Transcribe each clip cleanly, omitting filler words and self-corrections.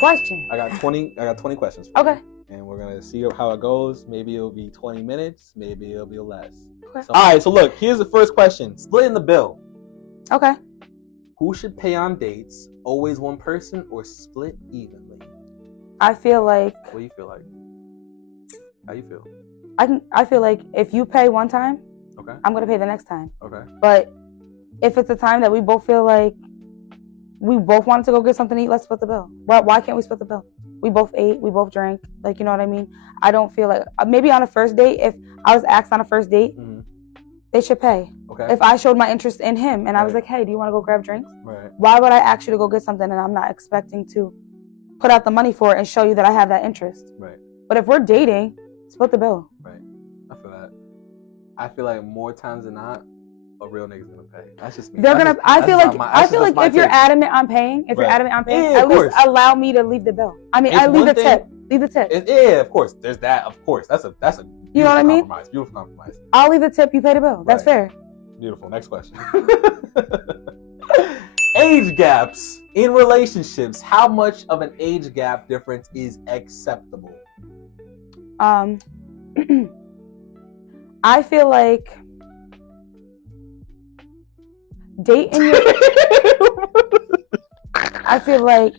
question. I got 20 questions for Okay. you. And we're going to see how it goes. Maybe it'll be 20 minutes. Maybe it'll be less. Okay. So, all right. So look, here's the first question. Splitting the bill. Okay. Who should pay on dates? Always one person or split evenly? I feel like... What do you feel like? How you feel? I feel like if you pay one time, okay, I'm going to pay the next time. Okay. But if it's a time that we both feel like we both wanted to go get something to eat, let's split the bill. Why can't we split the bill? We both ate, we both drank. Like, you know what I mean? I don't feel like... Maybe on a first date, if I was asked on a first date, they should pay. Okay. If I showed my interest in him and I was like, hey, do you want to go grab drinks? Right. Why would I ask you to go get something and I'm not expecting to put out the money for it and show you that I have that interest? Right. But if we're dating, split the bill. Right. I feel that. I feel like more times than not, a real nigga's gonna pay. That's just me. I feel like if you're adamant on paying, at least allow me to leave the bill. I mean, I leave the tip. Leave the tip. Yeah, of course. There's that. Of course. That's a you know what I mean? Beautiful compromise. I'll leave the tip. You pay the bill. That's fair. Beautiful. Next question. Age gaps in relationships. How much of an age gap difference is acceptable? I feel like dating your... I feel like...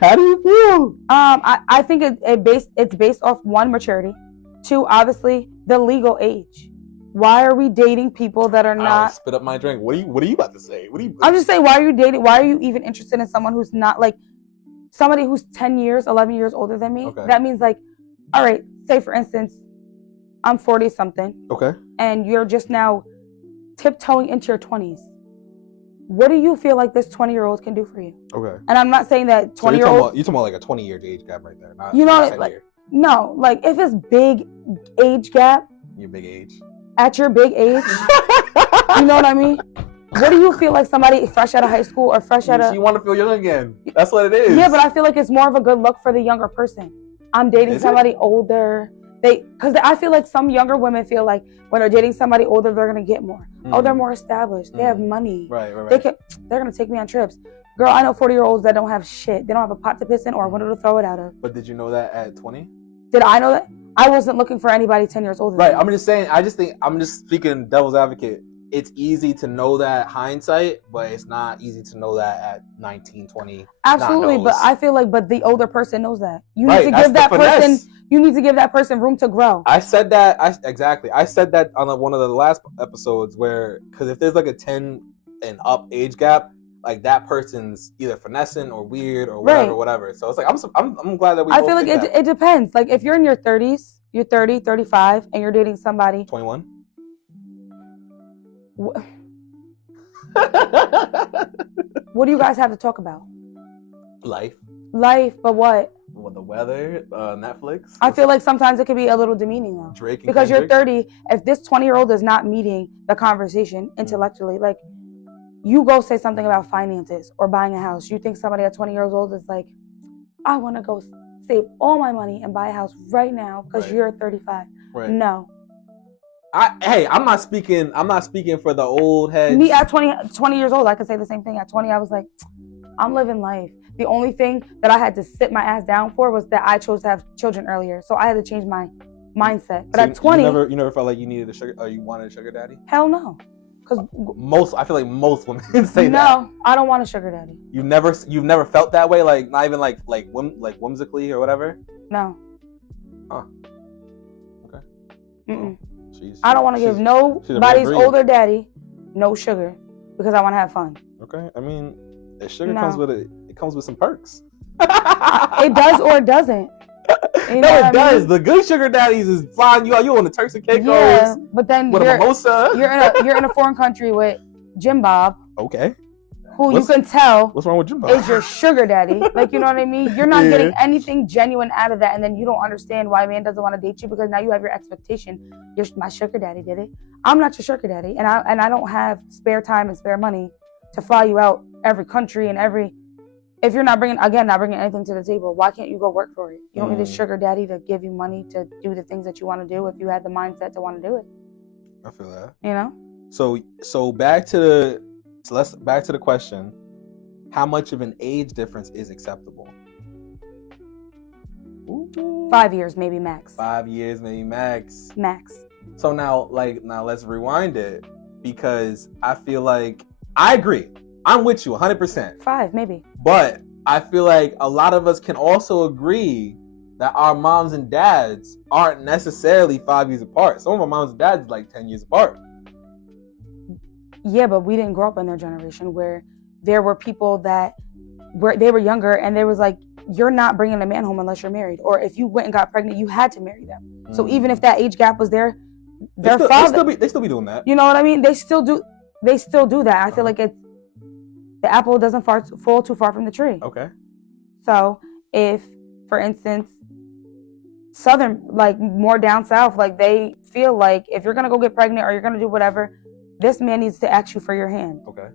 How do you feel? I think it's based off one, maturity. Two, obviously the legal age. Why are we dating people that are not... Spit up my drink. What are you about to say? I'm just saying, why are you dating? Why are you even interested in someone who's not like somebody who's 10 years, 11 years older than me? Okay. That means like, all right, say for instance, I'm 40 something. Okay. And you're just now tiptoeing into your 20s. What do you feel like this 20-year-old can do for you? Okay. And I'm not saying that 20-year-old... You're talking about like a 20-year age gap right there. Not, you know, not like, no, like if it's big age gap... Your big age. At your big age. You know what I mean? What do you feel like somebody fresh out of high school or fresh out of... You want to feel young again. That's what it is. Yeah, but I feel like it's more of a good look for the younger person. I'm dating somebody older. Because I feel like some younger women feel like when they're dating somebody older, they're going to get more. Oh, they're more established. They have money. Right. They're going to take me on trips. Girl, I know 40-year-olds that don't have shit. They don't have a pot to piss in or a window to throw it out of. But did you know that at 20? Did I know that? I wasn't looking for anybody 10 years older. Right. I'm just saying, I'm just speaking devil's advocate. It's easy to know that hindsight, but it's not easy to know that at 19, 20. Absolutely, but I feel like, the older person knows that. You need to give that person... You need to give that person room to grow. I said that. Exactly. I said that on one of the last episodes because if there's like a 10 and up age gap, like that person's either finessing or weird or whatever. So it's like I'm glad that we. I feel like it depends. Like if you're in your 30s, you're 30, 35, and you're dating somebody 21. What do you guys have to talk about? Life, but what? Well, the weather, Netflix. I feel like sometimes it can be a little demeaning though. Drake and because Kendrick. You're 30. If this 20-year-old is not meeting the conversation intellectually, like you go say something about finances or buying a house. You think somebody at 20 years old is like, I want to go save all my money and buy a house right now because you're 35. Right. No. I'm not speaking for the old heads. Me at 20 years old, I could say the same thing. At 20, I was like, I'm living life. The only thing that I had to sit my ass down for was that I chose to have children earlier. So I had to change my mindset. But at 20... You never felt like you needed you wanted a sugar daddy? Hell no. I feel like most women say that. No, I don't want a sugar daddy. You've never felt that way? Like, not even like whimsically or whatever? No. Huh. Okay. Mm-mm. I don't want to give nobody's older daddy no sugar because I want to have fun. Okay. I mean, the sugar comes with some perks. It does or it doesn't. You know it does. Mean? The good sugar daddies is flying you out. You on the Turks and Caicos. Yeah, but then with a mimosa. You're in a foreign country with Jim Bob. Okay. You can tell. What's wrong with Jim Bob? Is your sugar daddy. Like, you know what I mean? You're not getting anything genuine out of that, and then you don't understand why a man doesn't want to date you because now you have your expectation. My sugar daddy did it. I'm not your sugar daddy, and I don't have spare time and spare money to fly you out every country and every... If you're not bringing anything to the table, why can't you go work for it? You don't need a sugar daddy to give you money to do the things that you want to do if you had the mindset to want to do it. I feel that. You know? So back to the question. How much of an age difference is acceptable? Ooh. 5 years, maybe max. 5 years, maybe max. Max. So now let's rewind it, because I feel like I agree. I'm with you 100%. 5, maybe. But I feel like a lot of us can also agree that our moms and dads aren't necessarily 5 years apart. Some of our moms and dads are like 10 years apart. Yeah, but we didn't grow up in their generation where there were people that they were younger and there was like, you're not bringing a man home unless you're married. Or if you went and got pregnant, you had to marry them. So even if that age gap was there, their father... They still be doing that. You know what I mean? They still do that. I feel like it's... The apple doesn't fall too far from the tree. Okay. So if, for instance, Southern, like more down south, like they feel like if you're going to go get pregnant or you're going to do whatever, this man needs to ask you for your hand. Okay.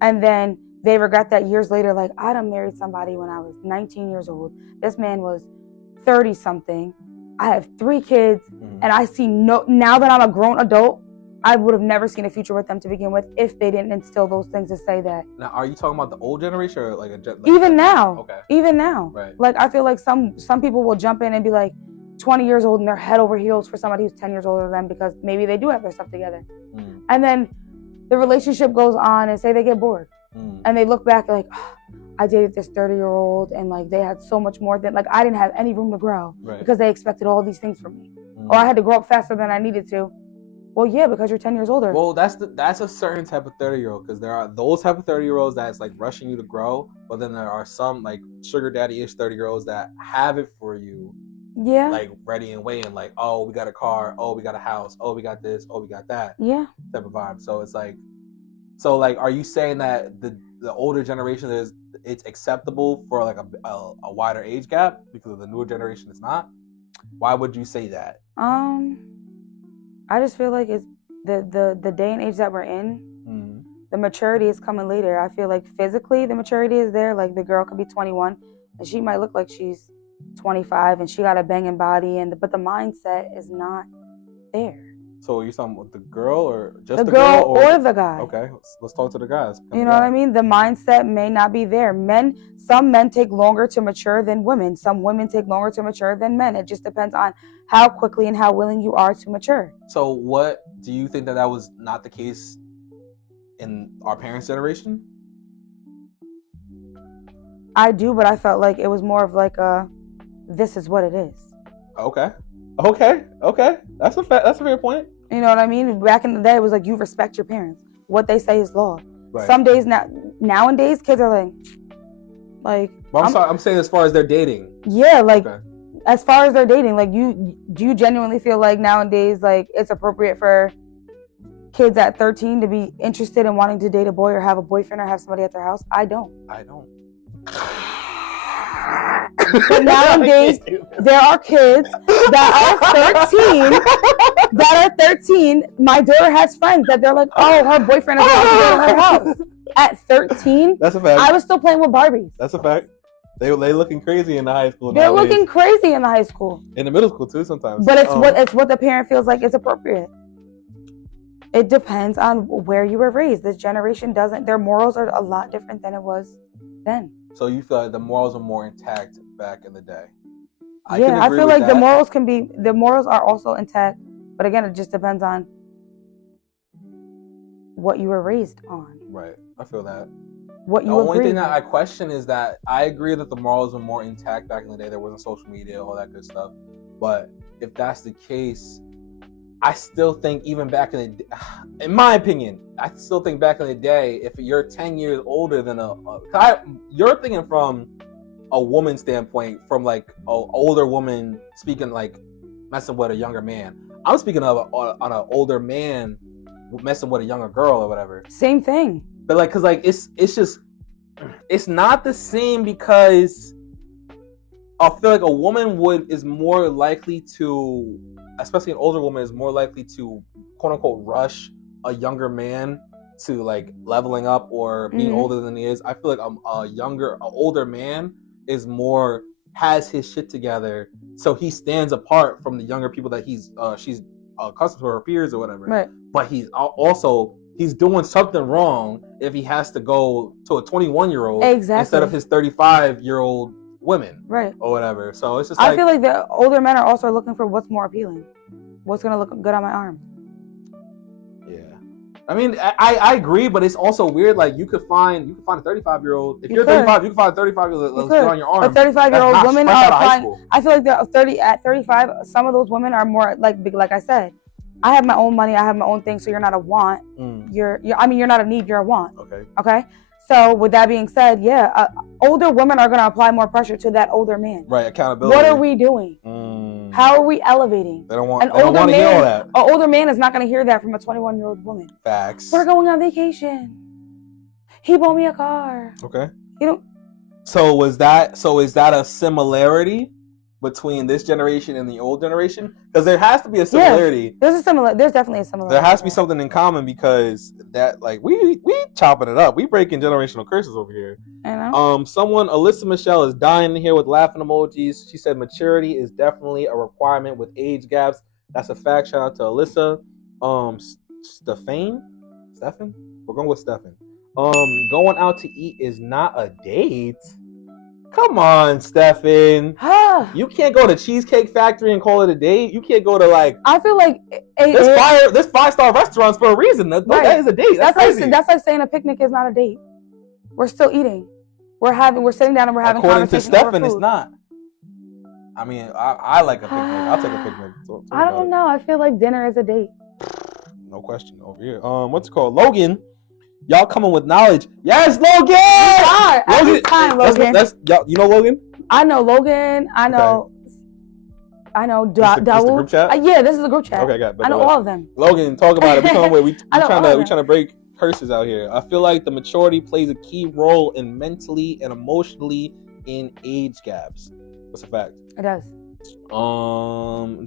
And then they regret that years later, like, I done married somebody when I was 19 years old. This man was 30 something. I have 3 kids, and I see now that I'm a grown adult, I would have never seen a future with them to begin with if they didn't instill those things to say that. Now, are you talking about the old generation or like even now? Okay. Even now. Right. Like, I feel like some people will jump in and be like 20 years old and they're head over heels for somebody who's 10 years older than them because maybe they do have their stuff together. And then the relationship goes on and say they get bored. And they look back like, oh, I dated this 30-year-old and like they had so much more than, like, I didn't have any room to grow because they expected all these things from me. Or I had to grow up faster than I needed to. Well, yeah, because you're 10 years older. Well, that's a certain type of 30-year-old, because there are those type of 30-year-olds that's like rushing you to grow, but then there are some like sugar daddy-ish 30-year-olds that have it for you. Yeah. Like ready and waiting, like, oh, we got a car, oh, we got a house, oh, we got this, oh, we got that. Yeah. Type of vibe. So it's like, are you saying that the older generation it's acceptable for like a wider age gap because the newer generation is not? Why would you say that? I just feel like it's the day and age that we're in. The maturity is coming later. I feel like physically the maturity is there. Like the girl could be 21 and she might look like she's 25 and she got a banging body, but the mindset is not there. So you're talking about the girl or just the girl or the guy? Okay, let's talk to the guys. You know what I mean? The mindset may not be there. Some men take longer to mature than women. Some women take longer to mature than men. It just depends on how quickly and how willing you are to mature. So what do you think that was not the case in our parents' generation? I do, but I felt like it was more of like this is what it is. Okay. That's a fair point. You know what I mean? Back in the day, it was like you respect your parents. What they say is law. Right. Some days nowadays, kids are like. Well, I'm saying as far as they're dating. Yeah, like as far as they're dating, like do you genuinely feel like nowadays, like it's appropriate for kids at 13 to be interested in wanting to date a boy or have a boyfriend or have somebody at their house? I don't. But nowadays, there are kids that are 13. My daughter has friends that they're like, oh, her boyfriend is going to go to her house. At 13, that's a fact. I was still playing with Barbies. That's a fact. They looking crazy in the high school. They're nowadays. looking crazy in the high school. In the middle school too, sometimes. But it's what the parent feels like is appropriate. It depends on where you were raised. This generation their morals are a lot different than it was then. So you feel like the morals are more intact back in the day? I feel like the morals are also intact, but again, it just depends on what you were raised on. Right, I feel that. What you the only thing with. that I question is that I agree that the morals were more intact back in the day. There wasn't social media, all that good stuff. But if that's the case, I still think even back in my opinion, I still think back in the day, if you're 10 years older than you're thinking from a woman's standpoint, from like an older woman speaking like messing with a younger man. I'm speaking of on an older man messing with a younger girl or whatever. Same thing. But like, cause like it's not the same, because I feel like a woman is more likely to, especially an older woman, is more likely to quote unquote rush a younger man to like leveling up or being older than he is. I feel like an older man has his shit together, so he stands apart from the younger people that she's accustomed to, her peers or whatever. Right. But he's doing something wrong if he has to go to a 21-year-old exactly. instead of his 35-year-old women, right, or whatever. So it's just I feel like the older men are also looking for what's more appealing, what's gonna look good on my arm. Yeah, I mean, I agree, but it's also weird. Like you could find a 35-year-old. If you're 35, you can find a 35-year-old that's good on your arm. But 35-year-old women are applying. I feel like at 35, some of those women are more like I said. I have my own money. I have my own thing. So you're not a want. You're not a need. You're a want. Okay. So with that being said, yeah, older women are gonna apply more pressure to that older man. Right. Accountability. What are we doing? How are we elevating? They don't want to hear all that. An older man is not gonna hear that from a 21-year-old woman. Facts. We're going on vacation. He bought me a car. Okay. You know. So is that a similarity between this generation and the old generation? Because there has to be a similarity. Yeah, there's definitely a similarity. There has to be something in common, because that, like, we chopping it up. We breaking generational curses over here. I know. Alyssa Michelle is dying here with laughing emojis. She said maturity is definitely a requirement with age gaps. That's a fact. Shout out to Alyssa. Stefan? We're going with Stefan. Going out to eat is not a date. Come on, Stefan. You can't go to Cheesecake Factory and call it a date. You can't go to, like... I feel like... There's 5-star restaurants for a reason. That is a date. That's like saying a picnic is not a date. We're still eating. We're sitting down and we're having conversations. According to Stefan, it's not. I mean, I like a picnic. I'll take a picnic. I don't know. I feel like dinner is a date. No question over here. What's it called? Logan. Y'all coming with knowledge. Yes, Logan! Every time, Logan. You know Logan? I know Logan. I know. Okay. I know. This is the group chat? Yeah, this is a group chat. Okay, got it. I know all of them. Logan, talk about it. We trying to break curses out here. I feel like the maturity plays a key role in mentally and emotionally in age gaps. That's a fact. It does.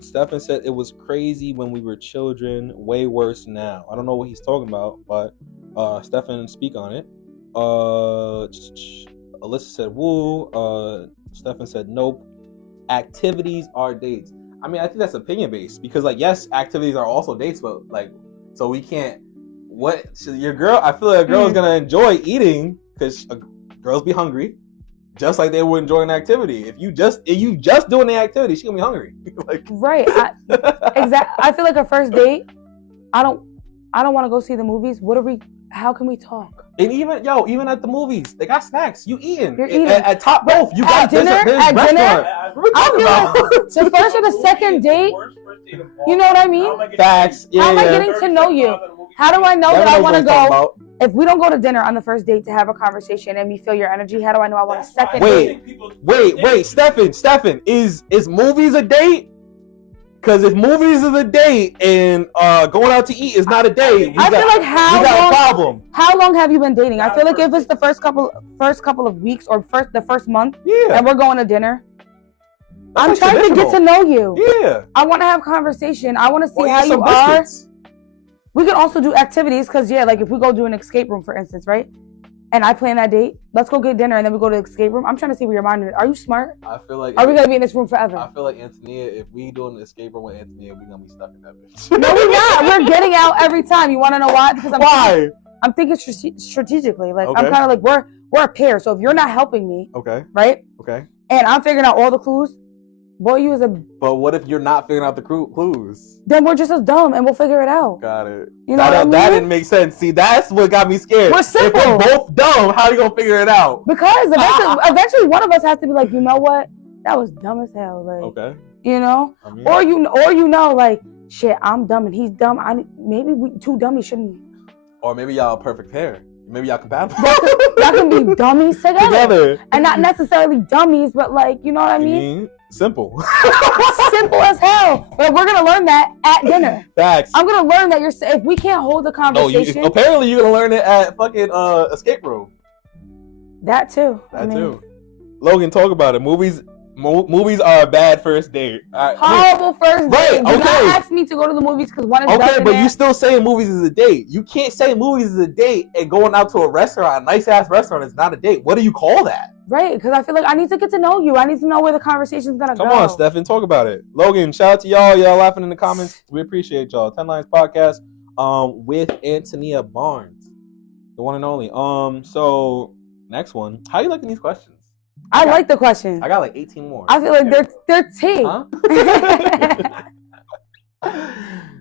Stefan said it was crazy when we were children. Way worse now. I don't know what he's talking about, but Stefan, speak on it. Alyssa said woo. Stefan said nope. Activities are dates. I mean, I think that's opinion based, because, like, yes, activities are also dates, but, like, so we can't. Your girl? I feel like a girl is gonna enjoy eating, because girls be hungry, just like they would enjoy an activity. If you just doing the activity, she gonna be hungry. Like, right? Exactly. I feel like a first date. I don't want to go see the movies. How can we talk? And even at the movies, they got snacks. You're eating. At Top Golf, you got dinner. At dinner, I feel like the first or the second date. You know what I mean? Facts. How am I getting to know you? How do I know that I want to go? If we don't go to dinner on the first date to have a conversation and me feel your energy, how do I know I want a second date? Wait, Stefan, is movies a date? Because if movies is a date and going out to eat is not a date, we got a problem. How long have you been dating? I feel like if it's the first couple of weeks or the first month, and we're going to dinner, I'm trying to get to know you. Yeah, I want to have conversation. I want to see how you are. We can also do activities, because like if we go do an escape room, for instance, right? And I plan that date, let's go get dinner, and then we go to the escape room. I'm trying to see where your mind is. Are you smart? I feel like... Are we going to be in this room forever? I feel like, Antonia, if we do an escape room with Antonia, we're going to be stuck in that bitch. No, we're not. We're getting out every time. You want to know why? Because I'm thinking strategically. Like, okay. I'm kind of like, we're a pair. So if you're not helping me, okay, right? Okay. And I'm figuring out all the clues, boy, you is a... But what if you're not figuring out the clues? Then we're just as dumb, and we'll figure it out. Got it. You know what I mean? That didn't make sense. See, that's what got me scared. We're simple. If we're both dumb, how are you going to figure it out? Because eventually one of us has to be like, you know what? That was dumb as hell. Like, okay. You know? I mean, or you know, like, shit, I'm dumb and he's dumb. Maybe we two dummies shouldn't... Or maybe y'all a perfect pair. Maybe y'all compatible. Y'all can be dummies together. And not necessarily dummies, but, like, you know what I mean? Simple. Simple as hell. But we're gonna learn that at dinner. Facts. I'm gonna learn that if we can't hold the conversation. Apparently you're gonna learn it at fucking escape room. That too. Logan, talk about it. Movies are a bad first date. Horrible first date. Right, okay. Don't ask me to go to the movies because one is okay, but you still saying movies is a date. You can't say movies is a date and going out to a restaurant, a nice ass restaurant, is not a date. What do you call that? Right, because I feel like I need to get to know you. I need to know where the conversation's gonna go. Come on, Stefan, talk about it. Logan, shout out to y'all. Y'all laughing in the comments. We appreciate y'all. 10 Lines Podcast with Antonia Barnes, the one and only. So next one. How you liking these questions? I like the question. I got like 18 more. I feel like they're tea. Huh?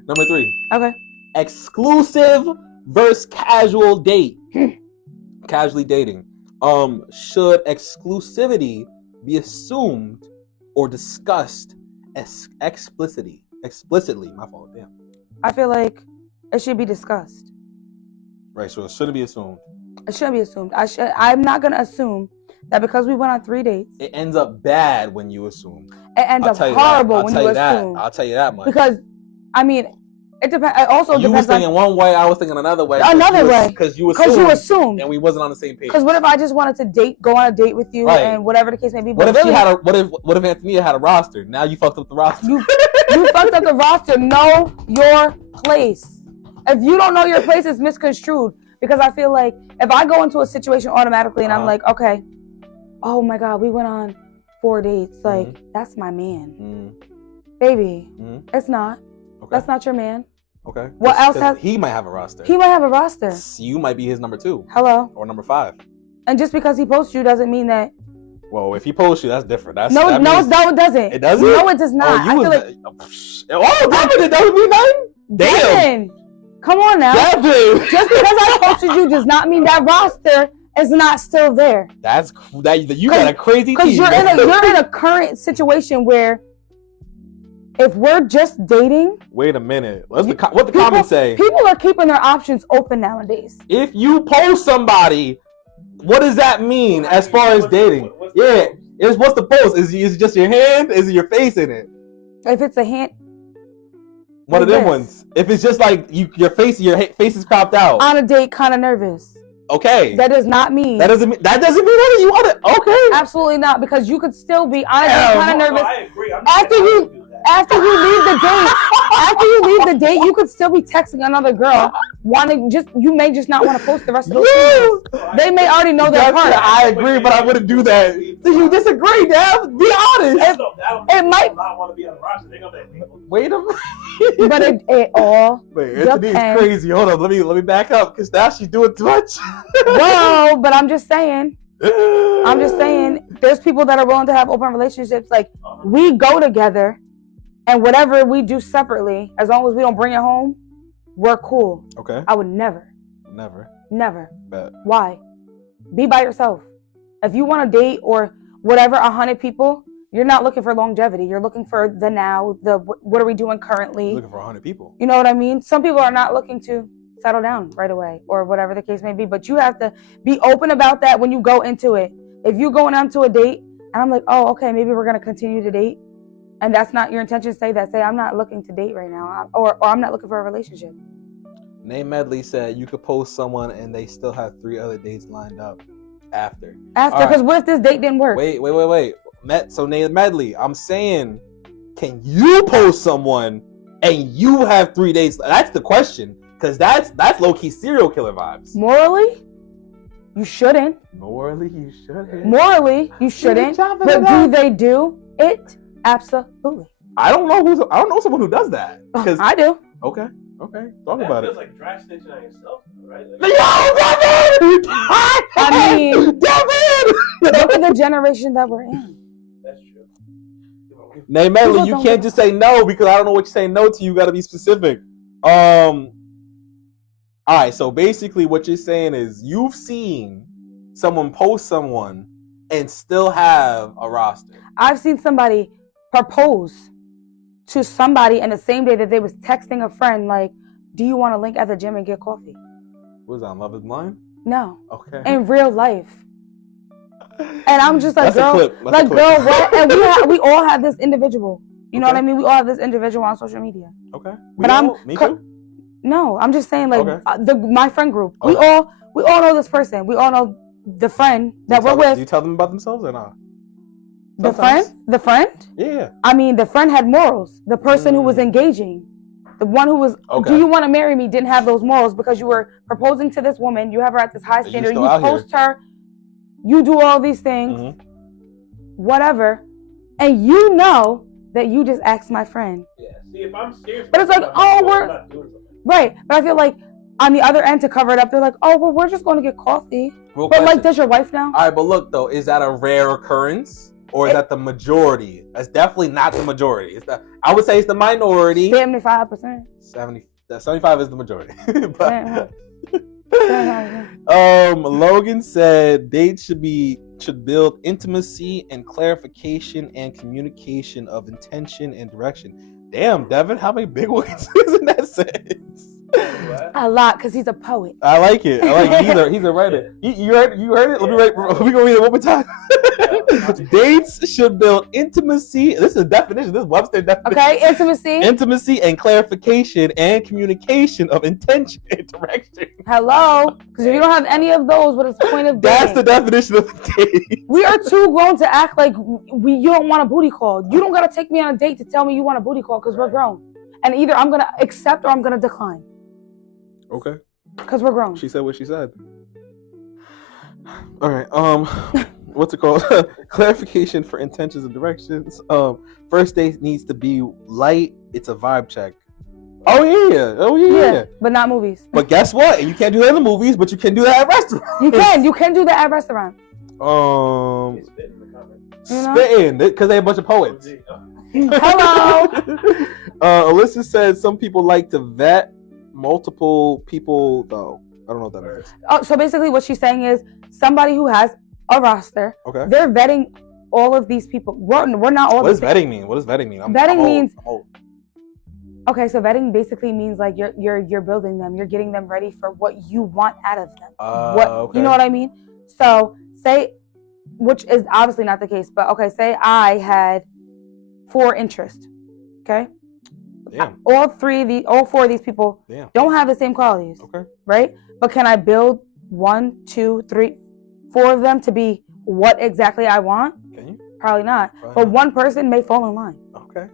Number 3. Okay. Exclusive versus casual date. Casually dating. Should exclusivity be assumed or discussed explicitly? My fault. Damn. I feel like it should be discussed. Right. So it shouldn't be assumed. It shouldn't be assumed. I'm not gonna assume that because we went on 3 dates. It ends up bad when you assume. It ends up horrible when you assume. I'll tell you that much. Because, I mean, it depends. It also you depends. was thinking one way, I was thinking another way. Because you assumed, and we wasn't on the same page. Because what if I just wanted to go on a date with you, and whatever the case may be? What if really, what if Antonia had a roster? Now you fucked up the roster. You fucked up the roster. Know your place. If you don't know your place, it's misconstrued. Because I feel like if I go into a situation automatically and I'm like, okay, oh my God, we went on 4 dates. Like, that's my man. Baby, it's not. Okay. That's not your man. Okay. What else has... He might have a roster. He might have a roster. You might be his number 2. Hello. Or number 5. And just because he posts you doesn't mean that... Well, if he posts you, that's different. No, it doesn't. It doesn't? No, it does not. That would mean nothing? Damn. Come on now. Devin. Just because I posted you does not mean that roster is not still there. You got a crazy team. Because you're in a current situation where if we're just dating. Wait a minute. What the comments say? People are keeping their options open nowadays. If you post somebody, what does that mean as far as dating? What's the post? Is it just your hand? Is it your face in it? If it's a hand. One of them ones. If it's just like your face is cropped out. On a date, kind of nervous. Okay. That does not mean. That doesn't mean that you want it. Okay. Absolutely not, because you could still be on a date, kind of nervous. No, I agree. After you leave the date, you could still be texting another girl. You may just not want to post the rest of those things. They may already know their part. I agree, but I wouldn't do that. Do you disagree, Dev? Be honest. It might not want to be on the roster. They're gonna be wait a minute. But it all. Wait, Anthony's crazy. Hold on, let me back up because now she's doing too much. Whoa, but I'm just saying. There's people that are willing to have open relationships. Like, we go together. And whatever we do separately, as long as we don't bring it home, we're cool. Okay. I would never. Bet. Why? Be by yourself. If you want to date or whatever, 100 people, you're not looking for longevity. You're looking for the now, what are we doing currently? You're looking for 100 people. You know what I mean? Some people are not looking to settle down right away or whatever the case may be. But you have to be open about that when you go into it. If you're going on to a date and I'm like, oh, okay, maybe we're going to continue to date. And that's not your intention. Say I'm not looking to date right now, or I'm not looking for a relationship. Name Medley said you could post someone and they still have 3 other dates lined up after. Because what if this date didn't work? Wait. So Name Medley, I'm saying, can you post someone and you have 3 dates? That's the question, because that's low key serial killer vibes. Morally, you shouldn't. Morally, you shouldn't. But do they do it? Absolutely. I don't know someone who does that. I do. Okay. Talk about it. That feels like dry snitching on yourself, right? I mean, look at the generation that we're in. That's true. Nay, Medley, you can't just say no because I don't know what you're saying no to. You got to be specific. All right. So basically, what you're saying is you've seen someone post someone and still have a roster. I've seen somebody propose to somebody in the same day that they was texting a friend like, do you want to link at the gym and get coffee? Was that on Love is Blind? No. Okay. In real life. And I'm just like, girl, what? And we all have this individual. You know what I mean? We all have this individual on social media. Okay. Me too? No, I'm just saying, like, my friend group. Okay. We all know this person. We all know the friend that we're with. Do you tell them about themselves or not? The friend? Yeah. I mean, the friend had morals. The person who was engaging, the one who was, do you want to marry me, didn't have those morals because you were proposing to this woman. You have her at this high standard. You post her. You do all these things. Whatever. And you know that you just asked my friend. Yeah. See, if I'm serious. But it's like, we're. Right. But I feel like on the other end to cover it up, they're like, oh, well, we're just going to get coffee. Real But question. like, does your wife know? All right, but look though, is that a rare occurrence or is that the majority? That's definitely not the majority. I would say it's the minority. 75%. 75 is the majority. But, Yeah. Logan said dates should build intimacy and clarification and communication of intention and direction. Damn, Devin, how many big words is in that sentence? A lot, because he's a poet. I like it. He's a writer. You heard it? Let me go read it one more time. Dates should build intimacy. This is a definition. This is Webster definition. Okay, Intimacy and clarification and communication of intention and direction. Hello? Because if you don't have any of those, what is the point of dating? That's the definition of a date. We are too grown to act like you don't want a booty call. You don't got to take me on a date to tell me you want a booty call because we're grown. And either I'm going to accept or I'm going to decline. Okay. Because we're grown. She said what she said. All right. What's it called? Clarification for intentions and directions. First date needs to be light. It's a vibe check. Oh yeah. But not movies. But guess what? You can't do that in the movies, but you can do that at restaurants. You can do that at restaurants. Spitting because they a bunch of poets. Hello. Alyssa says some people like to vet multiple people though. I don't know what that means. Oh, so basically what she's saying is somebody who has a roster, okay, they're vetting all of these people. We're not all. What does vetting mean? Vetting means okay. So vetting basically means like you're building them. You're getting them ready for what you want out of them. Okay. You know what I mean? So say, which is obviously not the case, but okay. Say I had 4 interests. Okay. Damn. All 4 of these people don't have the same qualities. Okay. Right? But can I build 1, 2, 3, 4 of them to be what exactly I want? Can you? Probably not. But one person may fall in line. Okay.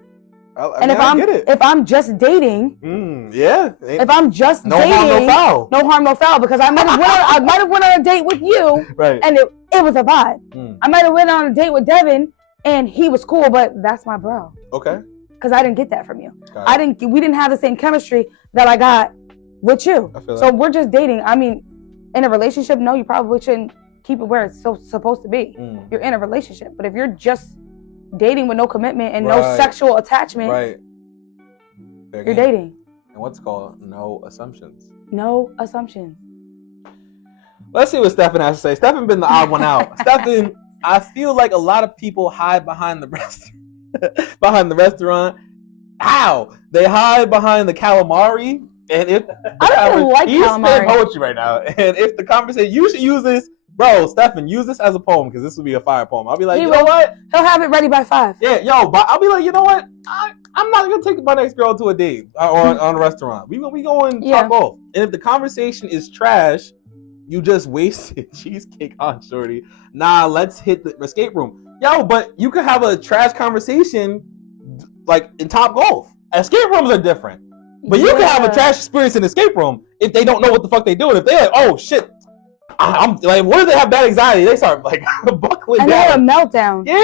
If I'm just dating, if I'm just dating, harm, no foul. No harm, no foul. Because I might have went on a date with you, right? And it was a vibe. I might have went on a date with Devin, and he was cool, but that's my bro. Okay. Because I didn't get that from you. We didn't have the same chemistry that I got with you. So we're just dating. I mean, in a relationship, no, you probably shouldn't keep it where it's supposed to be. You're in a relationship. But if you're just dating with no commitment and no sexual attachment, you're dating. And what's called no assumptions. No assumptions. Let's see what Stefan has to say. Stefan been the odd one out. Stefan, I feel like a lot of people hide behind the restaurant. How? They hide behind the calamari. And if I don't like he's calamari. spitting poetry right now. And if the conversation, you should use this, bro, Stefan, use this as a poem because this would be a fire poem. I'll be like, you know what? He'll have it ready by 5. Yeah, but I'll be like, you know what? I'm not gonna take my next girl to a date or on a restaurant. We going top off. And if the conversation is trash, you just wasted cheesecake on shorty. Nah, let's hit the escape room. Yo, but you could have a trash conversation like in Top Golf. Escape rooms are different. But you can have a trash experience in the escape room if they don't know what the fuck they doing. If they're like, oh shit, I'm like, what if they have bad anxiety? They start like buckling and down. And they have a meltdown. Yeah,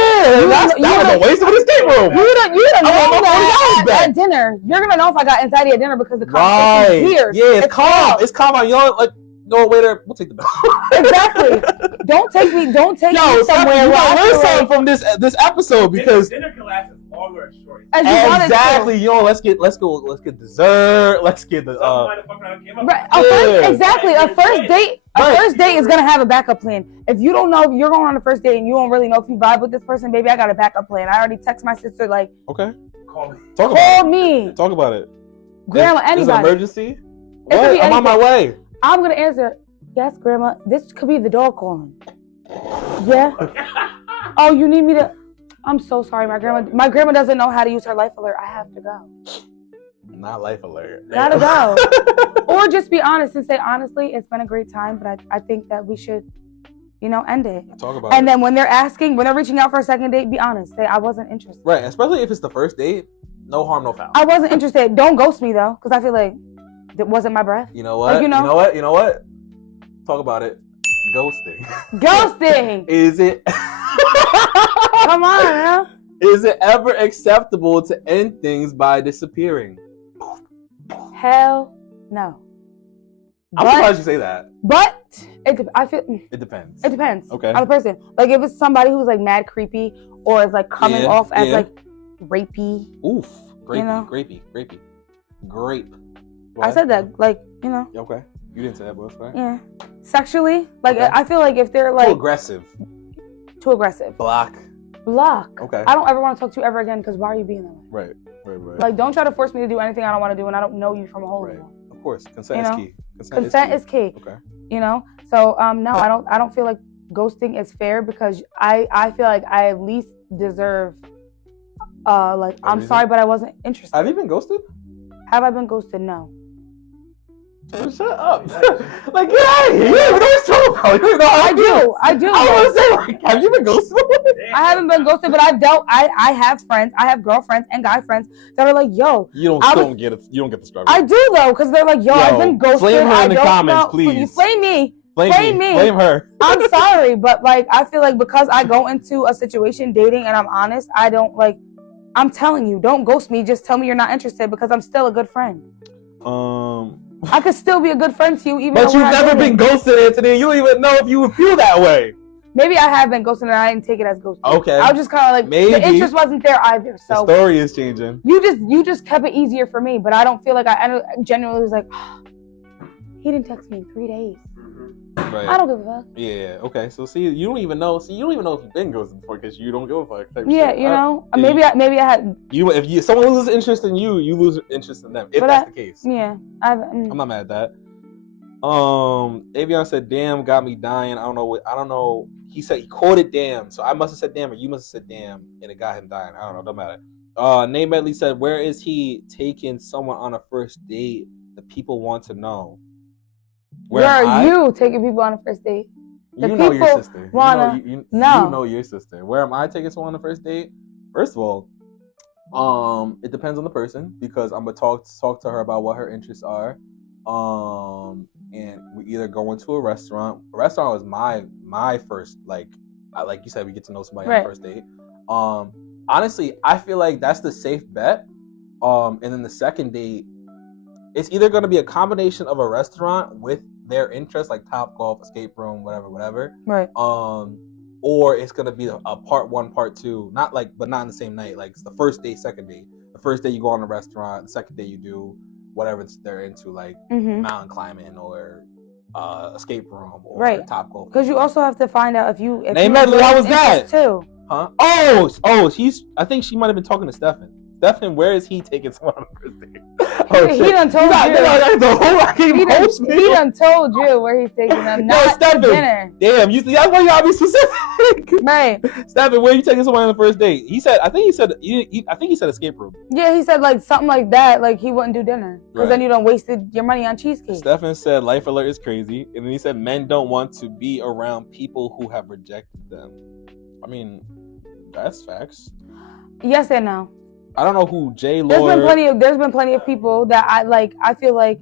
that was a waste of an escape room. You don't know that at dinner. You're gonna know if I got anxiety at dinner because the conversation is weird. Yeah, it's calm. It's calm. You know, like, no, waiter, we'll take the bill. Exactly. Don't take me somewhere. You gotta learn something from this episode because dinner can last as long or as short. Exactly. Yo, let's get dessert. Let's get the exactly. A first date is gonna have a backup plan. If you don't know if you're going on a first date and you don't really know if you vibe with this person, baby, I got a backup plan. I already text my sister like, okay, call me. Talk about it. Grandma, anybody. Is it an emergency? What? I'm on my way. I'm gonna answer. Yes, Grandma. This could be the dog calling. Yeah. Oh, you need me to? I'm so sorry, my grandma doesn't know how to use her life alert. I have to go. Not life alert. Gotta go. Or just be honest and say, honestly, it's been a great time, but I think that we should, end it. Talk about it. And then when they're reaching out for a second date, be honest. Say, I wasn't interested. Right, especially if it's the first date. No harm, no foul. I wasn't interested. Don't ghost me, though, because I feel like it wasn't my breath. You know what? Like, you know what? Talk about it. Ghosting. Is it? Come on, man. Is it ever acceptable to end things by disappearing? Hell no. I'm surprised you say that. But I feel it depends. It depends. Okay. On the person. Like if it's somebody who's like mad creepy or is like coming off as like rapey. Oof. Grapey. You know? Grapey. Grape. What? I said that. Like, you know. Okay. You didn't say that, but it's fine. Yeah. Sexually. Like I feel like if they're like too aggressive. Block. Okay. I don't ever want to talk to you ever again because why are you being that way? Right. Like don't try to force me to do anything I don't want to do and I don't know you from a hole anymore. Of course. Consent is key. Consent is key. Okay. You know? So no, I don't feel like ghosting is fair because I feel like I at least deserve I'm sorry but I wasn't interested. Have you been ghosted? Have I been ghosted? No. Shut up. Like, get out of here. You don't even know what you're talking about. I do. I want to say, like, have you been ghosted? I haven't been ghosted, but I have friends, I have girlfriends and guy friends that are like, yo. You don't get it. You don't get the struggle. I do, though, because they're like, yo, I've been ghosted. Flame her in the comments, please. You flame me. Flame me. Flame her. I'm sorry, but, like, I feel like because I go into a situation dating and I'm honest, I don't, like, I'm telling you, don't ghost me. Just tell me you're not interested because I'm still a good friend. I could still be a good friend to you, even though but you've never been ghosted, Anthony. You don't even know if you would feel that way. Maybe I have been ghosted and I didn't take it as ghosting. Okay. I was just kind of like, the interest wasn't there either. So the story is changing. You just kept it easier for me, but I don't feel like I genuinely was like, oh, he didn't text me in 3 days. Right. I don't give a fuck. Yeah. Okay. So see, you don't even know. See, you don't even know if you've been ghosted before because you don't give a fuck. Yeah. You know. Maybe I had. If someone loses interest in you, you lose interest in them. If that's the case. Yeah. I'm not mad at that. Avion said, "Damn, got me dying." I don't know. He said he quoted "damn," so I must have said "damn" or you must have said "damn," and it got him dying. I don't know. Don't matter. Nate Medley said, "Where is he taking someone on a first date? The people want to know." Where are you taking people on a first date? You know your sister. You know your sister. Where am I taking someone on a first date? First of all, it depends on the person because I'm gonna talk to her about what her interests are. And we either go into a restaurant. A restaurant was my first like you said, we get to know somebody on the first date. Honestly, I feel like that's the safe bet. And then the second date, it's either going to be a combination of a restaurant with their interests, like Topgolf, escape room, whatever. Right. Or it's going to be a part one, part two, but not in the same night. Like it's the first date, second date. The first day you go on a restaurant. The second day you do whatever they're into, like mountain climbing or escape room or Topgolf. Because you also have to find out if you. Name Medley, how was that? Too. Huh? Oh, I think she might have been talking to Stefan. Stefan, where is he taking someone on the first date? He done told you. He done told you where he's taking them. Not to dinner. Damn, that's why you gotta be specific. Right. Stefan, where are you taking someone on the first date? I think he said escape room. Yeah, he said like something like that. Like he wouldn't do dinner because then you done wasted your money on cheesecake. Stefan said life alert is crazy, and then he said men don't want to be around people who have rejected them. I mean, that's facts. Yes and no. I don't know who J. Lord. There's been plenty of people that I feel like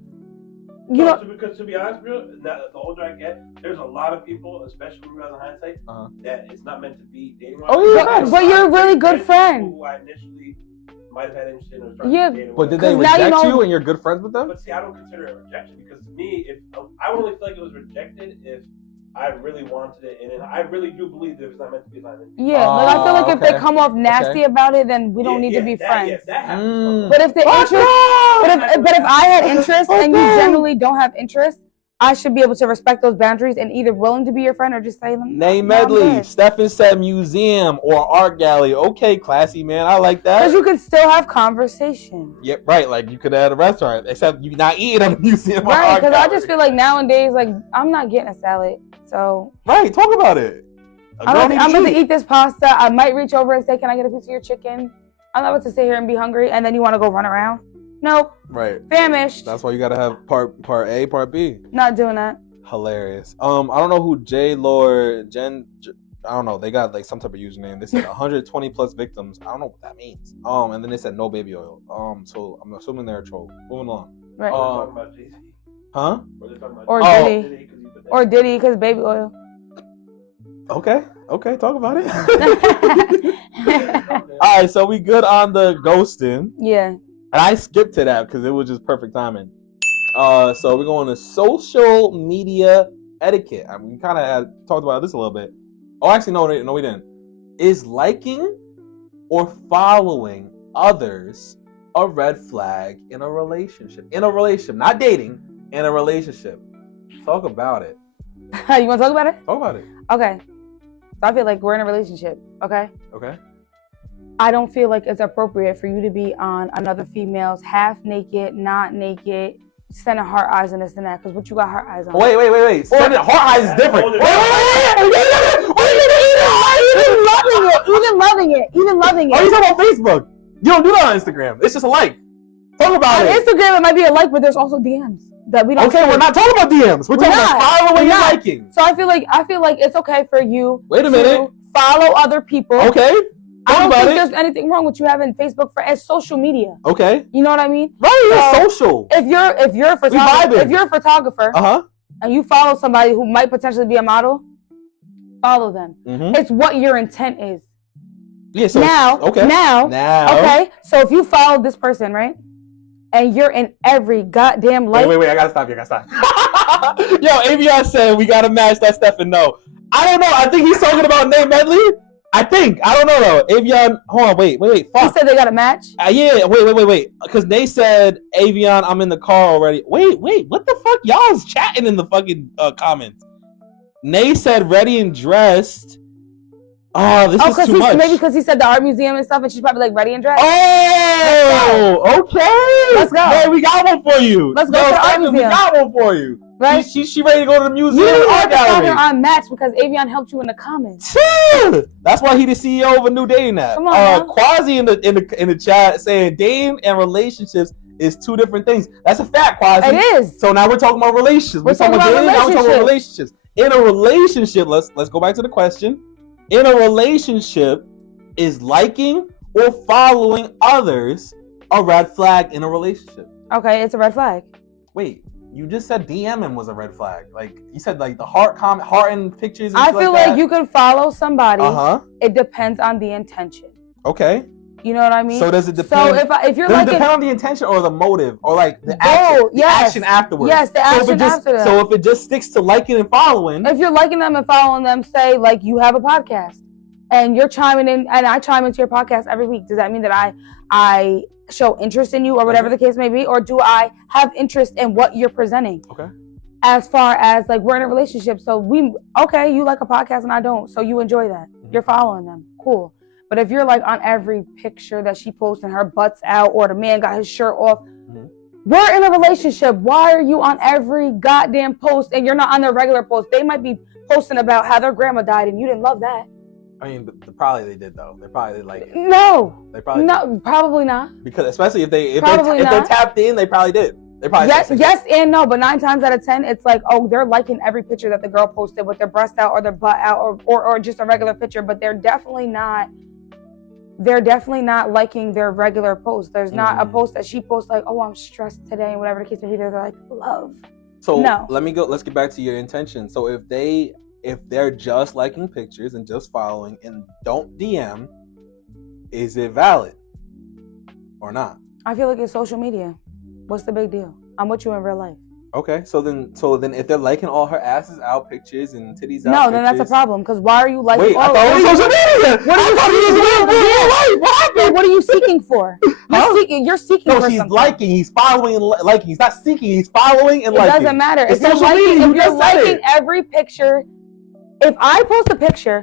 because to be honest with you, the older I get, there's a lot of people, especially when we're on hindsight, that it's not meant to be dating. But you're a really good friend. Who I initially might have had interest in or started dating. But did they reject you and you're good friends with them? But see, I don't consider it rejection because to me, I would only feel like it was rejected if I really wanted it, and I really do believe that it's not meant to be assignment. Yeah, but I feel like if they come off nasty about it, then we don't need to be friends. Yes, that happens. But if the interest, but if I had interest and you generally don't have interest, I should be able to respect those boundaries and either willing to be your friend or just say them. Name Medley, Stefan said museum or art gallery. Okay, classy man, I like that. Because you can still have conversation. Yep, right. Like you could have at a restaurant, except you're not eating at a museum. Right, because I just feel like nowadays, like I'm not getting a salad. So right, talk about it. I'm about to eat this pasta. I might reach over and say, "Can I get a piece of your chicken?" I'm not about to sit here and be hungry, and then you want to go run around. Nope. Right. Famished. That's why you gotta have part A, part B. Not doing that. Hilarious. I don't know who J. Lord Jen. I don't know. They got like some type of username. They said 120 plus victims. I don't know what that means. And then they said no baby oil. So I'm assuming they're a troll. Moving on. Right. We're talking about Jay-Z. Huh? Or Diddy. Or Diddy because baby oil. Okay, talk about it. All right, so we good on the ghosting. Yeah. And I skipped to that because it was just perfect timing. So we're going to social media etiquette. I mean, we kind of talked about this a little bit. Oh, actually, no, we didn't. Is liking or following others a red flag in a relationship? In a relationship, not dating, in a relationship. Talk about it. You want to talk about it? Talk about it. Okay. So I feel like we're in a relationship, okay? Okay. I don't feel like it's appropriate for you to be on another female's half naked, not naked, sending heart eyes and this and that, because what you got heart eyes on? Wait. Sending heart eyes is different. Even loving it. Oh, you talking about Facebook? You don't do that on Instagram. It's just a like. Talk about it. On Instagram, it might be a like, but there's also DMs that we don't. Okay, we're not talking about DMs. We're talking about following and liking. So I feel like it's okay for you. Wait a minute. Follow other people. Okay. I don't think there's anything wrong with you having Facebook as social media. Okay. You know what I mean? Right. So, social. If you're a photographer, and you follow somebody who might potentially be a model, follow them. Mm-hmm. It's what your intent is. Yeah. So now. Okay. So if you follow this person, right, and you're in every goddamn life. Wait. I gotta stop. Yo, Avion said we gotta match that Stefan. No, I don't know. I think he's talking about Nate Medley. I don't know though. Avion, hold on, wait. Fuck. He said they got a match? Yeah, wait. Because Nate said, Avion, I'm in the car already. Wait, what the fuck? Y'all's chatting in the fucking comments. Nate said ready and dressed. Oh, this is too much. Maybe because he said the art museum and stuff, and she's probably like ready and dressed. Oh, okay. Let's go. Man, we got one for you. Let's go to the art museum. We got one for you. Right? She ready to go to the museum. You have to tell her on match because Avion helped you in the comments. That's why he the CEO of a new dating app. Come on, Quasi in the chat saying dating and relationships is two different things. That's a fact, Quasi. It is. So now we're talking about relationships. We're talking about dating. Now we're talking about relationships. In a relationship, let's go back to the question. In a relationship, is liking or following others a red flag in a relationship? Okay, it's a red flag. Wait. You just said DMing was a red flag. Like you said, like the heart and pictures. And I feel like you can follow somebody. It depends on the intention. Okay. You know what I mean? So does it depend? So if you're does it depend on the intention or the motive or like the action? The action afterwards. Yes, the action after that. So if it just sticks to liking and following. If you're liking them and following them, say like you have a podcast and you're chiming in, and I chime into your podcast every week. Does that mean that I show interest in you or whatever the case may be, or do I have interest in what you're presenting? Okay. As far as like we're in a relationship, so you like a podcast and I don't, so you enjoy that. Mm-hmm. You're following them, cool. But if you're like on every picture that she posts and her butt's out or the man got his shirt off, we're in a relationship. Why are you on every goddamn post and you're not on their regular post? They might be posting about how their grandma died and you didn't love that. I mean, probably they did though. They probably did like it. No. They probably did. Probably not. Because especially if they're tapped in, they probably did. They probably yes and no, but 9 times out of 10, it's like, oh, they're liking every picture that the girl posted with their breast out or their butt out or just a regular picture, but they're definitely not liking their regular post. There's not a post that she posts like, oh, I'm stressed today and whatever the case may be. They're like, love. So let's get back to your intention. So if they're just liking pictures and just following and don't DM, is it valid or not? I feel like it's social media. What's the big deal? I'm with you in real life. Okay, so then if they're liking all her asses out pictures and titties out, no, then that's a problem. Because why are you liking? Wait, I thought it was social media. What happened? What are you seeking for? You're seeking for something. No, she's liking. He's following and liking. He's not seeking. He's following and liking. It doesn't matter. It's social media. If you're liking every picture, if I post a picture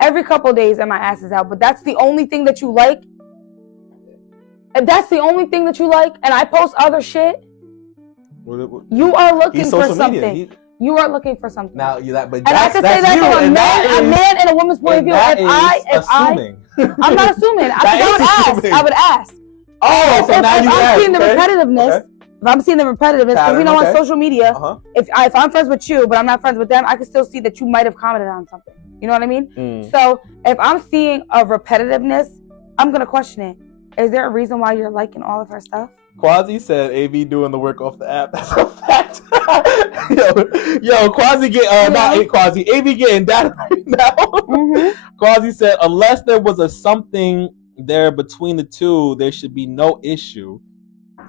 every couple of days and my ass is out, but that's the only thing that you like. If that's the only thing that you like, and I post other shit, you are looking for something. You are looking for something. Now you that, but and I can say that from a man and a woman's point of view. I'm not assuming. I would ask. Oh, so now you ask. If I'm seeing the repetitiveness, if I'm seeing the repetitiveness, because we know on social media, if I'm friends with you, but I'm not friends with them, I can still see that you might have commented on something. You know what I mean? So if I'm seeing a repetitiveness, I'm gonna question it. Is there a reason why you're liking all of her stuff? Quasi said AV doing the work off the app. That's a fact. yo, Quasi not Quasi. AV getting that right now. Quasi said, unless there was a something there between the two, there should be no issue.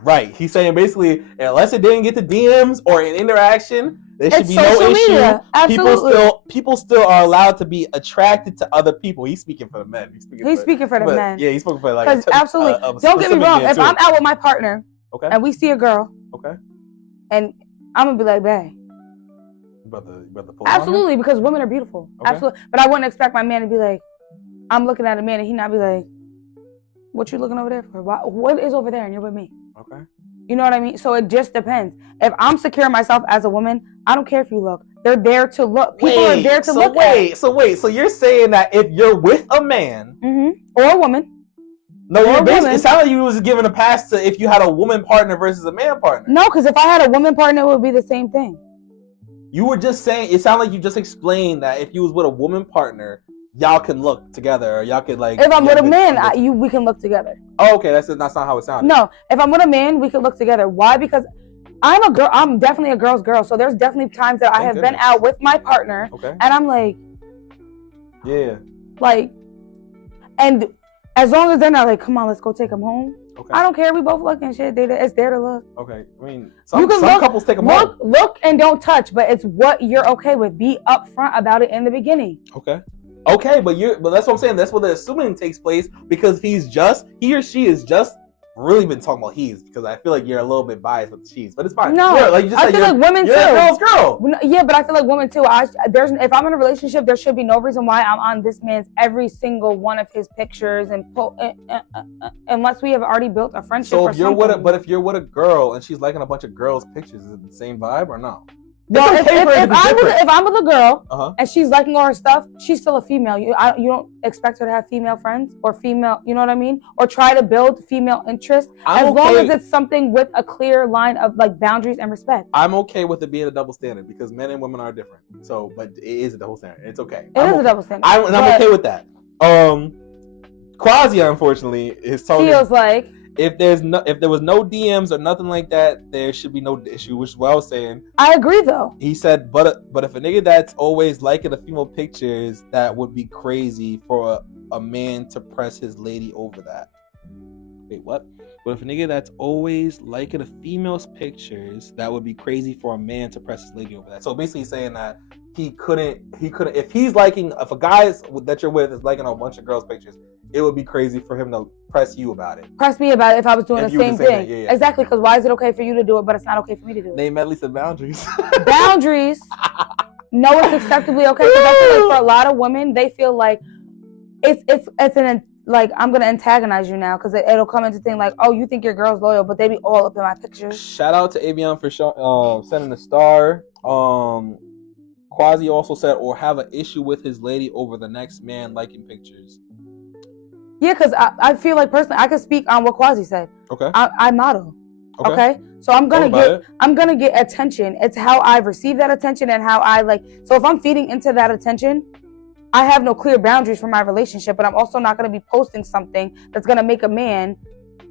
Right. He's saying basically, unless it didn't get to DMs or an interaction, there should be no social issue. media. Absolutely. People still are allowed to be attracted to other people. He's speaking for the men. He's speaking for the men. Yeah, he's speaking for like. Absolutely. Don't get me wrong. If I'm out with my partner, okay, and we see a girl, okay, and I'm gonna be like, babe. You about to pull absolutely, because women are beautiful. Okay. Absolutely. But I wouldn't expect my man to be like, I'm looking at a man and he not be like, what you looking over there for? What is over there and you're with me? Okay. You know what I mean? So it just depends. If I'm secure in myself as a woman, I don't care if you look. They're there to look. People are there to look at. So you're saying that if you're with a man or a woman. No, you're basically, it sounded like you was giving a pass to if you had a woman partner versus a man partner. No, because if I had a woman partner, it would be the same thing. You were just saying, it sounded like you just explained that if you was with a woman partner, y'all can look together, or y'all could like. If I'm with a man, we can look together. Oh, okay, that's not how it sounded. No, if I'm with a man, we can look together. Why? Because I'm a girl. I'm definitely a girl's girl. So there's definitely times that I have been out with my partner, and I'm like, yeah, like, and as long as they're not like, come on, let's go take them home. Okay. I don't care. We both look and shit. It's there to look. Okay. I mean, some couples take them home. Look and don't touch, but it's what you're okay with. Be upfront about it in the beginning. Okay. Okay, but that's what I'm saying. That's what the assuming takes place because he or she is just really been talking about he's because I feel like you're a little bit biased with the she's, but it's fine. No, like you just I feel like women too. You're a girl's girl. Yeah, but I feel like women too. If I'm in a relationship, there should be no reason why I'm on this man's every single one of his pictures and unless we have already built a friendship. So if you're with a girl and she's liking a bunch of girls' pictures, is it the same vibe or no? Well, if I'm with a girl and she's liking all her stuff, she's still a female. You don't expect her to have female friends or female, you know what I mean? Or try to build female interest long as it's something with a clear line of like boundaries and respect. I'm okay with it being a double standard because men and women are different. So, but it is a double standard. It's okay. It is a double standard. I'm okay with that. Quasi, unfortunately, is talking. Feels like. If there was no DMs or nothing like that, there should be no issue, which is what I was saying. I agree though. He said, but if a nigga that's always liking the female pictures, that would be crazy for a man to press his lady over that. Wait, what? But if a nigga that's always liking the female's pictures, that would be crazy for a man to press his lady over that. So basically saying that he couldn't, if a guy that you're with is liking a bunch of girls' pictures, it would be crazy for him to press you about it. Press me about it if I was doing the same thing. Yeah. Exactly, because why is it okay for you to do it, but it's not okay for me to do it? Name at least the boundaries. Boundaries. No, it's acceptably okay. Because I feel like for a lot of women, they feel like it's like I'm gonna antagonize you now because it'll come into thing like, oh, you think your girl's loyal, but they be all up in my pictures. Shout out to Avion for sending a star. Quasi also said, or have an issue with his lady over the next man liking pictures. Yeah, because I feel like personally, I can speak on what Quasi said. Okay. I model. Okay. So I'm gonna get attention. It's how I receive that attention and how I like. So if I'm feeding into that attention, I have no clear boundaries for my relationship, but I'm also not gonna be posting something that's gonna make a man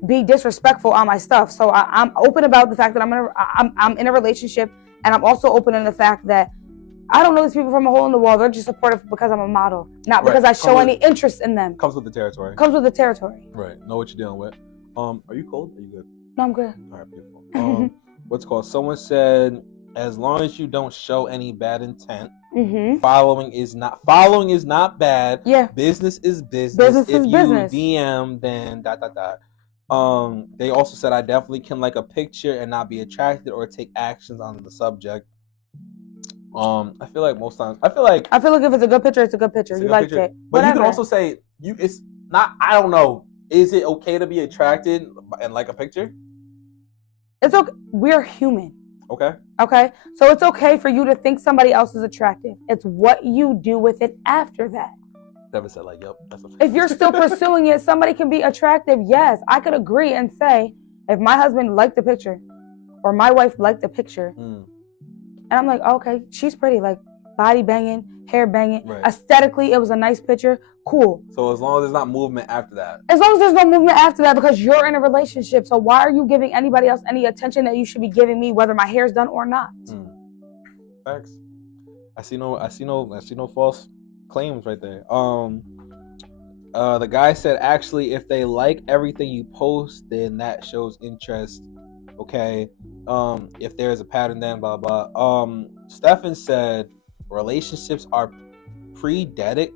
be disrespectful on my stuff. So I'm open about the fact that I'm in a relationship, and I'm also open in the fact that I don't know these people from a hole in the wall. They're just supportive because I'm a model, not because I show any interest in them. Comes with the territory. Right. Know what you're dealing with. Are you cold? Are you good? No, I'm good. All right, beautiful. What's called? Someone said, as long as you don't show any bad intent, following is not bad. Yeah. Business is business. Business if is you business. DM, then ... They also said I definitely can like a picture and not be attracted or take actions on the subject. I feel like most times if it's a good picture, it's a good picture. You liked it. But whatever. You can also say it's not. I don't know. Is it okay to be attracted and like a picture? It's okay. We're human. Okay. Okay. So it's okay for you to think somebody else is attractive. It's what you do with it after that. Never said like, yep. That's okay. If you're still pursuing it, somebody can be attractive. Yes, I could agree and say if my husband liked the picture or my wife liked the picture. And I'm like, okay, she's pretty, like body banging, hair banging. Right. Aesthetically, it was a nice picture. Cool. So as long as there's not movement after that. As long as there's no movement after that, because you're in a relationship. So why are you giving anybody else any attention that you should be giving me, whether my hair's done or not? Facts. I see no false claims right there. The guy said, actually, if they like everything you post, then that shows interest Okay. If there's a pattern, then blah blah. Stefan said relationships are predicted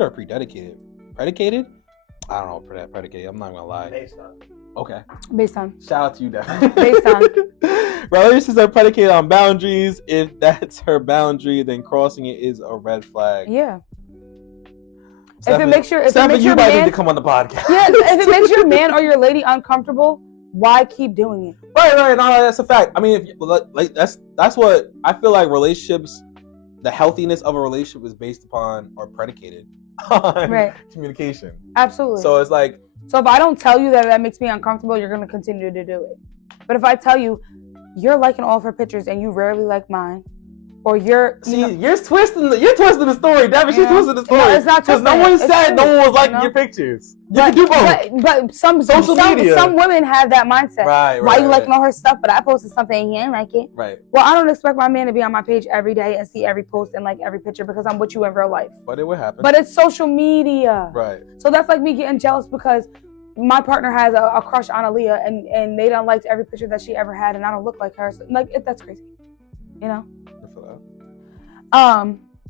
or predicated? Predicated? I don't know. Predicated. I'm not gonna lie. Based on. Okay. Based on. Shout out to you, Devin. Based on. Relationships are predicated on boundaries. If that's her boundary, then crossing it is a red flag. Yeah. Stefan, if it makes your you might man, need to come on the podcast. Yeah, if it makes your man or your lady uncomfortable, why keep doing it? Right. No, that's a fact. I mean, that's what I feel like. Relationships, the healthiness of a relationship is based upon or predicated on communication. Absolutely. So it's like, so if I don't tell you that makes me uncomfortable, you're going to continue to do it. But if I tell you, you're liking all of her pictures and you rarely like mine, or you're twisting the story, Devin. She's twisting the story. No, it's not because no one said no one was liking your pictures. You can do both. But some media. Some women have that mindset. Right. Why you liking all her stuff, but I posted something and you didn't like it? Right. Well, I don't expect my man to be on my page every day and see every post and like every picture because I'm with you in real life. But it would happen. But it's social media. Right. So that's like me getting jealous because my partner has a crush on Aaliyah and they don't like every picture that she ever had and I don't look like her. So, like that's crazy. You know?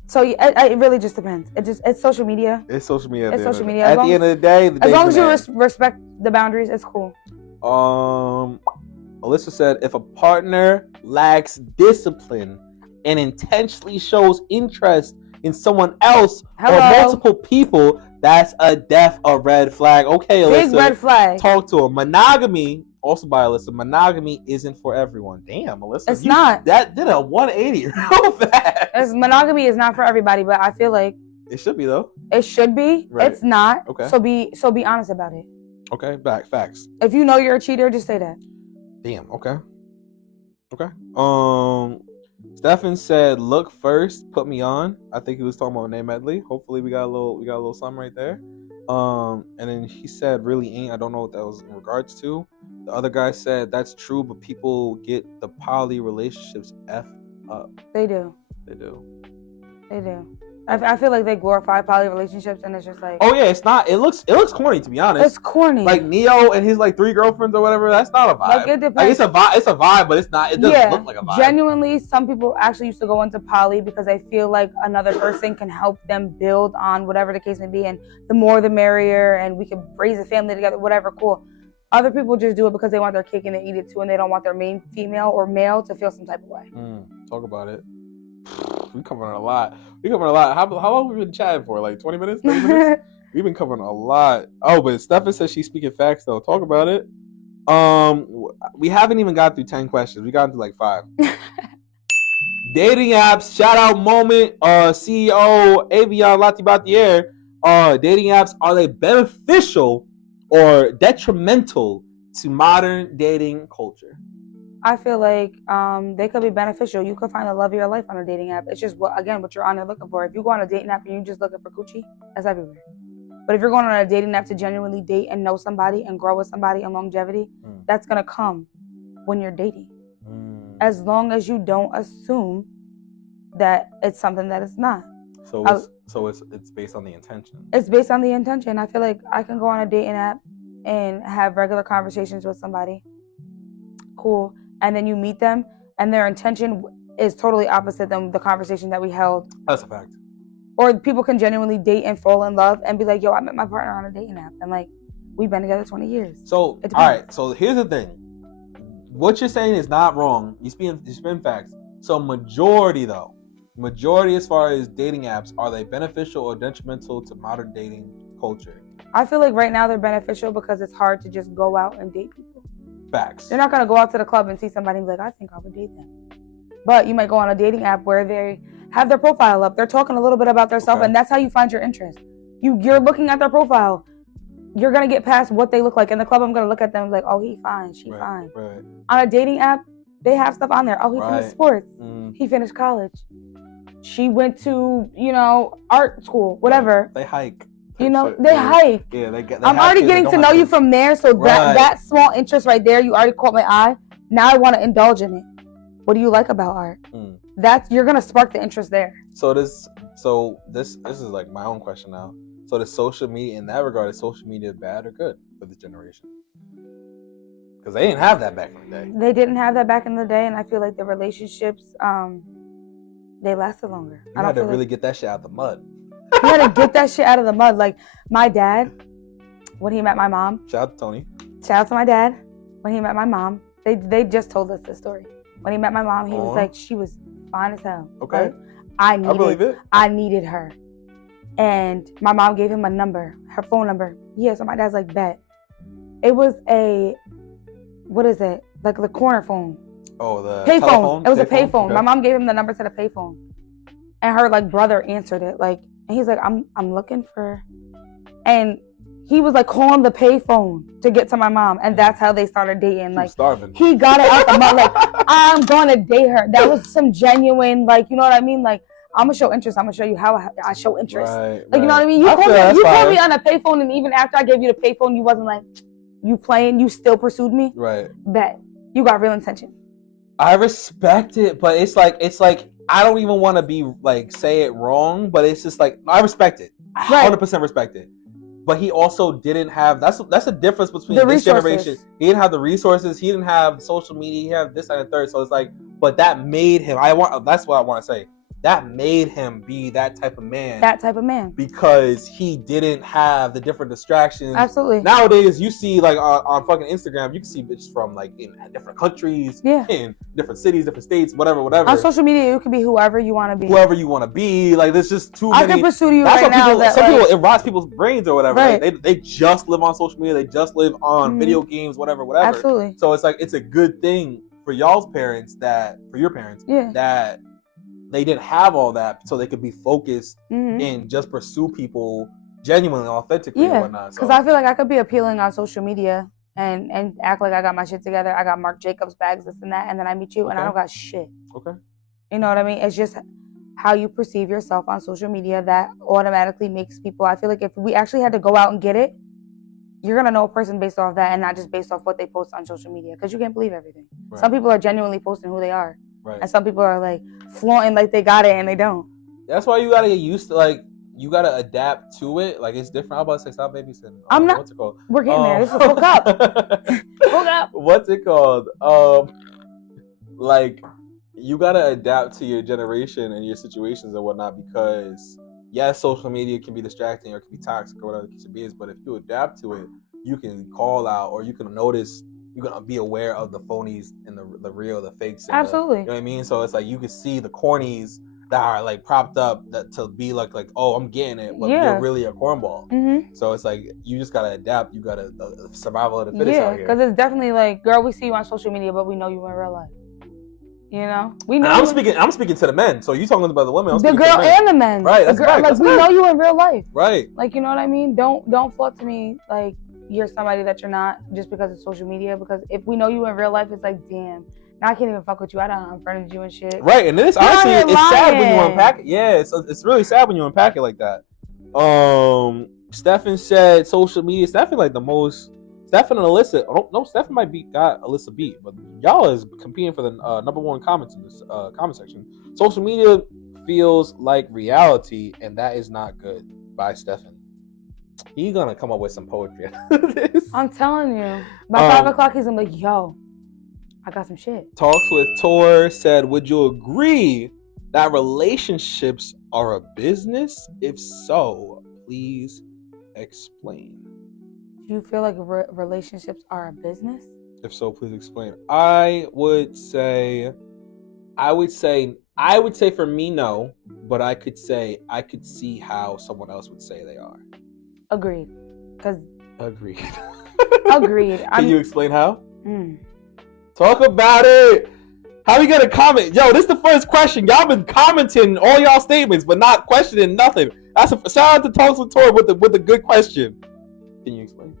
So it really just depends. It's social media. It's social media. It's social media. At the end of the day, as long as you respect the boundaries, it's cool. Alyssa said, if a partner lacks discipline and intentionally shows interest in someone else or multiple people, that's a red flag. Okay, Alyssa. Big red flag. Talk to her. Monogamy. Also by Alyssa, monogamy isn't for everyone. Damn, Alyssa. It's not. That did a 180 real fast. Monogamy is not for everybody, but I feel like it should be though. It should be. Right. It's not. Okay. So be honest about it. Okay, facts. If you know you're a cheater, just say that. Damn, okay. Stefan said, look first, put me on. I think he was talking about Nate Medley. Hopefully we got a little something right there. And then he said, really ain't. I don't know what that was in regards to. The other guy said, that's true, but people get the poly relationships effed up. They do. I feel like they glorify poly relationships, and it's just like, oh yeah, it's not. It looks corny, to be honest. It's corny. Like Neo and his like 3 girlfriends or whatever. That's not a vibe. Like, it depends. Like, it's a vibe, but it's not. It doesn't look like a vibe. Genuinely, some people actually used to go into poly because they feel like another person can help them build on whatever the case may be, and the more the merrier, and we can raise a family together, whatever. Cool. Other people just do it because they want their cake and they eat it too, and they don't want their main female or male to feel some type of way. Talk about it. We covering a lot. How long have we been chatting for? Like 20 minutes? 30 minutes? We've been covering a lot. Oh, but Stefan says she's speaking facts though. Talk about it. We haven't even got through 10 questions. We got into like 5. Dating apps, shout out moment. CEO Avion Latibatier. Dating apps, are they beneficial or detrimental to modern dating culture? I feel like they could be beneficial. You could find the love of your life on a dating app. It's just what you're on there looking for. If you go on a dating app and you're just looking for coochie, that's everywhere. But if you're going on a dating app to genuinely date and know somebody and grow with somebody and longevity, that's gonna come when you're dating. As long as you don't assume that it's something that it's not. So it's based on the intention. It's based on the intention. I feel like I can go on a dating app and have regular conversations with somebody. Cool. And then you meet them and their intention is totally opposite than the conversation that we held. That's a fact. Or people can genuinely date and fall in love and be like, yo, I met my partner on a dating app. And like, we've been together 20 years. So, all right. So here's the thing. What you're saying is not wrong. You spin facts. So majority as far as dating apps, are they beneficial or detrimental to modern dating culture? I feel like right now they're beneficial because it's hard to just go out and date people. Facts. You're not going to go out to the club and see somebody and be like, I think I would date them. But you might go on a dating app where they have their profile up. They're talking a little bit about themselves, and that's how you find your interest. You're looking at their profile. You're going to get past what they look like. In the club, I'm going to look at them and be like, oh, he fine, she fine. Right. On a dating app, they have stuff on there. Oh, he finished sports. He finished college. She went to, art school, whatever. They hike. They hike. Yeah, they I'm already getting to know you from there, so that small interest right there, you already caught my eye. Now I want to indulge in it. What do you like about art? You're gonna spark the interest there. So this is like my own question now. So the social media, in that regard, is social media bad or good for this generation? Because they didn't have that back in the day. They didn't have that back in the day, and I feel like the relationships, they lasted longer. You had to really get that shit out the mud. You had to get that shit out of the mud. Like, my dad, when he met my mom. Shout out to Tony. Shout out to my dad. When he met my mom, they just told us this story. When he met my mom, he was like, she was fine as hell. Okay. Like, I believe it. I needed her. And my mom gave him a number, her phone number. Yeah, so my dad's like, bet. It was a, what is it? Like the corner phone. Oh, the payphone. It was a payphone. Okay. My mom gave him the number to the payphone. And her like brother answered it. Like, and he's like, I'm looking for, and he was like calling the payphone to get to my mom, and that's how they started dating. Like, starving. He got it out the mud. Like, I'm gonna date her. That was some genuine, like, you know what I mean? Like, I'm gonna show interest. I'm gonna show you how I show interest. Right, like, you know what I mean? You called me on a payphone, and even after I gave you the payphone, you wasn't like, you playing. You still pursued me. Right. Bet you got real intention. I respect it, but it's like I don't even want to be like say it wrong, but it's just like I respect it. Right. 100% respect it. But he also didn't have that's a difference between the this resources. generation. He didn't have the resources. He didn't have social media. He had this and the third. So it's like, but that made him. That's what I want to say. That made him be that type of man. That type of man. Because he didn't have the different distractions. Absolutely. Nowadays, you see like on fucking Instagram, you can see bitches from like in different countries, in different cities, different states, whatever. On social media, you can be whoever you want to be. Whoever you want to be. Like there's just too many. I can pursue you that's right now. Some people, it rots people's brains or whatever. Right. Like, they just live on social media. They just live on video games, whatever. Absolutely. So it's like it's a good thing for y'all's parents that they didn't have all that, so they could be focused and just pursue people genuinely, authentically, and whatnot. Because I feel like I could be appealing on social media and act like I got my shit together. I got Marc Jacobs bags, this and that, and then I meet you and I don't got shit. Okay. You know what I mean? It's just how you perceive yourself on social media that automatically makes people. I feel like if we actually had to go out and get it, you're gonna know a person based off that and not just based off what they post on social media. Because you can't believe everything. Right. Some people are genuinely posting who they are. Right. And some people are like flaunting like they got it and they don't. That's why you gotta get used to, like, you gotta adapt to it. Like, it's different. I'm about to say stop babysitting. I'm not. What's it called? We're getting there. This is hook up. Hook up. What's it called? Like, you gotta adapt to your generation and your situations and whatnot, because yes, social media can be distracting or it can be toxic or whatever the case it is, but if you adapt to it, you can call out or you can notice. You're gonna be aware of the phonies and the real, the fakes. And absolutely. You know what I mean? So it's like you can see the cornies that are like propped up to be like, oh, I'm getting it, but you're really a cornball. Mm-hmm. So it's like you just gotta adapt. You gotta survival of the fittest out here. Because it's definitely like, girl, we see you on social media, but we know you in real life. You know, we know. I'm speaking to the men. So you talking about the women? The girl and the men. Right. That's right. Like, we know you in real life. Right. Like, you know what I mean? Don't float to me like you're somebody that you're not just because of social media. Because if we know you in real life, it's like, damn, now I can't even fuck with you. I done unfriended you and shit. Right, and then it's honestly, it's sad when you unpack it. Yeah, it's really sad when you unpack it like that. Stefan said social media. Stefan like the most. Stefan and Alyssa. No, Stefan might got Alyssa beat, but y'all is competing for the number one comments in this comment section. Social media feels like reality, and that is not good. By Stefan. He's gonna come up with some poetry. I'm telling you. By 5 o'clock, he's gonna be like, yo, I got some shit. Talks with Tor said, would you agree that relationships are a business? If so, please explain. Do you feel like relationships are a business? If so, please explain. I would say for me, no, but I could see how someone else would say they are. Agreed. Agreed. Agreed. Can you explain how? Talk about it. How we gonna comment? Yo, this is the first question. Y'all been commenting all y'all statements, but not questioning nothing. That's a shout out to Talks with Tor with a good question. Can you explain?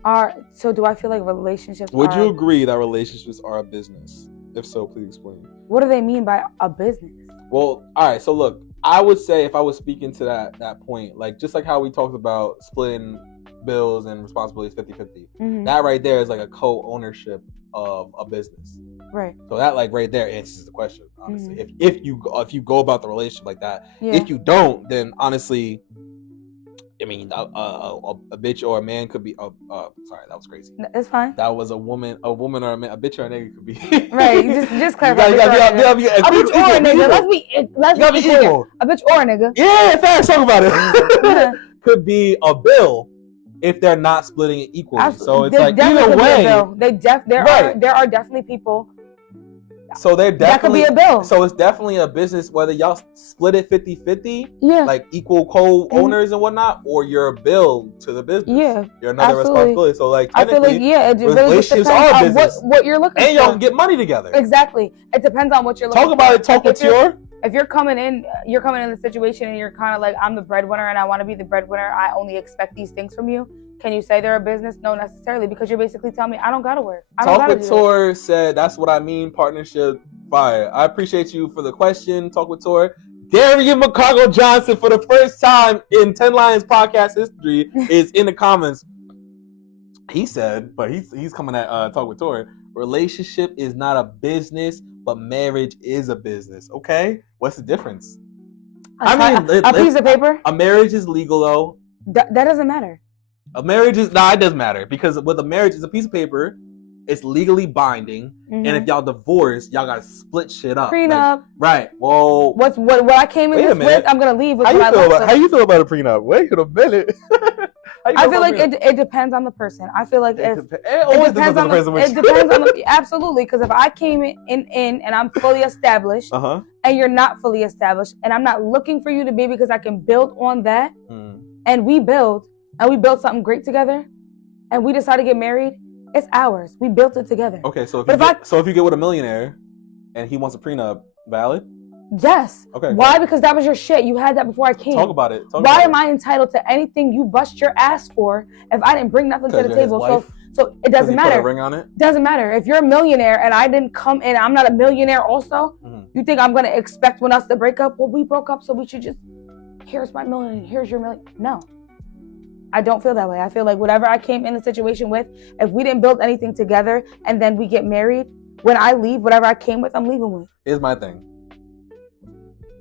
So do I feel like relationships Would you agree that relationships are a business? If so, please explain. What do they mean by a business? Well, all right. So look, I would say if I was speaking to that point, like just like how we talked about splitting bills and responsibilities 50-50, that right there is like a co-ownership of a business. Right. So that like right there answers the question, honestly. If you go about the relationship like that, if you don't, then honestly, I mean, a bitch or a man could be. Sorry, that was crazy. It's fine. That was a woman or a man. A bitch or a nigga could be. Right. Just clarify. A bitch or a nigga. Let's be clear. A bitch or a nigga. Yeah, facts. Talk about it. Could be a bill if they're not splitting it equally. Absolutely. So it's either way. There are definitely people. So they're definitely that could be a bill. So it's definitely a business whether y'all split it 50-50, yeah, like equal co-owners and whatnot, or you're a bill to the business. Yeah, you're another responsibility. So like I feel like it really relationships are a business. What you're looking and for. y'all can get money together. Exactly. It depends on what you're looking for. Talk about it. Talk with your. If you're coming in the situation and you're kind of like, I'm the breadwinner and I want to be the breadwinner. I only expect these things from you. Can you say they're a business? No, necessarily, because you're basically telling me I don't gotta work. Talk with Tor said that's what I mean. Partnership fire. I appreciate you for the question. Talk with Tor. Darian McCargo Johnson for the first time in 10 Lions podcast history is in the comments. He said, but he's coming at Talk with Tor. Relationship is not a business, but marriage is a business. Okay, what's the difference? A piece of paper. A marriage is legal though. That doesn't matter. A marriage is it doesn't matter because with a marriage, it's a piece of paper. It's legally binding, and if y'all divorce, y'all gotta split shit up. Prenup, like, right? Well, what I came in this with, I'm gonna leave with. How you feel about a prenup? Wait a minute. I feel like it depends on the person. I feel like it depends on the person. It depends on the absolutely because if I came in and I'm fully established, and you're not fully established, and I'm not looking for you to be because I can build on that, and we build something great together, and we decide to get married. It's ours. We built it together. Okay, so if you get with a millionaire and he wants a prenup, valid? Yes. Okay. Why? Because that was your shit. You had that before I came. Talk about it. Why am I entitled to anything you bust your ass for if I didn't bring nothing to the table? So it doesn't matter. Put a ring on it? Doesn't matter. If you're a millionaire and I didn't come in, I'm not a millionaire also, you think I'm going to expect us to break up? Well, we broke up, so we should just, here's my million, here's your million. No. I don't feel that way. I feel like whatever I came in the situation with, if we didn't build anything together and then we get married, when I leave, whatever I came with, I'm leaving with. Here's my thing.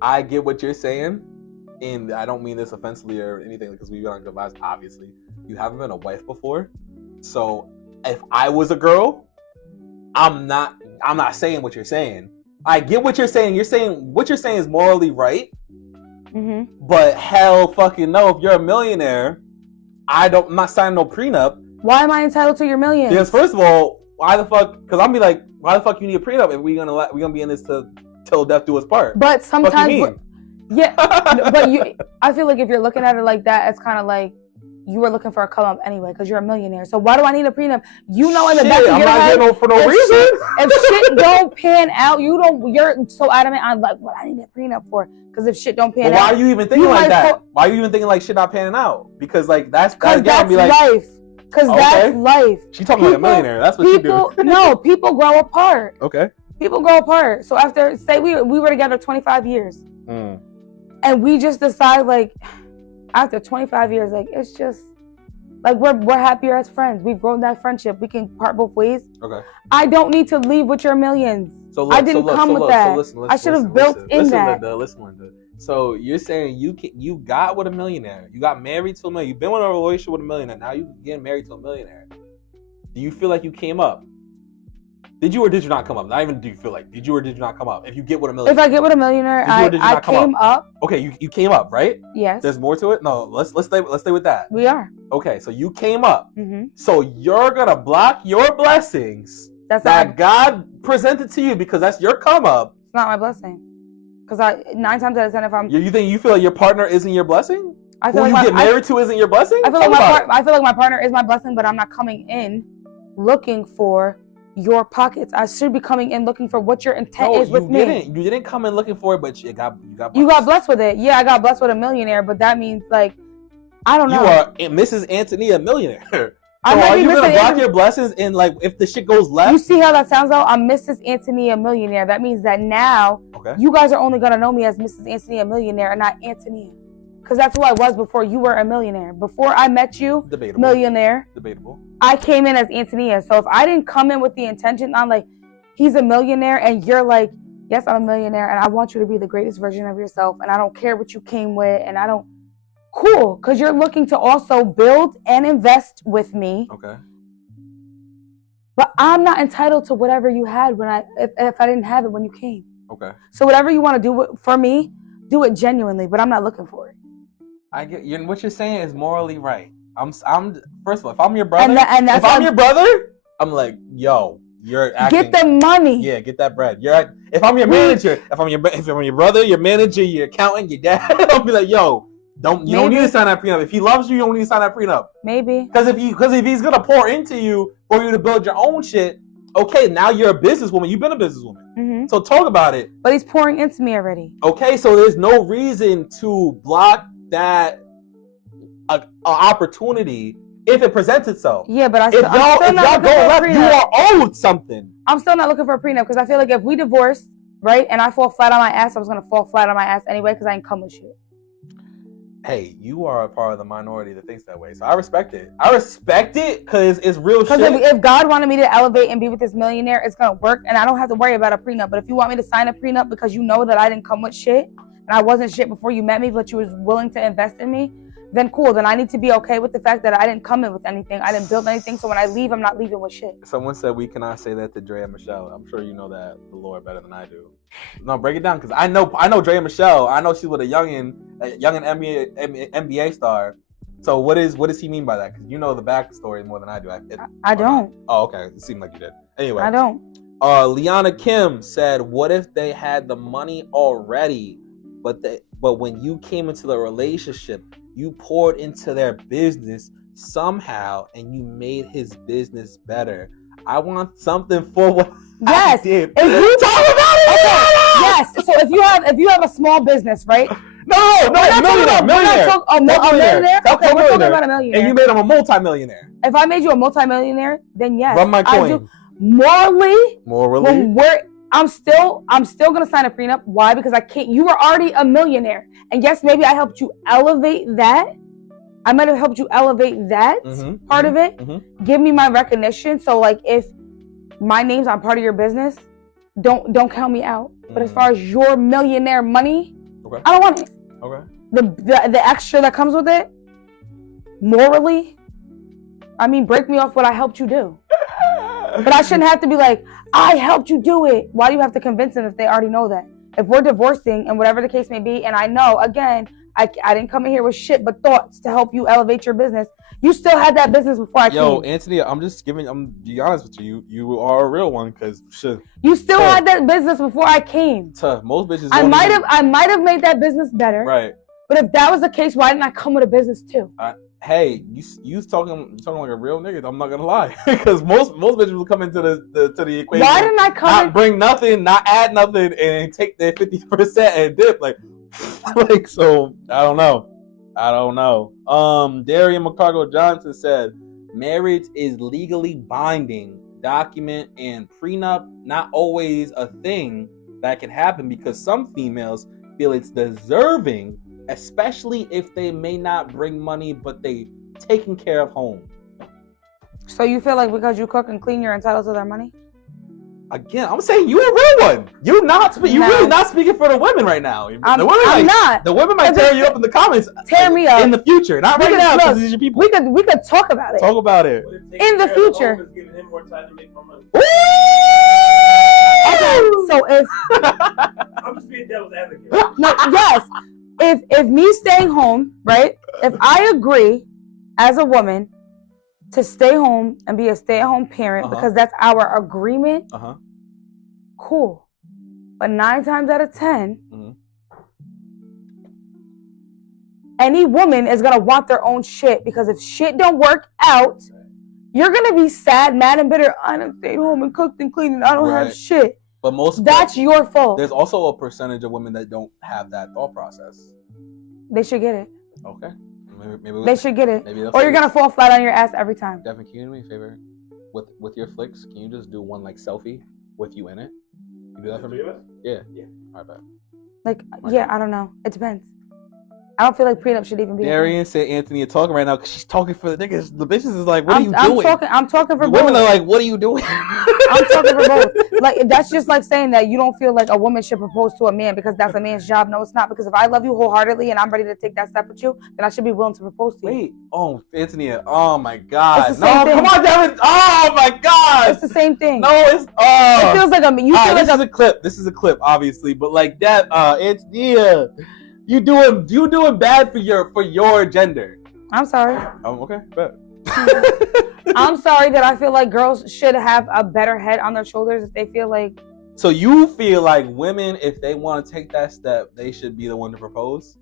I get what you're saying, and I don't mean this offensively or anything because we've been on good lives, obviously. You haven't been a wife before. So if I was a girl, I'm not saying what you're saying. I get what you're saying. What you're saying is morally right. But hell fucking no, if you're a millionaire, I'm not signing no prenup. Why am I entitled to your millions? Because first of all, why the fuck? Because I'm be like, why the fuck you need a prenup if we gonna be in this till death do us part? But sometimes, yeah. I feel like if you're looking at it like that, it's kind of like you were looking for a come up anyway because you're a millionaire. So why do I need a prenup? You know, in the back of your head, for no reason. If shit don't pan out, you're so adamant on like what I need a prenup for. Because if shit don't pan out, why are you even thinking like that? Why are you even thinking like shit not panning out? Because like that's life. Because that's life. She talking like a millionaire. That's what she do. No, people grow apart. Okay. People grow apart. So after say we were together 25 years, and we just decide like after 25 years, like it's just like we're happier as friends. We've grown that friendship. We can part both ways. Okay. I don't need to leave with your millions. I didn't come with that. I should have built in that. Listen, Linda. So you're saying you got with a millionaire. You got married to a millionaire. You've been in a relationship with a millionaire. Now you getting married to a millionaire. Do you feel like you came up? Did you or did you not come up? Not even do you feel like. Did you or did you not come up? If you get with a millionaire. If I get with a millionaire, I came up. Okay, you came up, right? Yes. There's more to it? No, let's stay with that. We are. Okay, so you came up. So you're gonna block your blessings that God presented to you because that's your come up. It's not my blessing. Because 9 times out of 10, if I'm you feel like your partner isn't your blessing? I feel who like you get married to isn't your blessing? I feel like my partner is my blessing, but I'm not coming in looking for your pockets. I should be coming in looking for what your intent is with me. You didn't come in looking for it, but you got blessed. You got blessed with it. Yeah, I got blessed with a millionaire, but that means like I don't know. You are Mrs. Anthony, a millionaire. So are you gonna block your blessings and like if the shit goes left? You see how that sounds though? I'm Mrs. Anthony, a millionaire. That means that now you guys are only gonna know me as Mrs. Anthony, a millionaire, and not Antonia. Because that's who I was before you were a millionaire. Before I met you, millionaire. Debatable. I came in as Antonia. So if I didn't come in with the intention on like, he's a millionaire and you're like, yes, I'm a millionaire and I want you to be the greatest version of yourself and I don't care what you came with and I don't, cool, because you're looking to also build and invest with me. Okay. But I'm not entitled to whatever you had if I didn't have it when you came. Okay. So whatever you want to do for me, do it genuinely, but I'm not looking for it. I get you. What you're saying is morally right. I'm first of all, if I'm your brother, if I'm your brother, I'm like, yo, you're acting. Get the money. Yeah, get that bread. If I'm your manager, if I'm your brother, your manager, your accountant, your dad, I'll be like, yo, you don't need to sign that prenup. If he loves you don't need to sign that prenup. Maybe. Because if he's gonna pour into you for you to build your own shit, okay, now you're a businesswoman. You've been a businesswoman. Mm-hmm. So talk about it. But he's pouring into me already. Okay, so there's no reason to block that opportunity if it presents itself. Yeah, but if y'all go left, you are owed something. I'm still not looking for a prenup because I feel like if we divorce, right, and I fall flat on my ass, I was gonna fall flat on my ass anyway because I ain't come with shit. Hey, you are a part of the minority that thinks that way, so I respect it. I respect it because it's real shit. Because if God wanted me to elevate and be with this millionaire, it's gonna work, and I don't have to worry about a prenup. But if you want me to sign a prenup because you know that I didn't come with shit and I wasn't shit before you met me, but you was willing to invest in me, then cool. Then I need to be okay with the fact that I didn't come in with anything. I didn't build anything. So when I leave, I'm not leaving with shit. Someone said we cannot say that to Dre and Michelle. I'm sure you know that the Lord better than I do. No, break it down because I know Dre and Michelle. I know she's with a youngin NBA star. So what does he mean by that? Because you know the backstory more than I do. I don't. Oh, okay. It seemed like you did. Anyway, I don't. Liana Kim said, "What if they had the money already, but when you came into the relationship, you poured into their business somehow, and you made his business better? I want something for what I did." If you talk about it, okay. Yes. So if you have a small business, right? No, millionaire. A millionaire. Okay, we're talking about a millionaire. And you made him a multi-millionaire. If I made you a multi-millionaire, then yes. Run my coin. Morally. When I'm still gonna sign a prenup. Why? Because I can't. You were already a millionaire, and yes, maybe I helped you elevate that. I might have helped you elevate that part of it. Mm-hmm. Give me my recognition. So, like, if my name's on part of your business, don't count me out. But as far as your millionaire money, okay. I don't want it. Okay. The extra that comes with it, morally, I mean, break me off what I helped you do. But I shouldn't have to be like, I helped you do it. Why do you have to convince them if they already know that? If we're divorcing and whatever the case may be, and I know, again, I didn't come in here with shit but thoughts to help you elevate your business. You still had that business before I came. Yo, Anthony, I'm be honest with you. You are a real one because shit. You still had that business before I came. Tough. Most bitches. I might have made that business better. Right. But if that was the case, why didn't I come with a business too? Hey, you talking like a real nigga. I'm not gonna lie, because most bitches will come into the equation. Why didn't I come? Not bring nothing, not add nothing, and take their 50% and dip. Like so. I don't know. Darian McCargo Johnson said, marriage is legally binding document, and prenup not always a thing that can happen because some females feel it's deserving. Especially if they may not bring money, but they taking care of home. So you feel like because you cook and clean, you're entitled to their money? Again, I'm saying you're a real one. You're really not speaking for the women right now. I'm not. The women might tear you up in the comments. Tear me up in the future, not right now because these are your people. We could talk about it. Talk about it in the future. Giving him more time to make more money. Okay, so if I'm just being devil's advocate. No, yes. If me staying home, right? If I agree as a woman to stay home and be a stay-at-home parent because that's our agreement, cool. But 9 times out of 10, any woman is gonna want their own shit because if shit don't work out, you're gonna be sad, mad, and bitter. I done stayed home and cooked and cleaned and I don't have shit. But that's your fault. There's also a percentage of women that don't have that thought process. They should get it. Okay. Maybe they should get it. Or you're gonna fall flat on your ass every time. Devin, can you do me a favor? With your flicks, can you just do one like selfie with you in it? You do that for me? Yeah. All right, bet. Like, yeah, I don't know. It depends. I don't feel like prenup should even be. Darian said Anthony is talking right now because she's talking for the niggas. The bitches is like, what are you doing? I'm talking for the both. Women are like, what are you doing? I'm talking for both. Like, that's just like saying that you don't feel like a woman should propose to a man because that's a man's job. No, it's not. Because if I love you wholeheartedly and I'm ready to take that step with you, then I should be willing to propose to you. Wait, oh, Anthony, oh my God. It's the same thing. Come on, Devin. Oh my God. It's the same thing. No, it's, it feels like this is a clip. This is a clip, obviously, but like that, Anthony, you doing bad for your gender. I'm sorry. Okay, bet. I'm sorry that I feel like girls should have a better head on their shoulders if they feel like. So you feel like women, if they want to take that step, they should be the one to propose?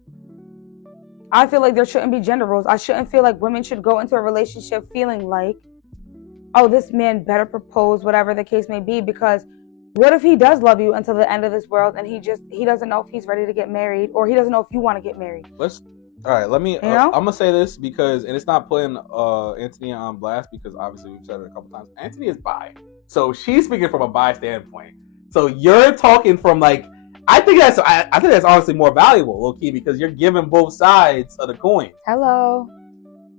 I feel like there shouldn't be gender roles. I shouldn't feel like women should go into a relationship feeling like, oh, this man better propose, whatever the case may be, because what if he does love you until the end of this world and he doesn't know if he's ready to get married, or he doesn't know if you want to get married? All right, let me. I'm gonna say this because, and it's not putting Anthony on blast because obviously we've said it a couple times. Anthony is bi, so she's speaking from a bi standpoint. So you're talking from like, I think that's honestly more valuable, low key, because you're giving both sides of the coin. Hello.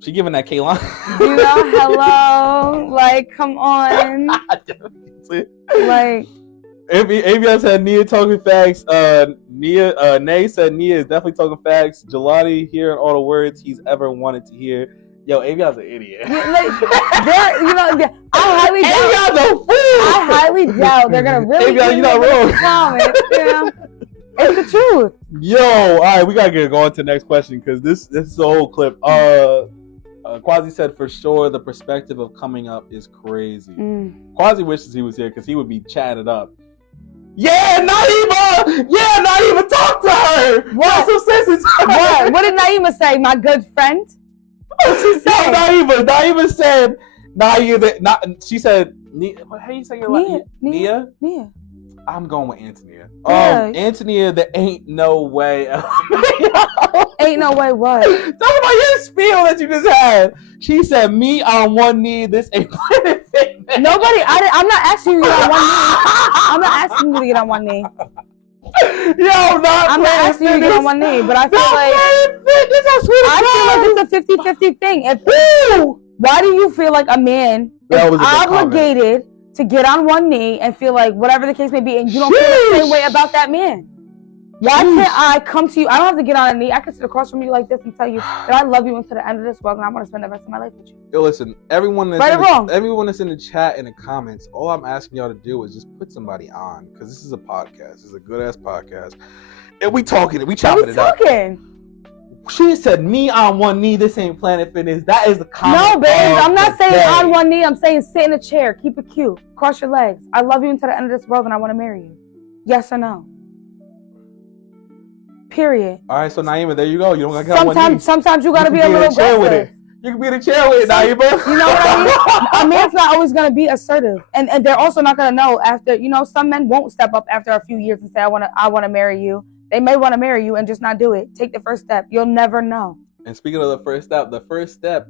She giving that Kaylon. Hello. Like, come on. Like. Avion said Nia talking facts. Nay said Nia is definitely talking facts. Jelani hearing all the words he's ever wanted to hear. Yo, Avion's an idiot. I highly doubt they're gonna really. Avion, you're not wrong. Comments, it's the truth. Yo, all right, we gotta get going to the next question because this is the whole clip. Quasi said for sure the perspective of coming up is crazy. Quasi wishes he was here because he would be chatting it up. Yeah, Naima! Yeah, Naima, talk to her! What? What did Naima say, my good friend? What she said? Naima said, she said, how do you say your last name? Nia? I'm going with Antonia. Antonia, there ain't no way. Ain't no way what? Talk about your spiel that you just had. She said, me on one knee, this ain't Planet Fitness. Nobody, I'm not asking you to get on one knee. I'm not asking you to get on one knee. I'm not asking you to get on one knee, but I feel like it's a 50-50 thing. Why do you feel like a man is obligated to get on one knee and feel like whatever the case may be, and you don't feel the same way about that man? Why can't I come to you? I don't have to get on a knee. I can sit across from you like this and tell you that I love you until the end of this world and I want to spend the rest of my life with you. Yo, listen, everyone that's in the chat and the comments, all I'm asking y'all to do is just put somebody on, because this is a podcast. This is a good ass podcast, and we chopping it up. She said, me on one knee, this ain't Planet Fitness. That is the comment. No, babe, I'm not saying on one knee. I'm saying sit in a chair. Keep it cute. Cross your legs. I love you until the end of this world and I want to marry you. Yes or no? Period. All right, so Naima, there you go. You don't got to get on one knee. Sometimes you got to be a little aggressive. You can be in a chair with it, Naima. You know what I mean? A man's not always going to be assertive. And they're also not going to know after, some men won't step up after a few years and say, I want to marry you. They may want to marry you and just not do it. Take the first step. You'll never know. And speaking of the first step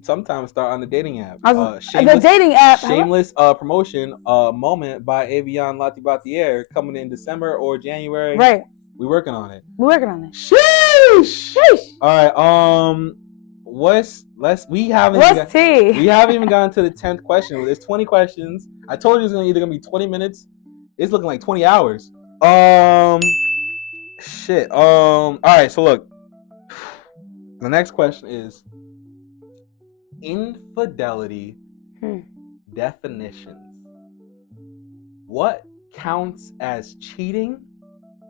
sometimes start on the dating app. The dating app. Shameless promotion moment by Avion Latibatier coming in December or January. Right. We're working on it. Sheesh. All right. We haven't even gotten to the 10th question. There's 20 questions. I told you it's either gonna be 20 minutes. It's looking like 20 hours. Shit. All right. So look, the next question is infidelity definitions. What counts as cheating,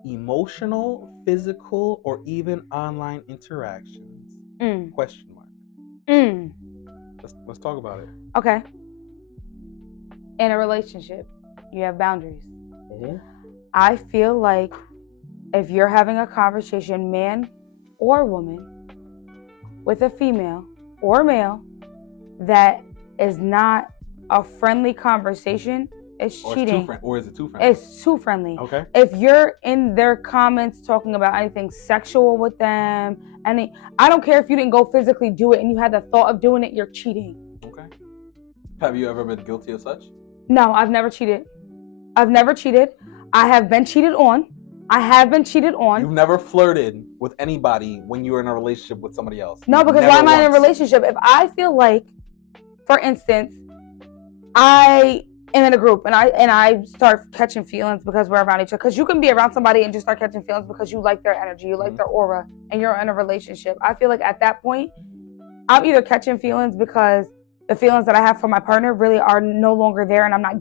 emotional, physical, or even online interactions? Question mark. Let's talk about it. Okay. In a relationship, you have boundaries. I feel like if you're having a conversation, man or woman, with a female or male that is not a friendly conversation, it's cheating. Or is it too friendly? It's too friendly. Okay. If you're in their comments talking about anything sexual with them, I don't care if you didn't go physically do it and you had the thought of doing it, you're cheating. Okay. Have you ever been guilty of such? No, I've never cheated. I have been cheated on. I have been cheated on. You've never flirted with anybody when you were in a relationship with somebody else. No, because why am I in a relationship? If I feel like, for instance, I am in a group and I start catching feelings because we're around each other. Because you can be around somebody and just start catching feelings because you like their energy, you like their aura, and you're in a relationship. I feel like at that point, I'm either catching feelings because the feelings that I have for my partner really are no longer there, and I'm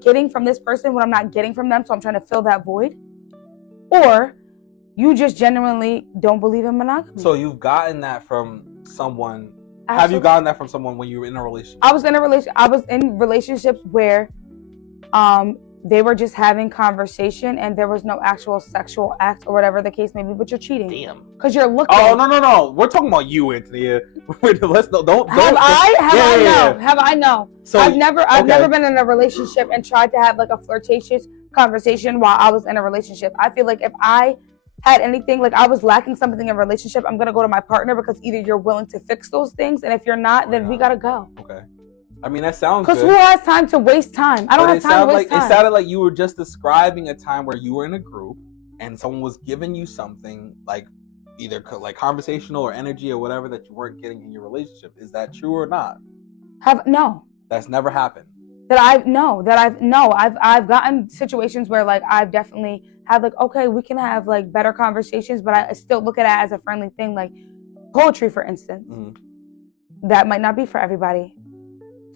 getting from this person what I'm not getting from them, so I'm trying to fill that void. Or you just genuinely don't believe in monogamy. So you've gotten that from someone. Absolutely. Have you gotten that from someone when you were in a relationship? I was in relationships where they were just having conversation and there was no actual sexual act or whatever the case may be, but you're cheating. Damn. Because you're looking. Oh, no. We're talking about you, Anthony. Don't. Have I? No. So I've never been in a relationship and tried to have like a flirtatious conversation while I was in a relationship. I feel like if I had anything, like I was lacking something in a relationship, I'm going to go to my partner because either you're willing to fix those things, and if you're not, then we got to go. Okay. I mean, that sounds good. Because who has time to waste time? I don't have time to waste time. It sounded like you were just describing a time where you were in a group and someone was giving you something like either like conversational or energy or whatever that you weren't getting in your relationship. Is that true or not? No. That's never happened. I've gotten situations where like I've definitely had like, okay, we can have like better conversations, but I still look at it as a friendly thing, like poetry, for instance. Mm-hmm. That might not be for everybody.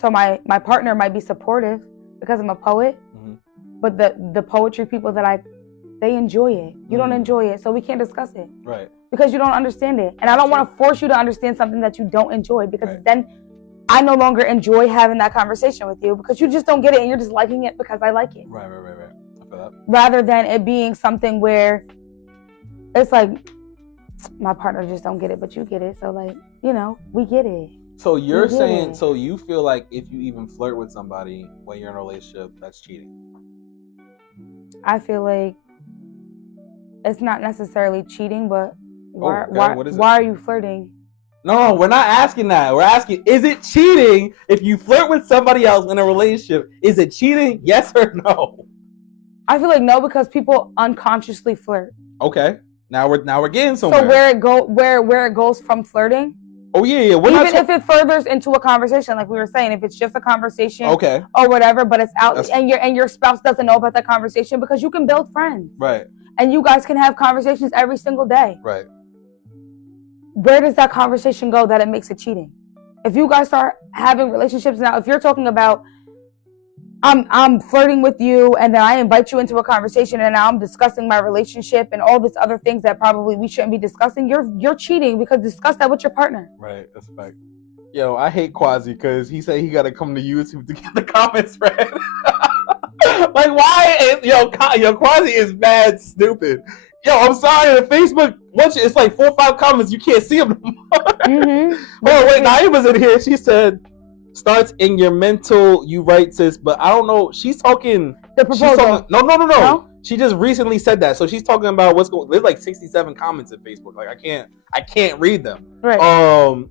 So my partner might be supportive because I'm a poet, mm-hmm. but the poetry people they enjoy it. You don't enjoy it, so we can't discuss it. Right. Because you don't understand it. And I don't want to force you to understand something that you don't enjoy, because then I no longer enjoy having that conversation with you because you just don't get it and you're just liking it because I like it. Right. I feel that. Rather than it being something where it's like, my partner just don't get it, but you get it. So like, we get it. So you're saying, so you feel like if you even flirt with somebody when you're in a relationship, that's cheating? I feel like it's not necessarily cheating, but why are you flirting? No, we're not asking that. We're asking, is it cheating if you flirt with somebody else in a relationship? Is it cheating? Yes or no? I feel like no, because people unconsciously flirt. Okay. Now we're getting somewhere. So where it goes from flirting? Oh yeah. Even if it furthers into a conversation, like we were saying, if it's just a conversation, okay, or whatever, but it's out and your spouse doesn't know about that conversation, because you can build friends, right? And you guys can have conversations every single day, right? Where does that conversation go that it makes it cheating? If you guys start having relationships now, if you're talking about, I'm flirting with you, and then I invite you into a conversation, and now I'm discussing my relationship and all these other things that probably we shouldn't be discussing, you're cheating, because discuss that with your partner. Right, that's a fact. Yo, I hate Quasi because he said he got to come to YouTube to get the comments read. Like, why? Yo, Quasi is mad stupid. Yo, I'm sorry. The Facebook, once it's like 4 or 5 comments, you can't see them no more. Mm-hmm. Oh wait, Naima's in here. She said, "Starts in your mental." You right, sis, but I don't know. She's talking the proposal. No. She just recently said that, so she's talking about what's going. There's like 67 comments in Facebook. Like I can't read them. Right.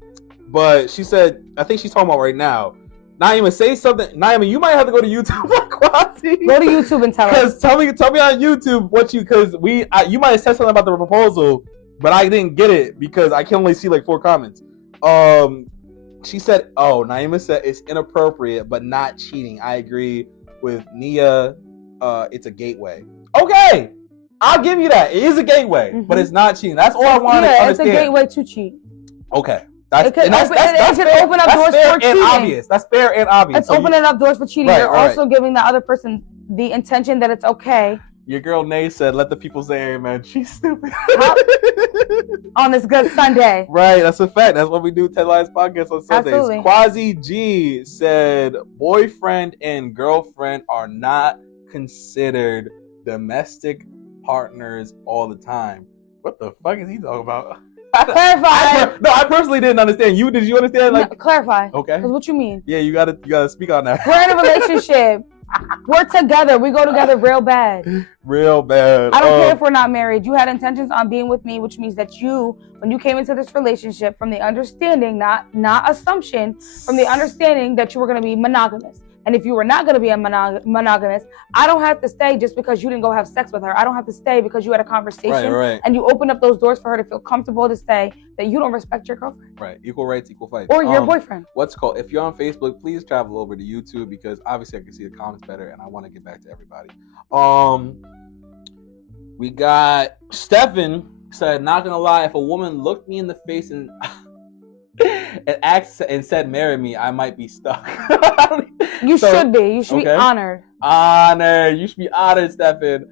But she said, I think she's talking about right now. Naima, say something. Naima, you might have to go to YouTube like Quasi. Go to YouTube and tell us. Tell me on YouTube you might have said something about the proposal, but I didn't get it because I can only see like 4 comments. She said, Naima said it's inappropriate but not cheating. I agree with Nia. It's a gateway. Okay, I'll give you that. It is a gateway, but it's not cheating. That's all I want to understand. It's a gateway to cheat. Okay. It could open up doors for cheating. Obvious. That's fair and obvious. It's opening up doors for cheating. Right, You're also giving the other person the intention that it's okay. Your girl Nay said, "Let the people say amen." She's stupid. On this good Sunday. Right, that's a fact. That's what we do. Ted Lions Podcast on Sundays. Absolutely. Quasi G said, "Boyfriend and girlfriend are not considered domestic partners all the time." What the fuck is he talking about? Clarify. I personally didn't understand. Did you understand? Like, no, clarify. Okay. Because what you mean? Yeah, you gotta speak on that. We're in a relationship. We're together. We go together real bad. Real bad. I don't care if we're not married. You had intentions on being with me, which means that when you came into this relationship, from the understanding, not assumption, from the understanding that you were going to be monogamous. And if you were not going to be a monogamous, I don't have to stay just because you didn't go have sex with her. I don't have to stay because you had a conversation and you opened up those doors for her to feel comfortable to say that you don't respect your girlfriend. Right. Equal rights, equal fights. Or your boyfriend. What's called? If you're on Facebook, please travel over to YouTube because obviously I can see the comments better and I want to get back to everybody. We got Stefan said, not gonna lie, if a woman looked me in the face and asked and said marry me, I might be stuck. You should be honored. You should be honored, Stefan.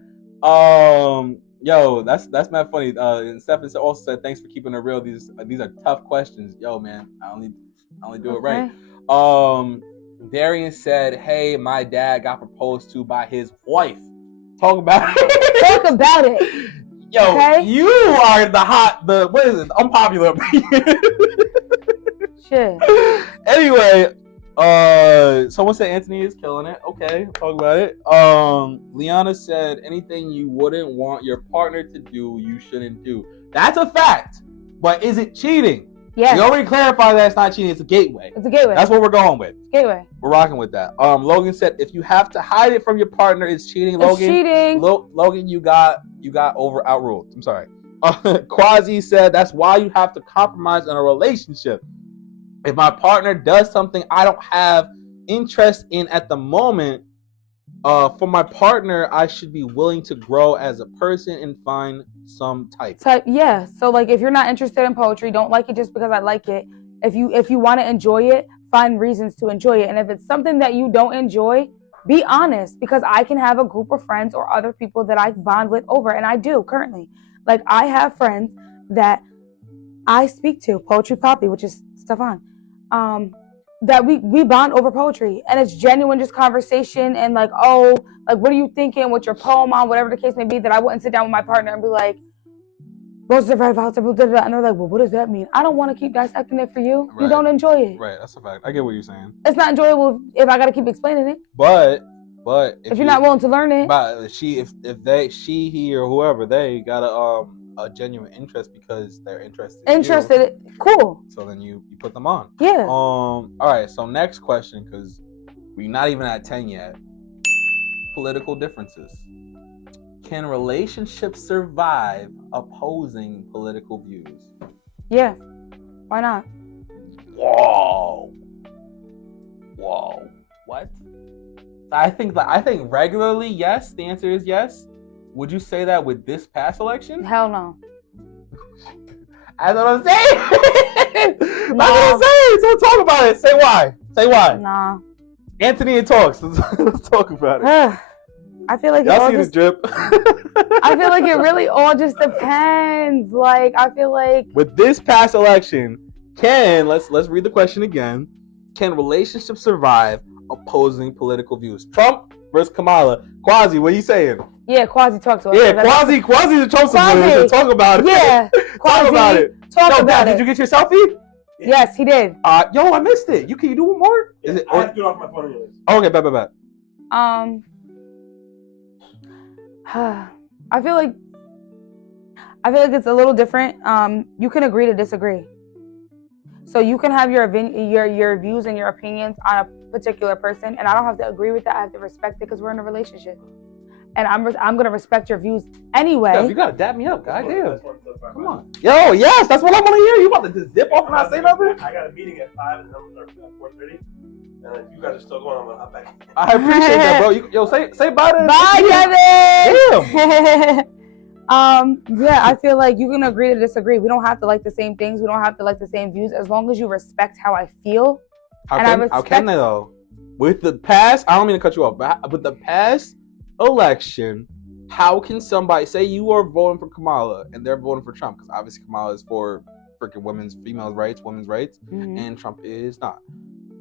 Yo, that's mad funny. And Stefan also said, thanks for keeping it real. These are tough questions. Yo, man, I only do it right. Darian said, hey, my dad got proposed to by his wife. Talk about it. Talk about it. Yo, you are what is it? Unpopular opinion. Shit. Anyway, someone said Anthony is killing it. Okay, talk about it. Liana said, anything you wouldn't want your partner to do, you shouldn't do. That's a fact. But is it cheating? Yeah. We already clarified that it's not cheating, it's a gateway. It's a gateway. That's what we're going with. Gateway. We're rocking with that. Logan said, if you have to hide it from your partner, it's cheating. Logan, cheating. Logan, you got outruled. I'm sorry. Quasi said, that's why you have to compromise in a relationship. If my partner does something I don't have interest in at the moment, for my partner, I should be willing to grow as a person and find some type. Yeah. So like, if you're not interested in poetry, don't like it just because I like it. If you want to enjoy it, find reasons to enjoy it. And if it's something that you don't enjoy, be honest, because I can have a group of friends or other people that I bond with over, and I do currently. Like, I have friends that I speak to, Poetry Poppy, which is Stefan, that we bond over poetry, and it's genuine, just conversation, and like, oh, like, what are you thinking with your poem on, whatever the case may be, that I wouldn't sit down with my partner and be like, roses are very volatile, and they're like, well, what does that mean? I don't want to keep dissecting it for you. Right. You don't enjoy it. Right, that's a fact. I get what you're saying. It's not enjoyable if I got to keep explaining it. But if you're not willing to learn it. But he, or whoever, they got a genuine interest because they're interested. Cool. So then you put them on. Yeah. All right. So next question, because we're not even at 10 yet. Political differences. Can relationships survive opposing political views? Yeah. Why not? Whoa. What? I think regularly, yes. The answer is yes. Would you say that with this past election? Hell no. That's what I'm saying. That's what I'm saying. So talk about it. Say why. Nah. Anthony talks. Let's talk about it. I feel like y'all see the drip. I feel like it really all just depends. Like, I feel like with this past election, let's read the question again. Can relationships survive opposing political views? Trump versus Kamala. Quasi, what are you saying? Yeah, Quasi talk to us. Yeah, Quasi's the Trump supporter. Talk about it. Yeah, Quasi, talk about it. Did you get your selfie? Yes, he did. Yo, I missed it. Can you do one more? Is it? I have to do it off my phone anyways. Okay, bet. I feel like it's a little different. You can agree to disagree. So you can have your views and your opinions on a particular person, and I don't have to agree with that. I have to respect it because we're in a relationship, and I'm gonna respect your views anyway. Yo, you gotta dap me up, goddamn. Come on. Yo, yes, that's what I want to hear. You about to just dip off and not say nothing? I got a meeting at 5 and 4:30. And if you guys are still going, I'm gonna hop back. I appreciate that, bro. Say bye to bye, Kevin. Yeah, I feel like you can agree to disagree. We don't have to like the same things. We don't have to like the same views, as long as you respect how I feel. How can they though? With the past, I don't mean to cut you off, but with the past election, how can somebody say you are voting for Kamala and they're voting for Trump? Because obviously Kamala is for freaking women's rights, mm-hmm. and Trump is not.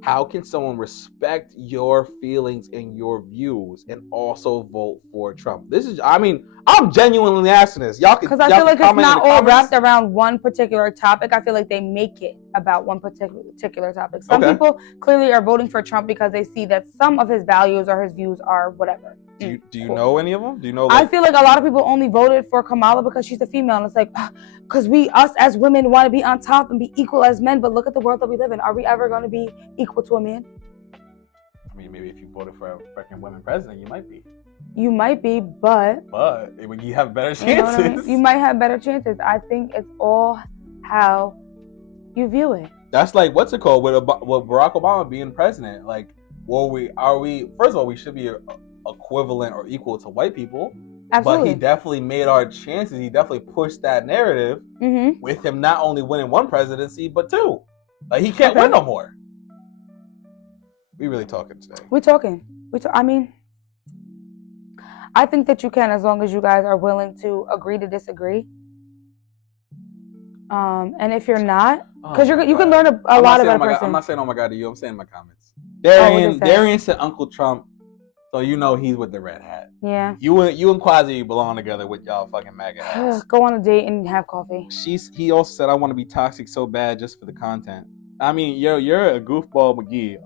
How can someone respect your feelings and your views and also vote for Trump? I'm genuinely asking this. Y'all can, because I feel like it's not all wrapped around one particular topic. I feel like they make it about one particular topic. Some people clearly are voting for Trump because they see that some of his values or his views are whatever. Do you know any of them? Do you know? I feel like a lot of people only voted for Kamala because she's a female, and it's like, because us as women want to be on top and be equal as men, but look at the world that we live in. Are we ever going to be equal to a man? mean, maybe if you voted for a freaking women president, you might be. You might be, but you have better chances. You know what I mean? You might have better chances. I think it's all how you view it. That's like, what's it called, with Barack Obama being president? Like, are we? First of all, we should be equivalent or equal to white people. Absolutely. But he definitely made our chances. He definitely pushed that narrative with him not only winning one presidency, but two. Like, he can't win no more. We really talking today. We're talking. I mean, I think that you can, as long as you guys are willing to agree to disagree. And if you're not, because you can learn a lot about a person. I'm not saying oh my God to you. I'm saying in my comments. Darian said Uncle Trump, so you know he's with the red hat. Yeah. You and Quasi belong together with y'all fucking MAGA hats. Go on a date and have coffee. He also said, I want to be toxic so bad just for the content. I mean, you're a goofball McGee.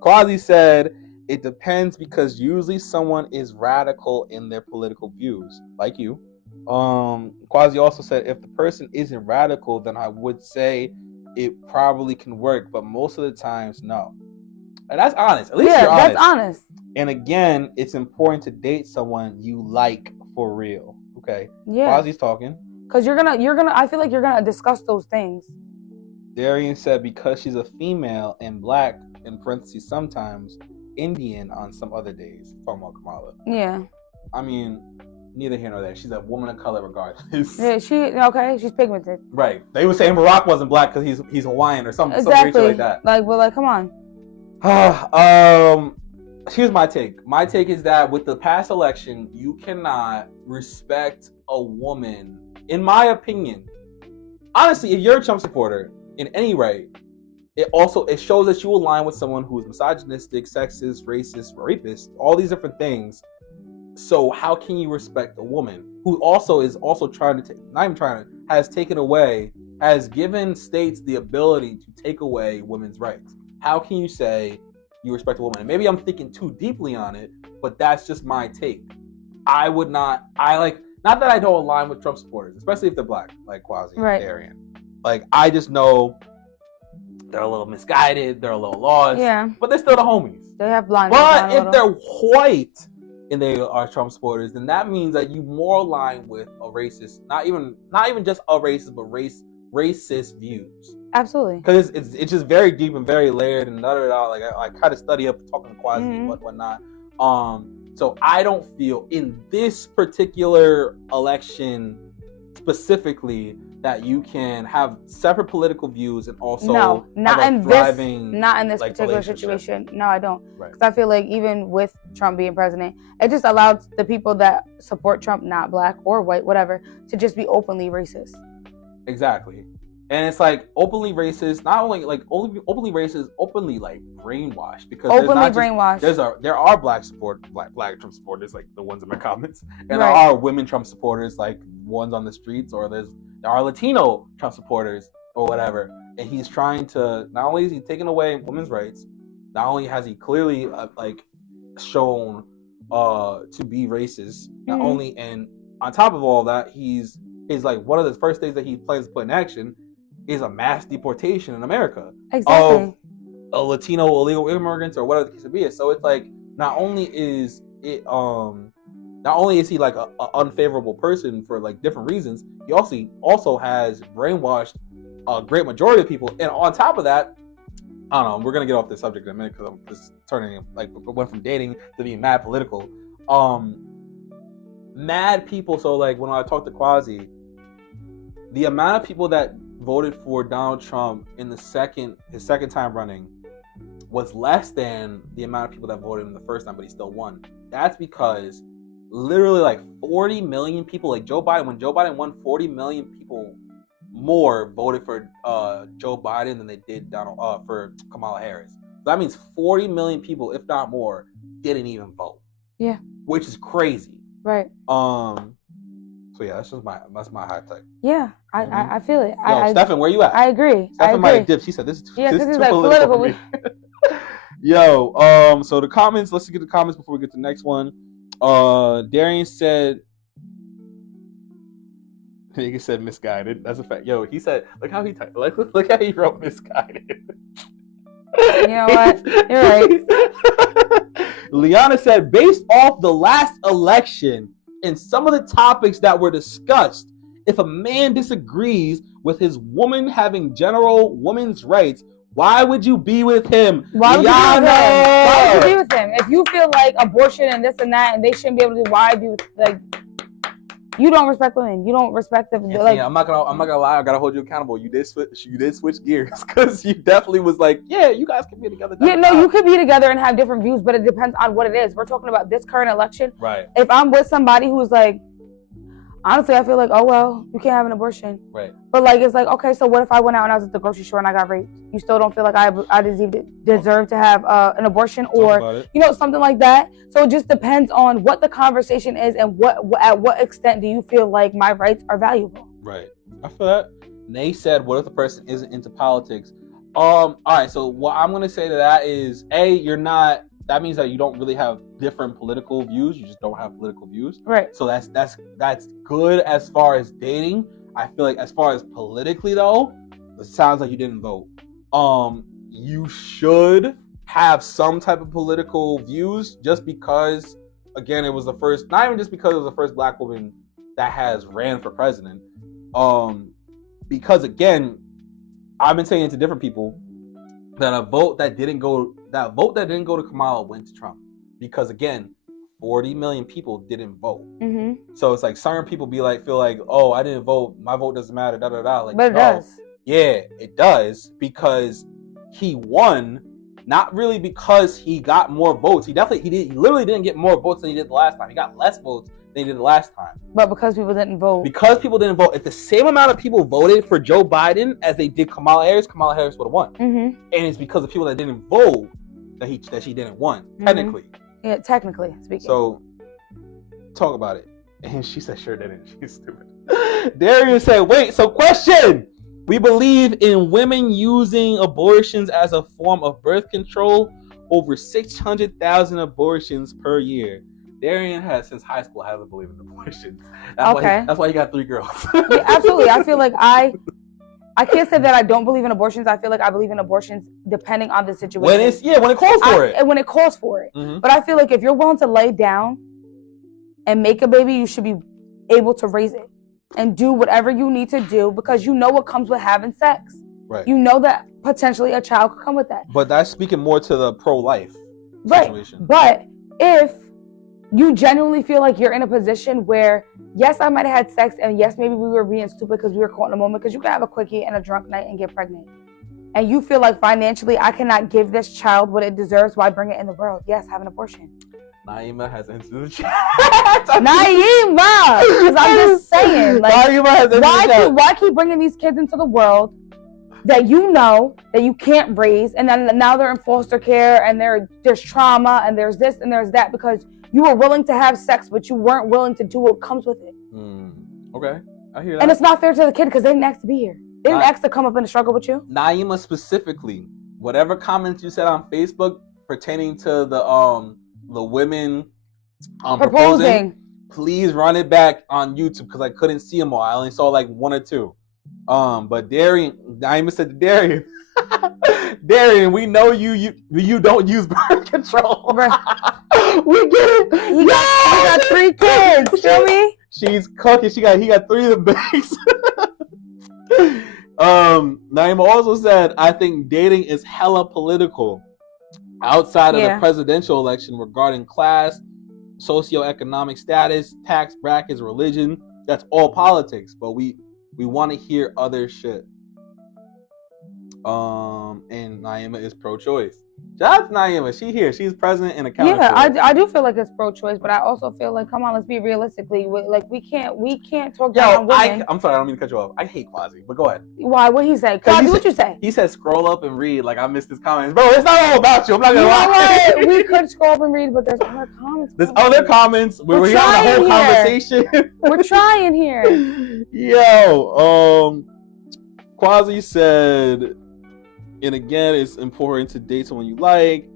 Quasi said, it depends because usually someone is radical in their political views, like you. Quasi also said, if the person isn't radical, then I would say it probably can work, but most of the times, no. And that's honest. At least you're honest. That's honest. And again, it's important to date someone you like for real. Okay. Yeah. Quasi's talking. Because you're gonna. I feel like you're gonna discuss those things. Darian said because she's a female and black, in parentheses, sometimes Indian on some other days. Talking about Kamala. Yeah. I mean, neither here nor there. She's a woman of color regardless. Yeah, she's pigmented. Right. They were saying Barack wasn't black because he's Hawaiian or something. Exactly. Some like that. Like, come on. Here's my take. My take is that with the past election, you cannot respect a woman, in my opinion. Honestly, if you're a Trump supporter in any way, it shows that you align with someone who is misogynistic, sexist, racist, rapist, all these different things. So how can you respect a woman who has given states the ability to take away women's rights? How can you say you respect a woman? And maybe I'm thinking too deeply on it, but that's just my take. Not that I don't align with Trump supporters, especially if they're black, like Quasi and Darian. Like, I just know they're a little misguided, they're a little lost, but they're still the homies. They have blind. But if they're white and they are Trump supporters, then that means that you more align with a racist, not even just a racist, but racist views. Absolutely. Because it's just very deep and very layered and like I kind of study up talking to Quasi and whatnot. So I don't feel in this particular election specifically that you can have separate political views and also not in this particular situation. No, I don't. Because I feel like even with Trump being president, it just allowed the people that support Trump, not black or white, whatever, to just be openly racist. Exactly. And it's like openly racist, not only like openly racist, openly like brainwashed. Because there are black Trump supporters, like the ones in my comments, and there are women Trump supporters, like ones on the streets, or there are Latino Trump supporters or whatever. And he's trying to, not only is he taking away women's rights, not only has he clearly shown to be racist, not only, and on top of all that, he's like one of the first things that he plans to put in action is a mass deportation in America of Latino illegal immigrants or whatever the case may be. So it's like not only is he like an unfavorable person for like different reasons, he also has brainwashed a great majority of people. And on top of that, I don't know, we're gonna get off this subject in a minute because I'm just went from dating to being mad political. Mad people. So like when I talked to Quasi, the amount of people that voted for Donald Trump in his second time running was less than the amount of people that voted him the first time, but he still won. That's because literally like 40 million people, like when Joe Biden won, 40 million people more voted for Joe Biden than they did for Kamala Harris. So that means 40 million people, if not more, didn't even vote. Yeah. Which is crazy. Right. So yeah, that's my high take. Yeah, I feel it. Yo, Stefan, where you at? I agree. Stefan might have dipped. She said this is too political for me. Yo, so the comments. Let's get the comments before we get to the next one. Darian said, he said misguided. That's a fact. Yo, he said, look how he typed. Look how he wrote misguided. You know what? You're right. Liana said, based off the last election and some of the topics that were discussed, if a man disagrees with his woman having general women's rights, why would you be with him? Why would you be with him? If you feel like abortion and this and that, and they shouldn't be able to do, why do like? You don't respect women. You don't respect them. Like, I'm not gonna lie. I gotta hold you accountable. You did switch gears because you definitely was like, yeah, you guys can be together. Yeah, no, you could be together and have different views, but it depends on what it is. We're talking about this current election. Right. If I'm with somebody who's like, honestly, I feel like, oh well, you can't have an abortion. Right. But like, it's like, okay, so what if I went out and I was at the grocery store and I got raped? You still don't feel like I deserve to have an abortion, or something like that. So it just depends on what the conversation is and at what extent do you feel like my rights are valuable. Right. I feel that. Nay said, what if the person isn't into politics? All right. So what I'm gonna say to that is, you're not. That means that you don't really have different political views. You just don't have political views. Right. So that's good as far as dating. I feel like as far as politically though, it sounds like you didn't vote. You should have some type of political views just because, again, it was the first, not even just because it was the first black woman that has ran for president. Because again, I've been saying to different people that a vote that didn't go to Kamala went to Trump, because again, 40 million people didn't vote. Mm-hmm. So it's like certain people feel like, oh, I didn't vote, my vote doesn't matter, da da da. Like, but it does. Yeah, it does, because he won, not really because he got more votes. He literally didn't get more votes than he did the last time. He got less votes than he did the last time. But because people didn't vote. If the same amount of people voted for Joe Biden as they did Kamala Harris would have won. Mm-hmm. And it's because of people that didn't vote that she didn't win, technically. Mm-hmm. Yeah, technically speaking. So, talk about it. And she said, sure didn't. She's stupid. Darian said, wait, so question. We believe in women using abortions as a form of birth control. Over 600,000 abortions per year. Darian has, since high school, hasn't believed in abortions. That's why he got 3 girls. Yeah, absolutely. I feel like I can't say that I don't believe in abortions. I feel like I believe in abortions depending on the situation. When it calls for it. When it calls for it. Mm-hmm. But I feel like if you're willing to lay down and make a baby, you should be able to raise it and do whatever you need to do, because you know what comes with having sex. Right. You know that potentially a child could come with that. But that's speaking more to the pro-life situation. Right. But if you genuinely feel like you're in a position where, yes, I might have had sex, and yes, maybe we were being stupid because we were caught in a moment, because you can have a quickie and a drunk night and get pregnant. And you feel like financially I cannot give this child what it deserves, why bring it in the world? Yes, have an abortion. Naima has entered the chat. Naima! Because I'm just saying, like, Naima has entered the chat. Why keep bringing these kids into the world that you know that you can't raise, and then now they're in foster care, and there's trauma, and there's this and there's that, because you were willing to have sex, but you weren't willing to do what comes with it. Okay, I hear that. And it's not fair to the kid because they didn't ask to be here. They didn't ask to come up and struggle with you. Naima specifically, whatever comments you said on Facebook pertaining to the women proposing, please run it back on YouTube, because I couldn't see them all. I only saw like 1 or 2. But Naima said to Darian, Darian, we know you don't use birth control. Right. We get it. He got 3 kids. Feel me? She's cooking. He got 3 of the babies. Naima also said, I think dating is hella political outside of the presidential election regarding class, socioeconomic status, tax brackets, religion. That's all politics, but we want to hear other shit. And Naima is pro-choice. Shout out to Naima. She here. She's present and accountable. Yeah, I do feel like it's pro-choice, but I also feel like, come on, let's be realistically. Like we can't talk down on women. I'm sorry, I don't mean to cut you off. I hate Quasi, but go ahead. Why? What he say? Quasi, what you say? He said scroll up and read. Like, I missed his comments. Bro, it's not all about you. I'm not gonna lie. We could scroll up and read, but there's other comments. There's other comments where we're having a whole conversation. We're trying here. Yo, Quasi said, and again, it's important to date someone you like.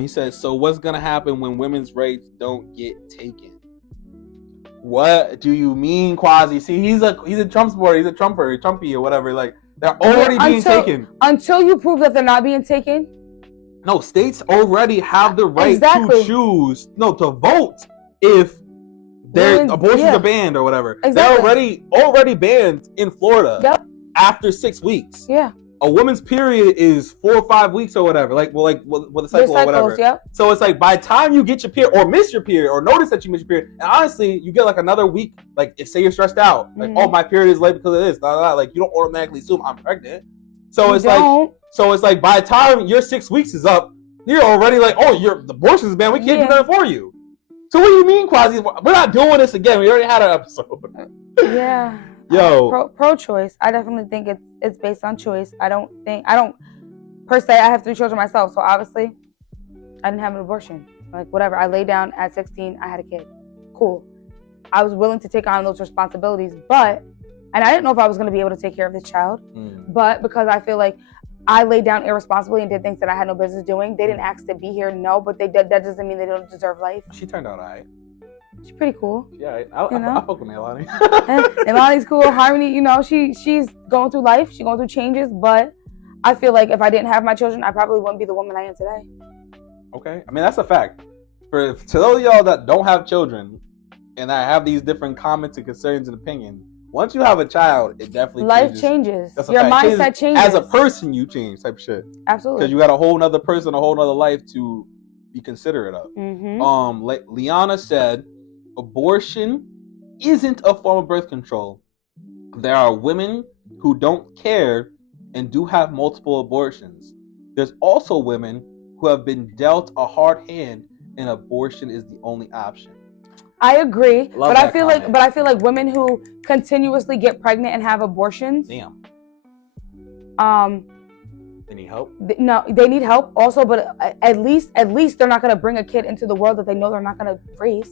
He said, so what's gonna happen when women's rights don't get taken? What do you mean, Quasi? See, he's a Trump supporter, he's a Trumper, Trumpy or whatever. Like, they're already being taken. Until you prove that they're not being taken, No, states already have the right Exactly. to choose, to vote if their abortions are banned or whatever. Exactly. They're already banned in Florida after 6 weeks. Yeah. A woman's period is 4 or 5 weeks or whatever. With a cycle or whatever. Yep. So it's like by the time you get your period or miss your period or notice that you miss your period, and honestly, you get like another week. Like if say you're stressed out, like oh my period is late because of this, like you don't automatically assume I'm pregnant. So it's like by the time your 6 weeks is up, you're already like, oh, the abortion is banned. We can't do nothing for you. So what do you mean, Quasi? We're not doing this again. We already had an episode. Yeah. Yo. Pro-choice. I definitely think it's based on choice. I don't per se. I have 3 children myself, so obviously, I didn't have an abortion. Like whatever. I laid down at 16. I had a kid. Cool. I was willing to take on those responsibilities, and I didn't know if I was going to be able to take care of this child. But because I feel like I laid down irresponsibly and did things that I had no business doing, they didn't ask to be here. No, but that doesn't mean they don't deserve life. She turned out alright. She's pretty cool. Yeah, I fuck with Jalani. Jalani's cool. Harmony, she's going through life. She's going through changes. But I feel like if I didn't have my children, I probably wouldn't be the woman I am today. Okay. I mean, that's a fact. To those of y'all that don't have children and that have these different comments and concerns and opinions, once you have a child, it definitely changes. Your mindset changes. As a person, you change type of shit. Absolutely. Because you got a whole nother person, a whole nother life to be considerate of. Like Liana said, abortion isn't a form of birth control. There are women who don't care and do have multiple abortions. There's also women who have been dealt a hard hand and abortion is the only option. I agree, but I feel like women who continuously get pregnant and have abortions. Damn. They need help. No, they need help also, but at least they're not gonna bring a kid into the world that they know they're not gonna raise.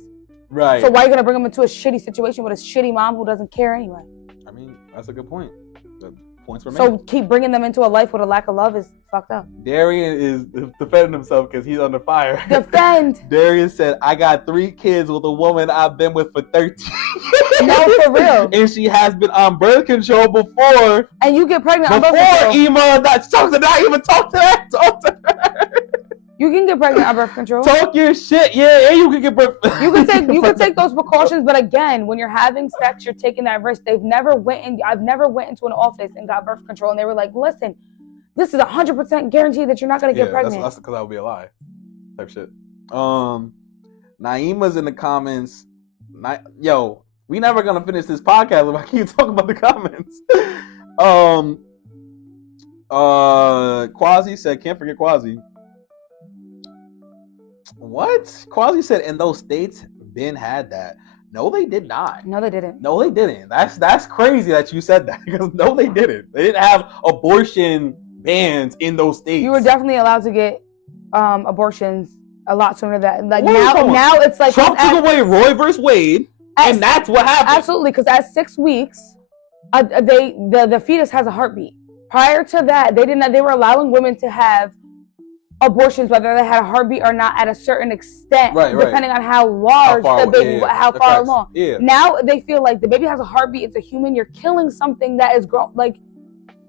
Right. So why are you gonna bring them into a shitty situation with a shitty mom who doesn't care anyway? I mean, that's a good point. The points were made. So keep bringing them into a life with a lack of love is fucked up. Darian is defending himself because he's under fire. Defend. Darian said, I got 3 kids with a woman I've been with for 13 years. No, for real. And she has been on birth control before. And you get pregnant on birth control. Before Ema, not even talk to her. You can get pregnant on birth control. Talk your shit. Yeah, you can get birth. You can take those precautions, but again, when you're having sex, you're taking that risk. I've never went into an office and got birth control, and they were like, "Listen, this is 100% guaranteed that you're not gonna get pregnant." That's because that would be a lie, type shit. Naima's in the comments. Yo, we never gonna finish this podcast if I keep talking about the comments. Quasi said, can't forget Quasi. What? Quasi said, in those states, Ben had that. No, they did not. No, they didn't. No, they didn't. That's crazy that you said that. Because no, they didn't. They didn't have abortion bans in those states. You were definitely allowed to get abortions a lot sooner than like now it's like Trump took away Roe versus Wade, and that's what happened. Absolutely, because at 6 weeks, the fetus has a heartbeat. Prior to that, they were allowing women to have abortions whether they had a heartbeat or not at a certain extent, depending on how large the baby, how far along. Yeah. Now they feel like the baby has a heartbeat. It's a human. You're killing something that is grown. Like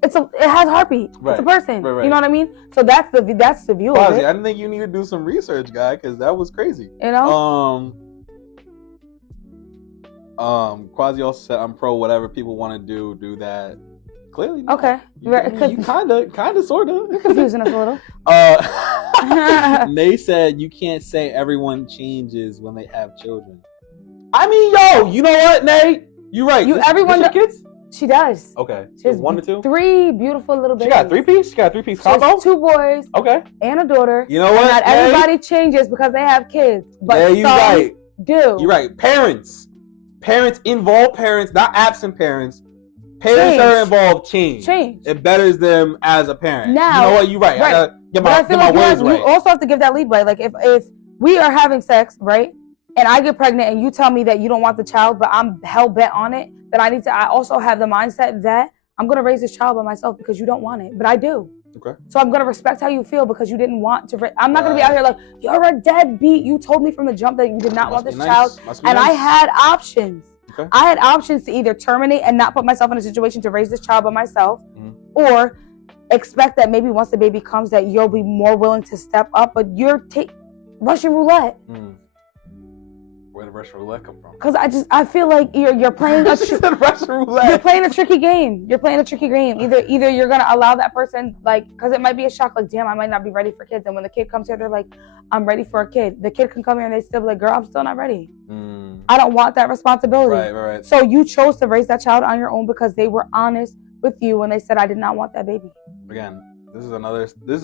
it has a heartbeat. Right. It's a person. Right. You know what I mean? So that's the view Quasi, of it. I didn't think you need to do some research, guy, because that was crazy. You know. Quasi also said, "I'm pro whatever people want to do that." Clearly not. Okay. You kind of, sort of. You're confusing us a little. They said you can't say everyone changes when they have children. I mean, yo, you know what, Nate? You're right. Everyone does kids? She does. Okay. She has 1 or 2? 3 beautiful little babies. She got 3-piece? She got 3-piece combo? She has 2 boys. Okay. And a daughter. You know what? Not everybody changes because they have kids. But yeah, you're right. Do. You're right. Parents, involved parents, not absent parents. Parents that are involved change. It betters them as a parent. Now, you know what? You're right. Right. I get my words right. You also have to give that leeway. Like if we are having sex, right, and I get pregnant and you tell me that you don't want the child, but I'm hell bent on it, then I also have the mindset that I'm gonna raise this child by myself because you don't want it, but I do. Okay. So I'm gonna respect how you feel because you didn't want to. I'm not gonna be out here like you're a deadbeat. You told me from the jump that you did not want this child, and I had options. Okay. I had options to either terminate and not put myself in a situation to raise this child by myself, or expect that maybe once the baby comes that you'll be more willing to step up, but you're Russian roulette. Where did Russian roulette come from? Because I feel like you're playing Russian roulette. You're playing a tricky game. Either you're gonna allow that person, like, because it might be a shock, like, damn, I might not be ready for kids, and when the kid comes here, they're like, I'm ready for a kid. The kid can come here and they still be like, girl, I'm still not ready. I don't want that responsibility. Right. So you chose to raise that child on your own because they were honest with you when they said, I did not want that baby. Again, this is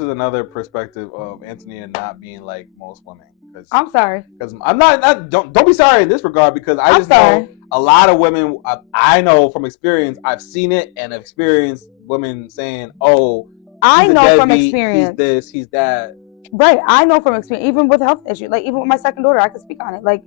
another perspective of Antonia not being like most women. I'm sorry. Because I'm not don't be sorry in this regard, because I just know a lot of women. I know from experience. I've seen it and I've experienced women saying, "Oh, I know deadbeat, from experience. He's this, he's that." Right. I know from experience. Even with health issues, like even with my second daughter, I could speak on it. Like,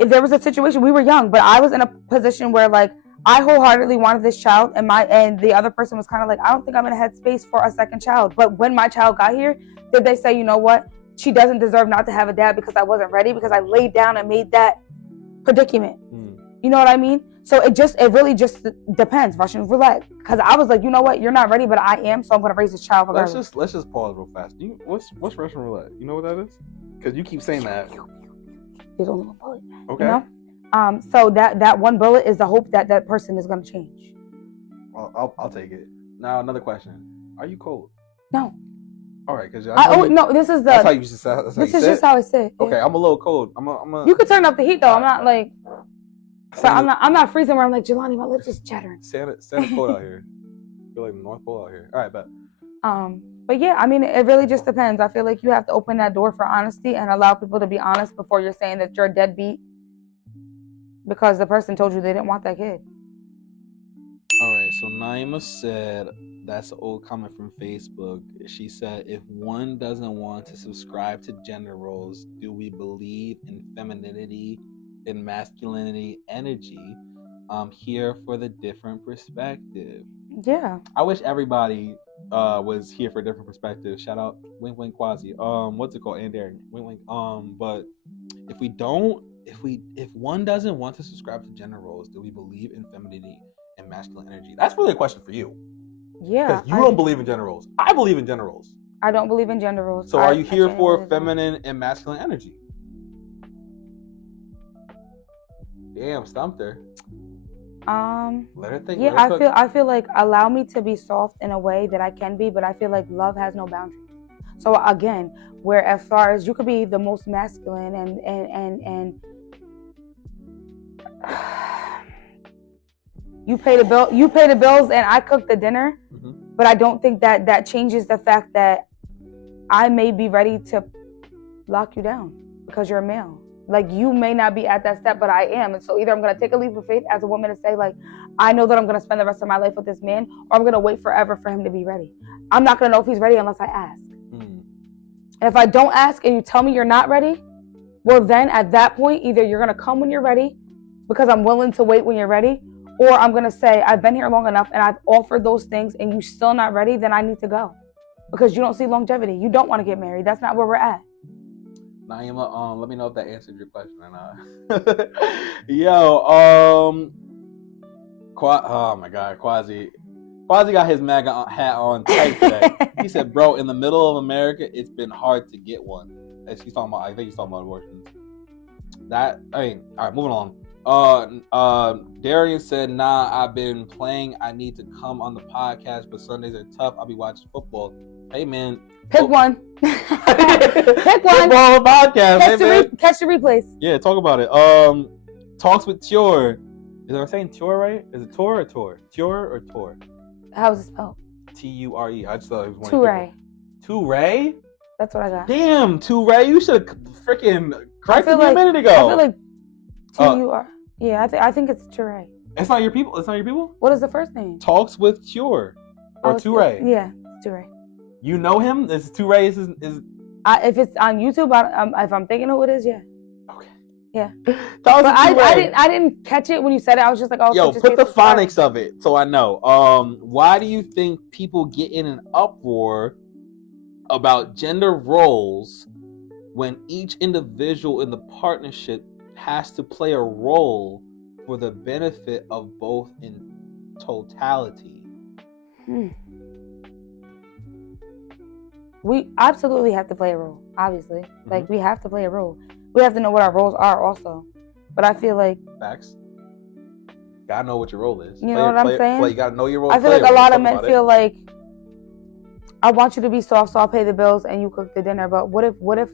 if there was a situation, we were young, but I was in a position where, like, I wholeheartedly wanted this child, and the other person was kind of like, I don't think I'm in a headspace for a second child. But when my child got here, did they say, you know what? She doesn't deserve not to have a dad because I wasn't ready, because I laid down and made that predicament. You know what I mean? So it really just depends. Russian roulette. Because I was like, you know what? You're not ready, but I am, so I'm going to raise this child regardless. Let's just pause real fast. What's Russian roulette? You know what that is? Because you keep saying that. There's only one bullet. Okay. You know? So that one bullet is the hope that that person is going to change. Well, I'll take it. Now another question: are you cold? No. All right, because no. This is that's how you just. This is just how I sit. Okay, yeah. I'm a little cold. I'm a. You could turn up the heat though. I'm not like. So I'm not freezing where I'm like, Jalani, my lips is chattering. Santa cold out here. I feel like the North Pole out here. All right, but. But yeah, I mean, it really just depends. I feel like you have to open that door for honesty and allow people to be honest before you're saying that you're a deadbeat because the person told you they didn't want that kid. All right, so Naima said, that's an old comment from Facebook. She said, if one doesn't want to subscribe to gender roles, do we believe in femininity and masculinity energy? I'm here for the different perspective. Yeah. I wish everybody was here for a different perspective. Shout out Wink Wink Quasi. What's it called? And Darren. Wink Wink. But if one doesn't want to subscribe to gender roles, do we believe in femininity and masculine energy? That's really a question for you. Yeah. Because you don't believe in gender roles. I believe in gender roles. I don't believe in gender roles. So are you here for feminine and masculine energy? Damn, stumped her. Let her think. Yeah, I feel like allow me to be soft in a way that I can be, but I feel like love has no boundaries. So again, where as far as you could be the most masculine and you pay the bills and I cook the dinner, but I don't think that changes the fact that I may be ready to lock you down because you're a male. Like, you may not be at that step, but I am. And so either I'm going to take a leap of faith as a woman and say, like, I know that I'm going to spend the rest of my life with this man, or I'm going to wait forever for him to be ready. I'm not going to know if he's ready unless I ask. And if I don't ask and you tell me you're not ready, well, then at that point, either you're going to come when you're ready because I'm willing to wait when you're ready, or I'm going to say, I've been here long enough and I've offered those things and you're still not ready, then I need to go. Because you don't see longevity. You don't want to get married. That's not where we're at. Naima, let me know if that answered your question or not. Yo, oh my God, Quasi got his MAGA hat on tight today. He said, bro, in the middle of America, it's been hard to get one. I think he's talking about abortions. All right, moving on. Darian said, nah, I've been playing. I need to come on the podcast, but Sundays are tough. I'll be watching football. Hey, man. Pick one. Pick one. Football podcast. Catch the replays. Yeah, talk about it. Talks with Ture. Is I saying Ture right? Is it Ture or Ture? Ture or Ture? How is it spelled? Ture. I just thought it was one. Ture. Ture? That's what I got. Damn, Ture. You should have freaking corrected me a minute ago. I feel like T-U-R. Yeah, I think it's Ture. It's not your people? It's not your people? What is the first name? Talks with Ture. Or Ture. Yeah, Ture. You know him? Is Ture is if it's on YouTube, if I'm thinking who it is, yeah. Okay. Yeah. But I didn't catch it when you said it. I was just like, oh. Yo, put the phonics of it so I know. Why do you think people get in an uproar about gender roles when each individual in the partnership has to play a role for the benefit of both in totality? We absolutely have to play a role, obviously. Like, we have to play a role. We have to know what our roles are also. But I feel like... Facts. Gotta know what your role is. You know what I'm saying? You gotta know your role. I feel like a lot of men feel like, I want you to be soft, so I'll pay the bills and you cook the dinner. But what if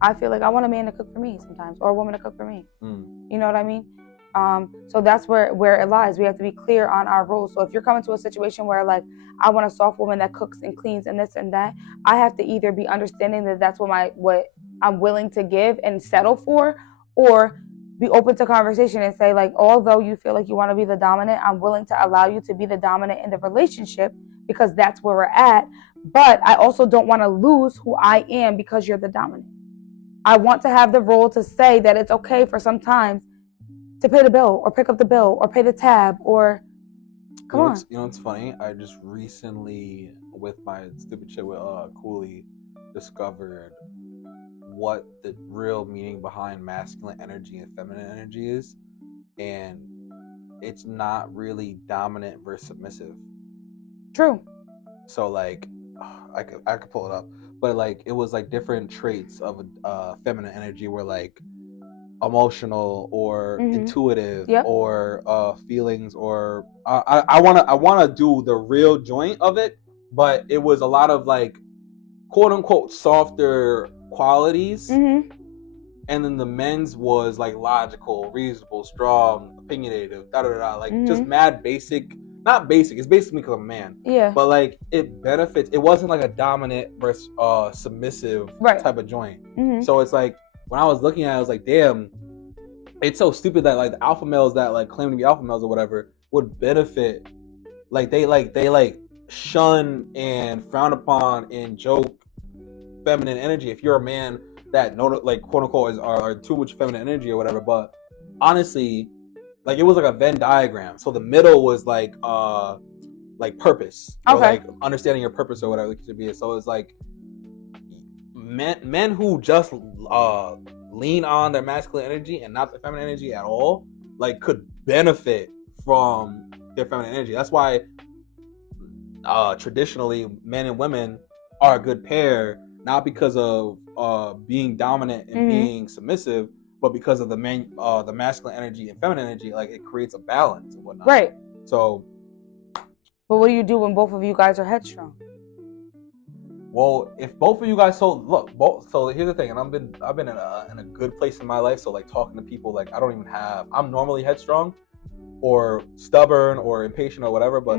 I feel like I want a man to cook for me sometimes, or a woman to cook for me? You know what I mean? So that's where it lies. We have to be clear on our roles. So if you're coming to a situation where, like, I want a soft woman that cooks and cleans and this and that, I have to either be understanding that that's what I'm willing to give and settle for, or be open to conversation and say, like, although you feel like you want to be the dominant, I'm willing to allow you to be the dominant in the relationship because that's where we're at. But I also don't want to lose who I am because you're the dominant. I want to have the role to say that it's okay for sometimes to pay the bill or pick up the bill or pay the tab or come on. You know what's funny? I just recently, with my stupid shit with Cooley, discovered what the real meaning behind masculine energy and feminine energy is, and it's not really dominant versus submissive. True. So like, I could pull it up, but like it was like different traits of feminine energy were like emotional or intuitive or feelings or I wanna do the real joint of it, but it was a lot of like quote unquote softer qualities, and then the men's was like logical, reasonable, strong, opinionative, like just mad basic. Not basic, it's basically because I'm a man. Yeah. But like it benefits. It wasn't like a dominant versus submissive type of joint. So it's like when I was looking at it, I was like, damn, it's so stupid that like the alpha males that like claim to be alpha males or whatever would benefit. Like they shun and frown upon and joke feminine energy if you're a man that like quote unquote are too much feminine energy or whatever. But honestly, like it was like a Venn diagram. So the middle was like purpose, or like understanding your purpose or whatever it should be. So it's like men who just lean on their masculine energy and not the feminine energy at all, like could benefit from their feminine energy. That's why traditionally men and women are a good pair, not because of being dominant and being submissive, but because of the masculine energy and feminine energy. Like it creates a balance and whatnot. Right. So. But what do you do when both of you guys are headstrong? Well, if both of you guys, so here's the thing, and I've been in a good place in my life. So like talking to people, like I'm normally headstrong, or stubborn, or impatient, or whatever. But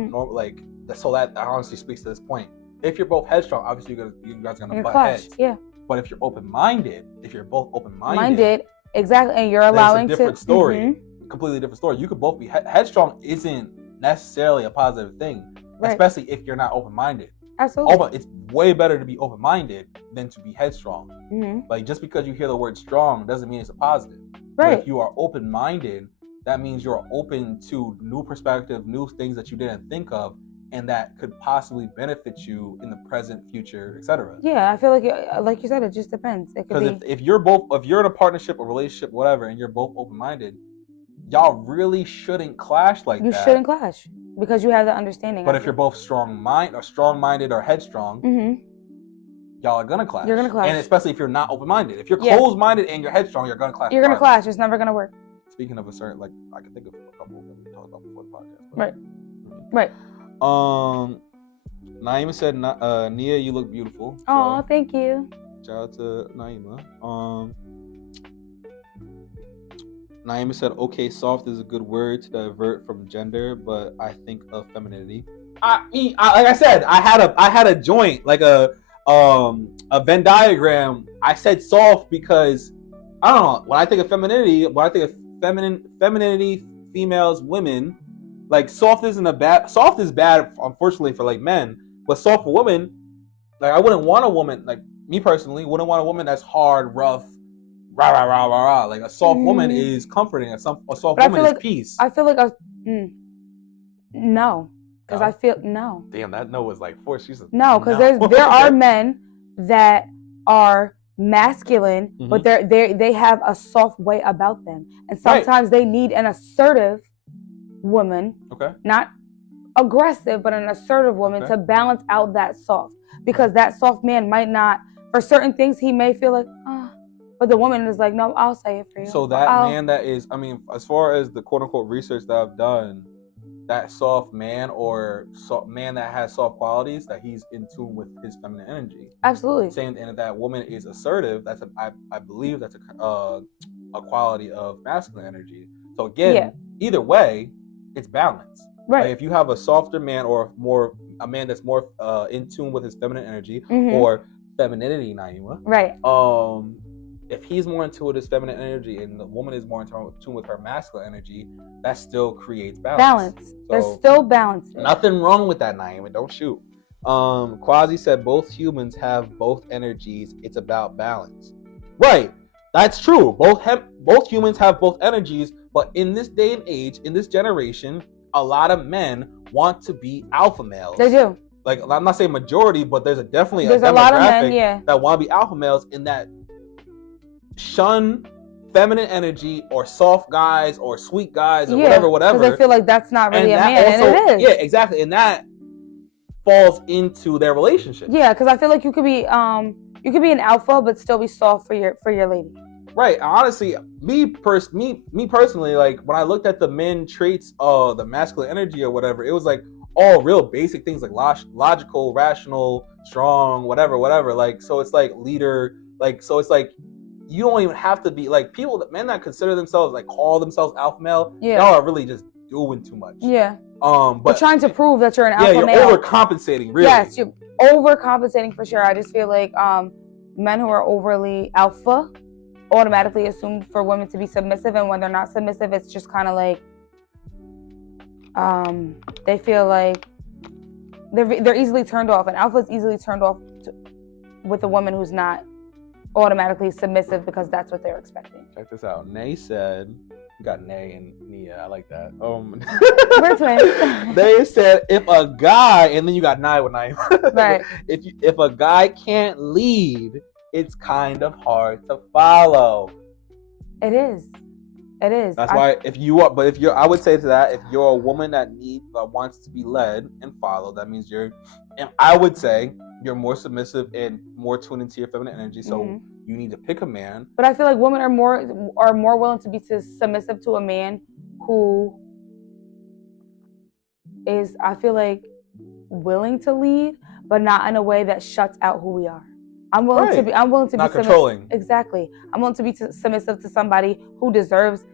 so that honestly speaks to this point. If you're both headstrong, obviously you guys are gonna butt heads. Yeah. But if you're open-minded, if you're both open-minded, exactly, and you're allowing it's a different story, completely different story. You could both be headstrong. Isn't necessarily a positive thing, especially if you're not open-minded. Absolutely. It's way better to be open-minded than to be headstrong. Like just because you hear the word strong doesn't mean it's a positive. Right. But if you are open-minded, that means you're open to new perspective, new things that you didn't think of, and that could possibly benefit you in the present, future, etc. Yeah, I feel like you said, it just depends. Because if you're in a partnership, a relationship, whatever, and you're both open-minded, y'all really shouldn't clash like that. You shouldn't clash because you have the understanding. But if you're both strong-minded or headstrong, y'all are gonna clash. You're gonna clash, and especially if you're not open-minded. If you're closed-minded and you're headstrong, you're gonna clash. You're gonna clash. It's never gonna work. Speaking of a certain, like I can think of a couple that we talked about before the podcast. Right. Right. Naima said, Nia, you look beautiful. Oh, so, thank you. Shout out to Naima. Naima said, okay, soft is a good word to divert from gender, but I think of femininity. Like I said, I had a joint, like a Venn diagram. I said soft because I don't know. When I think of femininity, femininity, females, women, like soft is bad, unfortunately, for like men, but soft for women, like I wouldn't want a woman, like me personally, wouldn't want a woman that's hard, rough, rah rah rah rah rah. Like a soft woman is comforting. A soft woman is peace. I feel like no, because I feel no. Damn, that no was like forced. No, because there are men that are masculine, but they have a soft way about them, and sometimes they need an assertive woman. Okay. Not aggressive, but an assertive woman to balance out that soft. Because that soft man might not, for certain things, he may feel like, but the woman is like, no, I'll say it for you. So that man that is, I mean, as far as the quote unquote research that I've done, that soft man or man that has soft qualities, that he's in tune with his feminine energy. Absolutely. Same, and if that woman is assertive, that's I believe that's a quality of masculine energy. So again, either way, it's balance. Right. Like if you have a softer man or a man that's more in tune with his feminine energy or femininity, Naima. Right. If he's more in tune with his feminine energy and the woman is more in tune with her masculine energy, that still creates balance. So there's still balance. Nothing wrong with that, Naima. Don't shoot. Quasi said both humans have both energies. It's about balance. Right. That's true. Both humans have both energies, but in this day and age, in this generation, a lot of men want to be alpha males. They do. Like, I'm not saying majority, but there's definitely a lot of men, that want to be alpha males in that shun feminine energy or soft guys or sweet guys or whatever. Because they feel like that's not really a man, and it is. Yeah, exactly. And that falls into their relationship. Yeah, because I feel like you could be an alpha but still be soft for your lady. Right. Honestly, me personally, like when I looked at the men traits of the masculine energy or whatever, it was like all real basic things like logical, rational, strong, whatever. Like, so it's like leader, like, so it's like you don't even have to be like men that consider themselves, like call themselves alpha male. Yeah. Y'all are really just doing too much. Yeah. But you're trying to prove that you're an alpha male. Yeah, you're overcompensating, really. Yes, you're overcompensating for sure. I just feel like men who are overly alpha automatically assumed for women to be submissive, and when they're not submissive, it's just kind of like they feel like they're easily turned off. An alpha is easily turned off with a woman who's not automatically submissive because that's what they're expecting. Check this out. Nay said, you got Nay and Nia. I like that. We're twins. They said if a guy, and then you got Nye with Nye. Right. If a guy can't lead, it's kind of hard to follow. It is. That's why I would say to that, if you're a woman that wants to be led and followed, that means and I would say you're more submissive and more tuned into your feminine energy. So you need to pick a man. But I feel like women are more willing to be submissive to a man who is, I feel like, willing to lead, but not in a way that shuts out who we are. I'm willing to be not controlling. Exactly. I'm willing to be submissive to somebody who deserves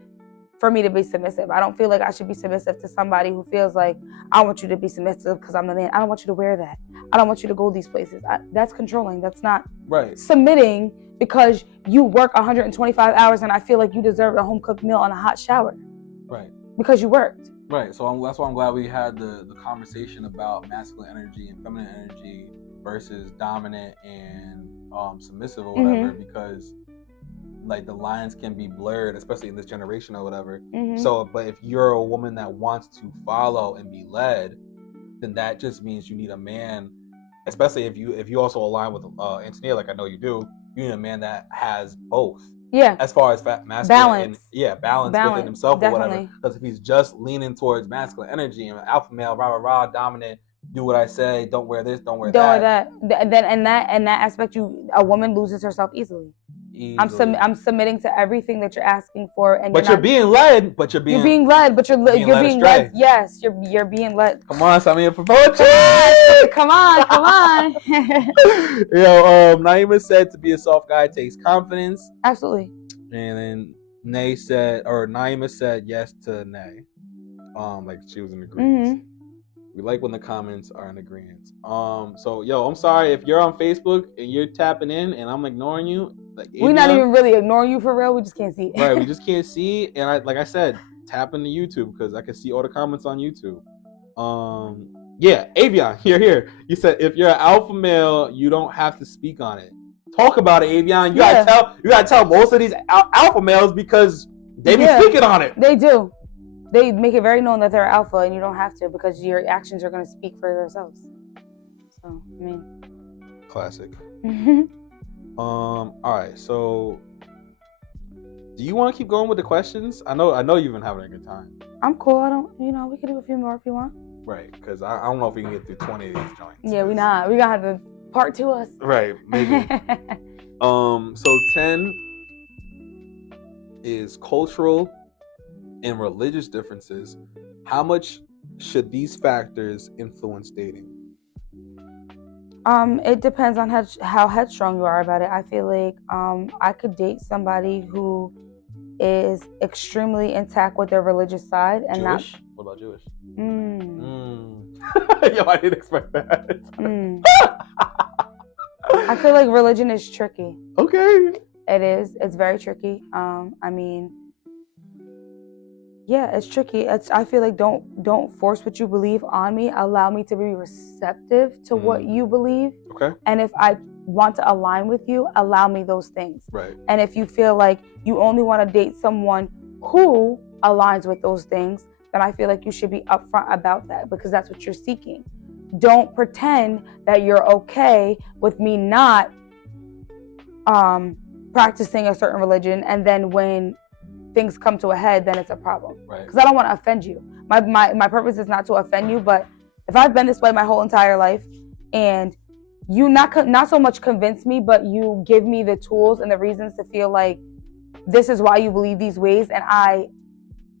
for me to be submissive. I don't feel like I should be submissive to somebody who feels like I want you to be submissive because I'm the man. I don't want you to wear that. I don't want you to go these places. That's controlling. That's not submitting because you work 125 hours and I feel like you deserve a home cooked meal and a hot shower. Right. Because you worked. Right. So that's why I'm glad we had the conversation about masculine energy and feminine energy versus dominant and submissive or whatever, because like the lines can be blurred, especially in this generation or whatever. So, but if you're a woman that wants to follow and be led, then that just means you need a man, especially if you also align with Antonia, like I know you do. You need a man that has both. Yeah. As far as masculine balance. Balance within himself definitely. Or whatever. Because if he's just leaning towards masculine energy and alpha male, dominant, do what I say, don't wear this, don't wear that. Then in that aspect, a woman loses herself easily. I'm submitting to everything that you're asking for, and you're being led. You're being led. Yes, you're being led. Come on, sign me up for poetry. Come on. Naima said to be a soft guy takes confidence. Absolutely. And then Naima said yes to Nay. Like she was in agreement. We like when the comments are in agreement. So I'm sorry if you're on Facebook and you're tapping in and I'm ignoring you. Like we're not even really ignoring you for real. We just can't see it. Right, we just can't see. And like I said, tap into YouTube because I can see all the comments on YouTube. Avion, here. You said if you're an alpha male, you don't have to speak on it. Talk about it, Avion. You gotta tell most of these alpha males because they be speaking on it. They do. They make it very known that they're alpha, and you don't have to because your actions are going to speak for themselves. So, I mean, classic. All right. So, do you want to keep going with the questions? I know you've been having a good time. I'm cool. We can do a few more if you want. Right, because I don't know if we can get through 20 of these joints. Yeah, we not. We gonna have to part 2 us. Right, maybe. So 10 is cultural and religious differences. How much should these factors influence dating? It depends on how headstrong you are about it. I feel like I could date somebody who is extremely intact with their religious side and Jewish? What about Jewish? not. Yo, I didn't expect that. I feel like religion is tricky. Okay. It is. It's very tricky. I mean, yeah, it's tricky. I feel like don't force what you believe on me. Allow me to be receptive to what you believe. Okay. And if I want to align with you, allow me those things. Right. And if you feel like you only want to date someone who aligns with those things, then I feel like you should be upfront about that because that's what you're seeking. Don't pretend that you're okay with me not practicing a certain religion, and then when things come to a head, then it's a problem. Right. Because I don't want to offend you. My purpose is not to offend you, but if I've been this way my whole entire life, and you not so much convince me, but you give me the tools and the reasons to feel like this is why you believe these ways, and I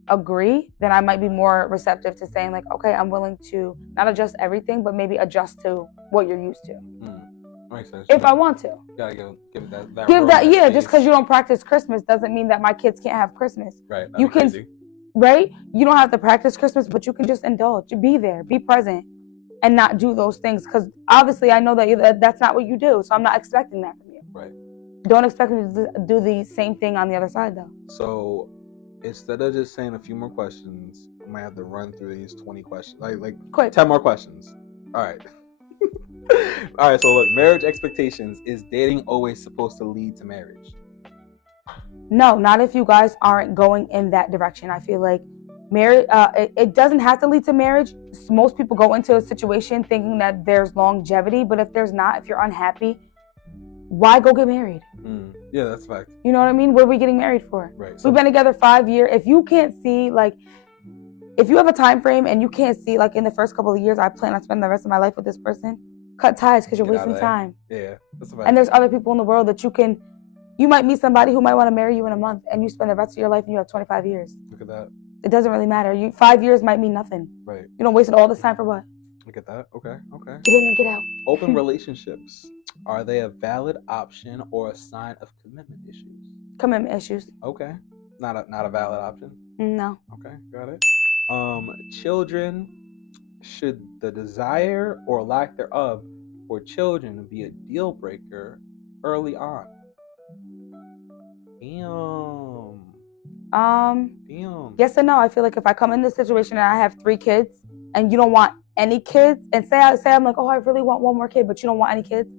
agree, then I might be more receptive to saying like, okay, I'm willing to not adjust everything, but maybe adjust to what you're used to. Makes sense. If I want to. You gotta give that. Give that, yeah. Just because you don't practice Christmas doesn't mean that my kids can't have Christmas. Right. You can, crazy. right? You don't have to practice Christmas, but you can just indulge, be there, be present, and not do those things. Because obviously, I know that that's not what you do, so I'm not expecting that from you. Right. Don't expect me to do the same thing on the other side, though. So instead of just saying a few more questions, I might have to run through these 20 questions, like quick 10 more questions. All right. All right, so look, marriage expectations. Is dating always supposed to lead to marriage? No, not if you guys aren't going in that direction. I feel like marriage, it doesn't have to lead to marriage. Most people go into a situation thinking that there's longevity, but if there's not, if you're unhappy, why go get married? Yeah, that's a fact. You know what I mean? What are we getting married for? Right. We've been together 5 years. If you can't see, like, if you have a time frame and you can't see, like, in the first couple of years, I plan on spending the rest of my life with this person, cut ties because you're wasting time. Yeah, that's a fact. And there's other people in the world that you might meet somebody who might want to marry you in a month, and you spend the rest of your life and you have 25 years. Look at that. It doesn't really matter. 5 years might mean nothing. Right. You don't waste all this time for what? Look at that. Okay. Get in and get out. Open relationships. Are they a valid option or a sign of commitment issues? Commitment issues. Okay. Not a valid option? No. Okay, got it. Children. Should the desire or lack thereof for children be a deal breaker early on? Damn. Yes and no. I feel like if I come in this situation and I have 3 kids and you don't want any kids, and say I'm like, oh, I really want one more kid, but you don't want any kids.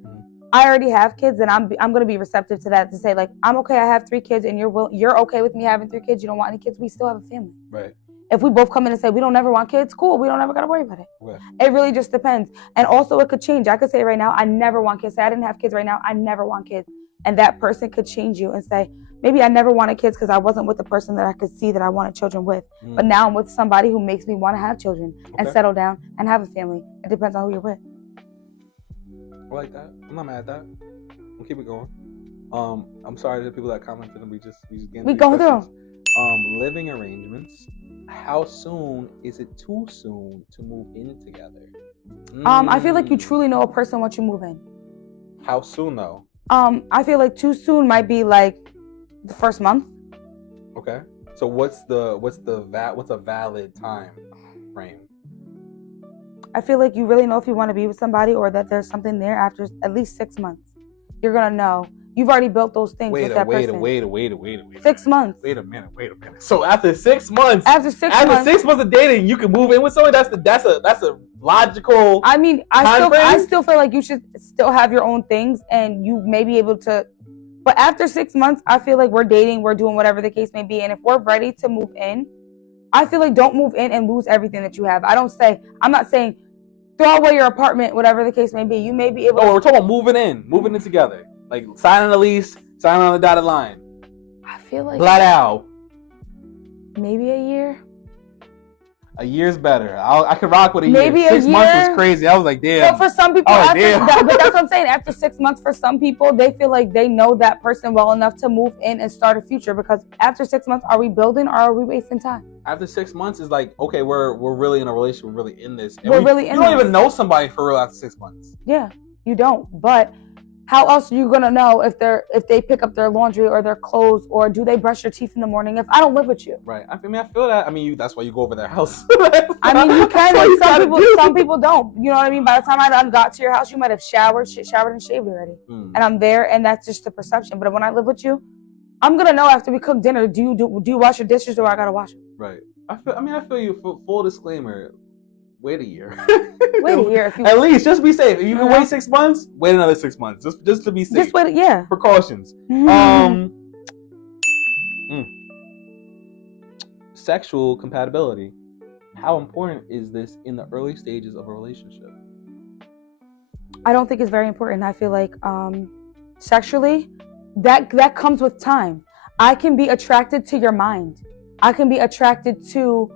I already have kids, and I'm gonna be receptive to that, to say like, I'm okay. I have 3 kids, and you're okay with me having 3 kids. You don't want any kids. We still have a family. Right. If we both come in and say we don't ever want kids, cool. We don't ever gotta worry about it. Okay. It really just depends. And also, it could change. I could say right now, I never want kids. Say I didn't have kids right now. I never want kids. And that person could change you and say, maybe I never wanted kids because I wasn't with the person that I could see that I wanted children with. But now I'm with somebody who makes me want to have children and settle down and have a family. It depends on who you're with. I like that. I'm not mad at that. We'll keep it going. I'm sorry to the people that commented, and we go through. Living arrangements. How soon is it too soon to move in together? I feel like you truly know a person once you move in. How soon though? I feel like too soon might be like the first month. Okay. So what's a valid time frame? I feel like you really know if you want to be with somebody or that there's something there after at least 6 months. You're gonna know. You've already built those things with that person. Wait. 6 months. Wait a minute. So after 6 months. After 6 months of dating, you can move in with someone. That's a logical. I mean, I still feel like you should still have your own things, and you may be able to. But after 6 months, I feel like we're dating, we're doing whatever the case may be, and if we're ready to move in, I feel like don't move in and lose everything that you have. I'm not saying throw away your apartment, whatever the case may be. You may be able. Oh, we're talking about moving in together. Like signing a lease, signing on the dotted line. I feel like flat out. Maybe a year. A year's better. I could rock with a Maybe year. 6 months was crazy. I was like, damn. So for some people, but that's what I'm saying. After 6 months, for some people, they feel like they know that person well enough to move in and start a future. Because after 6 months, are we building or are we wasting time? After 6 months is like, okay, we're really in a relationship. We're really in this. And we're really in You don't even know somebody for real after 6 months. Yeah, you don't. But how else are you gonna know if they pick up their laundry or their clothes, or do they brush their teeth in the morning if I don't live with you? Right. I mean, I feel that. I mean, that's why you go over their house. I mean, you can. Like some people don't. You know what I mean? By the time I done got to your house, you might have showered and shaved already, and I'm there, and that's just the perception. But when I live with you, I'm gonna know after we cook dinner. Do you wash your dishes, or I gotta wash them? Right. I feel you. Full disclaimer. Wait a year. Wait a year. At least, just be safe. If you can wait 6 months, wait another 6 months. Just to be safe. Just wait. Yeah. Precautions. Sexual compatibility. How important is this in the early stages of a relationship? I don't think it's very important. I feel like sexually, that comes with time. I can be attracted to your mind. I can be attracted to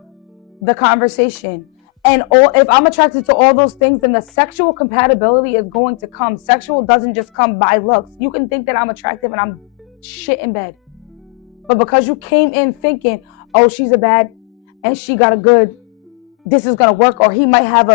the conversation. And if I'm attracted to all those things, then the sexual compatibility is going to come. Sexual doesn't just come by looks. You can think that I'm attractive and I'm shit in bed. But because you came in thinking, oh, she's a bad and she got a good, this is going to work, or he might have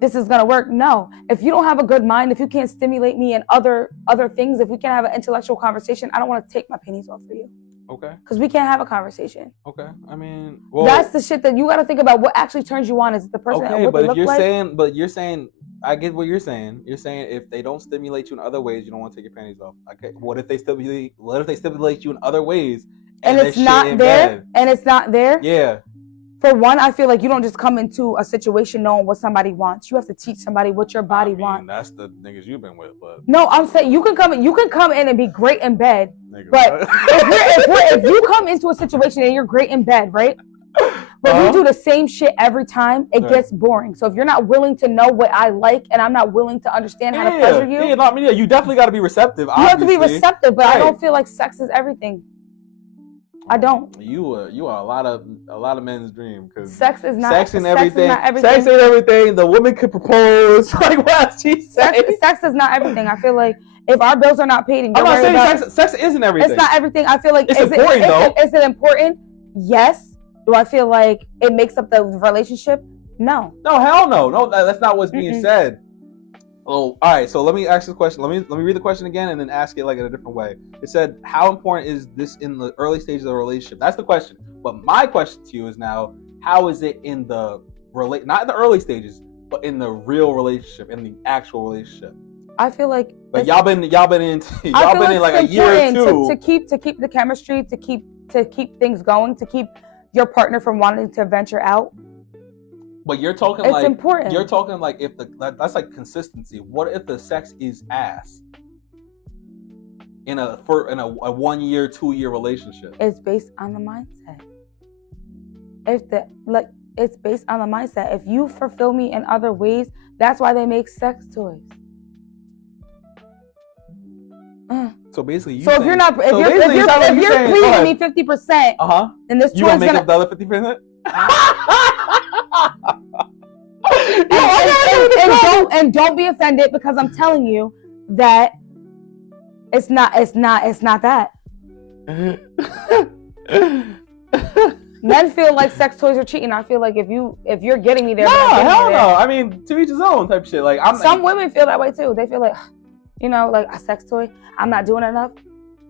this is going to work. No. If you don't have a good mind, if you can't stimulate me in other things, if we can't have an intellectual conversation, I don't want to take my panties off for you. Okay. Because we can't have a conversation. Okay. I mean, that's the shit that you got to think about. What actually turns you on is the person. Okay, but if you're saying, I get what you're saying. You're saying if they don't stimulate you in other ways, you don't want to take your panties off. Okay. What if they stimulate you in other ways and it's not there? And it's not there. Yeah. For one, I feel like you don't just come into a situation knowing what somebody wants. You have to teach somebody what your body wants. That's the niggas you've been with, but no, I'm saying you can come in and be great in bed. Nigga, but if you come into a situation and you're great in bed, right? But we do the same shit every time, it gets boring. So if you're not willing to know what I like, and I'm not willing to understand how to pleasure you, you definitely got to be receptive. You have to be receptive, but I don't feel like sex is everything. I don't. You are a lot of men's dream, because sex is not sex and everything. Sex and everything. The woman could propose. Like what she said. Sex is not everything. I feel like if our bills are not paid, and I'm not saying sex isn't everything. It's not everything. I feel like it's important though. Is it important? Yes. Do I feel like it makes up the relationship? No. No, hell no. No, that's not what's being said. Oh, all right. So let me ask this question. Let me read the question again and then ask it like in a different way. It said, "How important is this in the early stages of a relationship?" That's the question. But my question to you is now, how is it in the not in the early stages, but in the real relationship, in the actual relationship? I feel like y'all been in like a year or two to keep the chemistry, to keep things going, to keep your partner from wanting to venture out. But you're talking it's important. You're talking like if that's like consistency. What if the sex is ass in a 1 year, 2 year relationship? It's based on the mindset. It's based on the mindset. If you fulfill me in other ways, that's why they make sex toys. So basically, if you're pleasing me 50%, then this you gonna make up the other 50%. and don't be offended, because I'm telling you that it's not that. Men feel like sex toys are cheating. I feel like if you're getting me there, hell no. I mean, to each his own type shit. Like some women feel that way too. They feel like, like a sex toy. I'm not doing enough.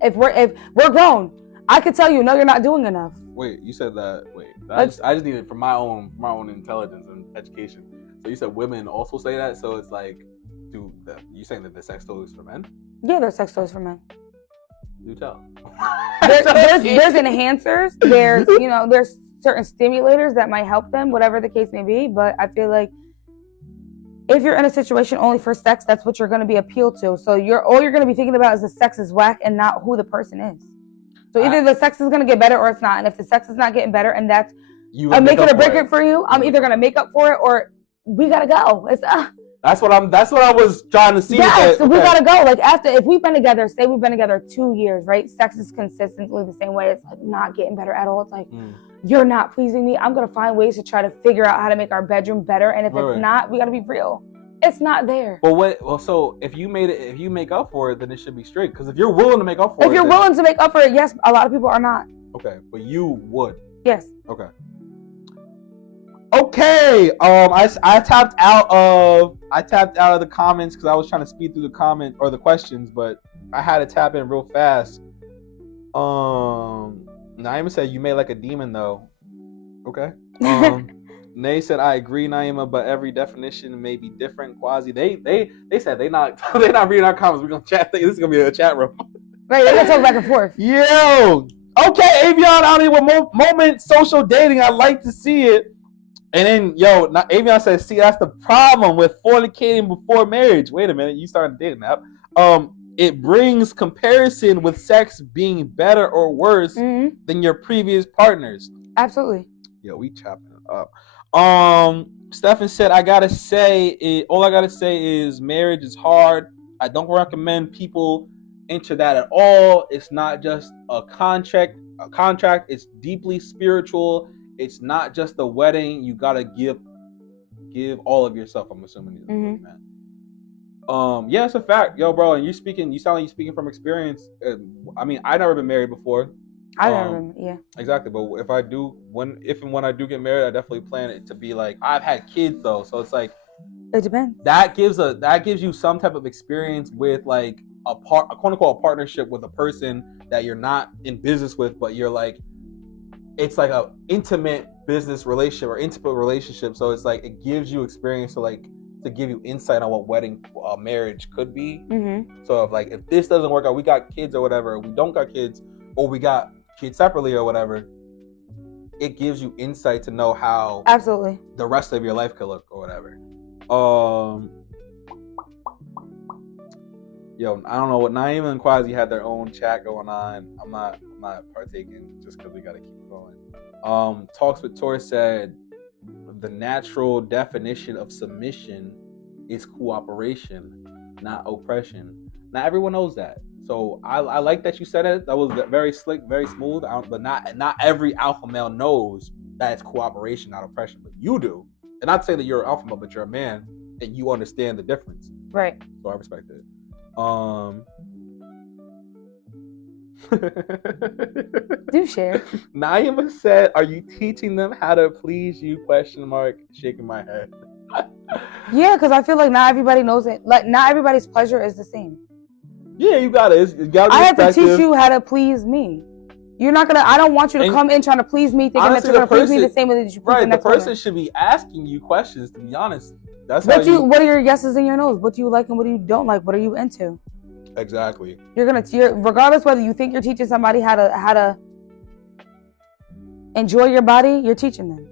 If we're grown, I could tell you, no, you're not doing enough. Wait, you said that. Wait, I just need it for my own intelligence and education. So you said women also say that. So it's like, you saying that the sex toys for men? Yeah, they're sex toys for men. Do tell. There's enhancers. There's certain stimulators that might help them, whatever the case may be. But I feel like if you're in a situation only for sex, that's what you're going to be appealed to. So all you're going to be thinking about is the sex is whack and not who the person is. So either the sex is going to get better or it's not. And if the sex is not getting better and that's a make it or break it for you, I'm either going to make up for it or we got to go. It's That's what I was trying to see. Yeah, so we got to go. Like if we've been together, say we've been together 2 years, right? Sex is consistently the same way. It's like not getting better at all. It's like, you're not pleasing me. I'm going to find ways to try to figure out how to make our bedroom better. And if it's not, we got to be real. It's not there. So if you make up for it, then it should be straight. Because if you're willing to make up for it. If you're willing to make up for it, yes, a lot of people are not. Okay, but you would. Yes. Okay. Okay. I tapped out of the comments because I was trying to speed through the comment or the questions, but I had to tap in real fast. Naima said you made like a demon though. Okay. Nay said I agree, Naima, but every definition may be different. Quasi, they said they not reading our comments. We're gonna chat. This is gonna be a chat room. Right, they're gonna talk back and forth. Yo. Okay, Avion out here with moment social dating. I like to see it. And then, Avion says, see, that's the problem with fornicating before marriage. Wait a minute, you started dating that. It brings comparison with sex being better or worse than your previous partners. Absolutely. Yo, we chopping it up. Stefan said, all I gotta say is marriage is hard. I don't recommend people enter that at all. It's not just a contract. It's deeply spiritual. It's not just a wedding. You gotta give all of yourself. I'm assuming, man. Yeah, it's a fact, yo, bro. And you sound like you're speaking from experience. I mean, I've never been married before. I never been, yeah. Exactly, but if I do, when I do get married, I definitely plan it to be like I've had kids though, so it's like it depends. That gives you some type of experience with like a quote unquote a partnership with a person that you're not in business with, but you're like. It's like a intimate business relationship or intimate relationship. So it's like it gives you experience to give you insight on what marriage could be. Mm-hmm. So if this doesn't work out, we got kids or whatever, or we don't got kids, or we got kids separately or whatever, it gives you insight to know how absolutely the rest of your life could look or whatever. I don't know what Naima and Quasi had their own chat going on. I'm not partaking just because we gotta keep going. Talks with Tor said the natural definition of submission is cooperation, not oppression. Now everyone knows that. So I like that you said it. That was very slick, very smooth. But not every alpha male knows that it's cooperation, not oppression. But you do. And not to say that you're an alpha male, but you're a man and you understand the difference. Right. So I respect it. Do share. Naima said, "Are you teaching them how to please you?" ? Shaking my head. Yeah, because I feel like not everybody knows it. Like not everybody's pleasure is the same. Yeah, you gotta be I have to teach you how to please me. You're not gonna. I don't want you to come in trying to please me, thinking that you're gonna please me the same way that you please the next person woman. Should be asking you questions. To be honest, that's what are your yeses and your nos? What do you like and what do you don't like? What are you into? Exactly. You're regardless whether you think you're teaching somebody how to enjoy your body, you're teaching them.